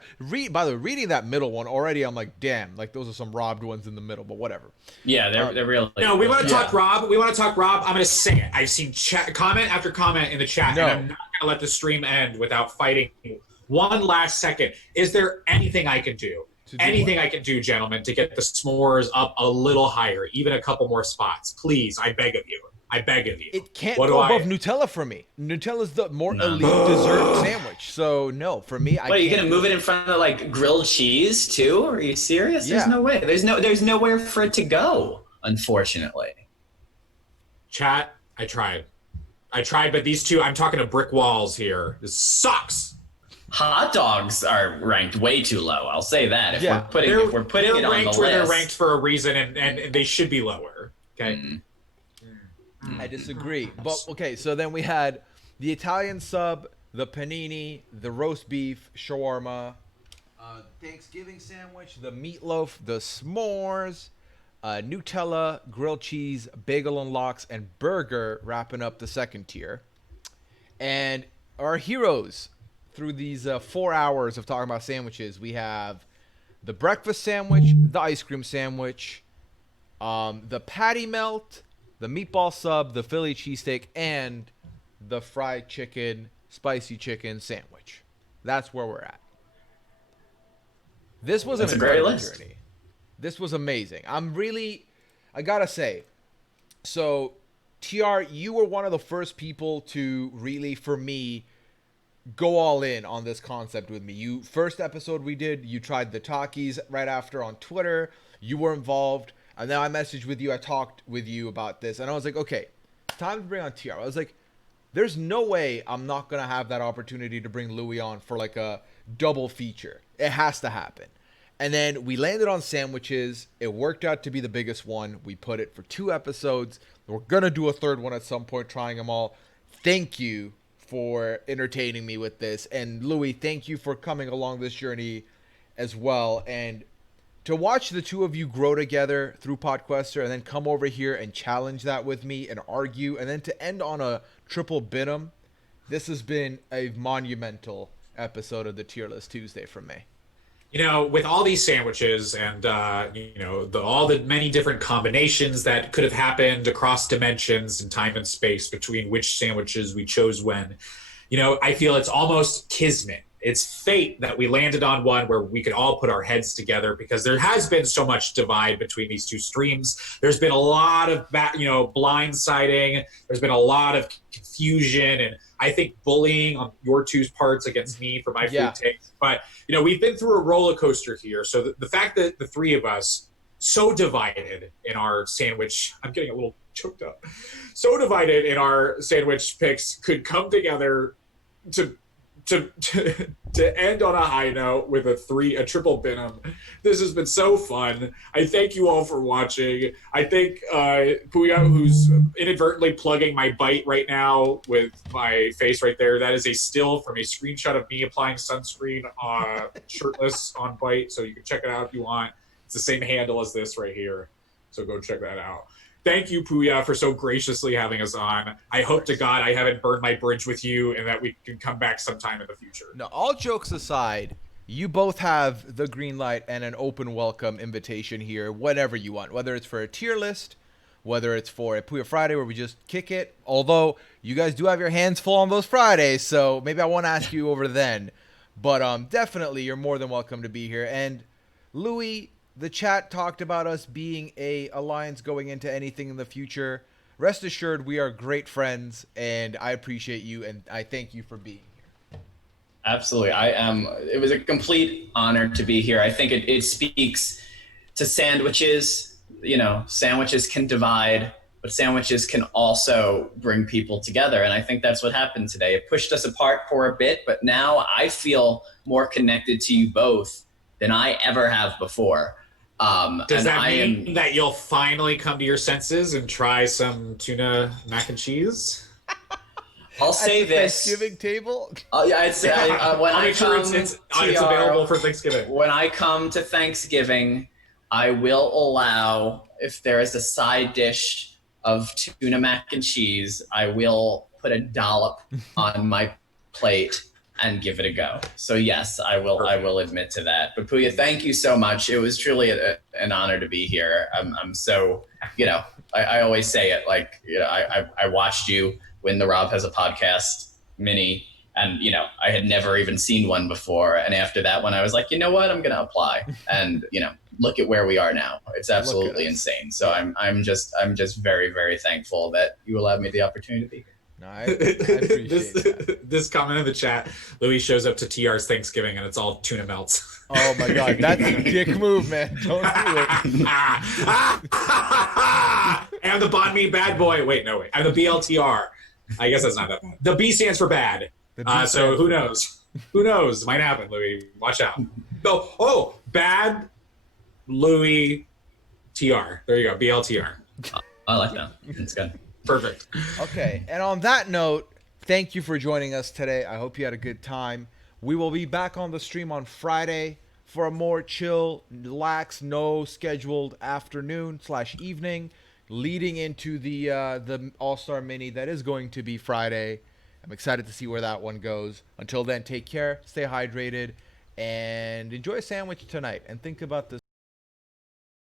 the way, reading that middle one already, I'm like, damn, like those are some robbed ones in the middle, but whatever. Yeah, they're really. No, we want to talk Rob. We want to talk Rob. I'm going to say it. I've seen comment after comment in the chat, and I'm not going to let the stream end without fighting you. One last second. Is there anything I can do? Anything I can do, gentlemen, to get the s'mores up a little higher, even a couple more spots? Please, I beg of you. I beg of you. It can't go above Nutella for me. Nutella's the more elite dessert sandwich. So no, for me, What, are you gonna move it in front of like grilled cheese too? Are you serious? Yeah. There's no way. There's nowhere for it to go, unfortunately. Chat, I tried, but these two, I'm talking to brick walls here. This sucks. Hot dogs are ranked way too low. I'll say that. If we're putting it on the list, they're ranked for a reason, and they should be lower. Okay. I disagree. But okay, so then we had the Italian sub, the panini, the roast beef, shawarma, Thanksgiving sandwich, the meatloaf, the s'mores, Nutella, grilled cheese, bagel and lox, and burger wrapping up the second tier. And our heroes through these 4 hours of talking about sandwiches, we have the breakfast sandwich, the ice cream sandwich, the patty melt, the meatball sub, the Philly cheesesteak, and the fried chicken, spicy chicken sandwich. That's where we're at. This was an incredible journey. This was amazing. I gotta say, so TR, you were one of the first people to really, for me, go all in on this concept with me. First episode we did, you tried the Takis right after on Twitter. You were involved. And then I messaged with you. I talked with you about this. And I was like, okay, time to bring on TR. I was like, there's no way I'm not going to have that opportunity to bring Louie on for like a double feature. It has to happen. And then we landed on sandwiches. It worked out to be the biggest one. We put it for 2 episodes. We're going to do a third one at some point, trying them all. Thank you for entertaining me with this. And Louie, thank you for coming along this journey as well. And to watch the two of you grow together through Podquester and then come over here and challenge that with me and argue, and then to end on a triple binum, this has been a monumental episode of the Tier List Tuesday from me. You know, with all these sandwiches and, all the many different combinations that could have happened across dimensions and time and space between which sandwiches we chose when, I feel it's almost kismet. It's fate that we landed on one where we could all put our heads together, because there has been so much divide between these two streams. There's been a lot of blindsiding. There's been a lot of confusion, and I think bullying on your two's parts against me for my food taste. But we've been through a roller coaster here. So the fact that the three of us so divided in our sandwich, I'm getting a little choked up. So divided in our sandwich picks could come together to end on a high note with a triple binum. This has been so fun. I thank you all for watching. I thank Puya, who's inadvertently plugging my bite right now with my face right there. That is a still from a screenshot of me applying sunscreen shirtless on bite, so you can check it out if you want. It's the same handle as this right here, so go check that out. Thank you, Puya, for so graciously having us on. I hope to God I haven't burned my bridge with you and that we can come back sometime in the future. Now, all jokes aside, you both have the green light and an open welcome invitation here whenever you want, whether it's for a tier list, whether it's for a Puya Friday where we just kick it. Although you guys do have your hands full on those Fridays, so maybe I won't ask you over then. But definitely, you're more than welcome to be here. And Louie, the chat talked about us being a alliance going into anything in the future. Rest assured, we are great friends, and I appreciate you, and I thank you for being here. Absolutely. It was a complete honor to be here. I think it speaks to sandwiches. Sandwiches can divide, but sandwiches can also bring people together. And I think that's what happened today. It pushed us apart for a bit, but now I feel more connected to you both than I ever have before. Does that mean that you'll finally come to your senses and try some tuna mac and cheese? I'll say this. Thanksgiving table? Yeah, I'd say when I'll I make sure come it's available for Thanksgiving. When I come to Thanksgiving, I will allow, if there is a side dish of tuna mac and cheese, I will put a dollop on my plate and give it a go. So yes, I will. Perfect. I will admit to that. But Puya, thank you so much. It was truly an honor to be here. I'm so, I always say it, like, I watched you when the Rob Has a Podcast mini, and I had never even seen one before. And after that one, I was like, you know what, I'm gonna apply. And look at where we are now. It's absolutely insane. So I'm just very, very thankful that you allowed me the opportunity to be here. No, I appreciate that. This comment in the chat, Louie shows up to TR's Thanksgiving and it's all tuna melts. Oh my God, that's a dick move, man. Don't do it. And the banh mi bad boy. Wait, no, wait. I'm the BLTR. I guess that's not that bad. The B stands for bad. So who knows? Who knows? Might happen, Louie. Watch out. Oh, bad Louie TR. There you go. BLTR. I like that. It's good. Perfect. Okay, and on that note, thank you for joining us today. I hope you had a good time. We will be back on the stream on Friday for a more chill, relaxed, no scheduled afternoon/evening, leading into the All-Star Mini that is going to be Friday. I'm excited to see where that one goes. Until then, take care, stay hydrated, and enjoy a sandwich tonight. And think about this.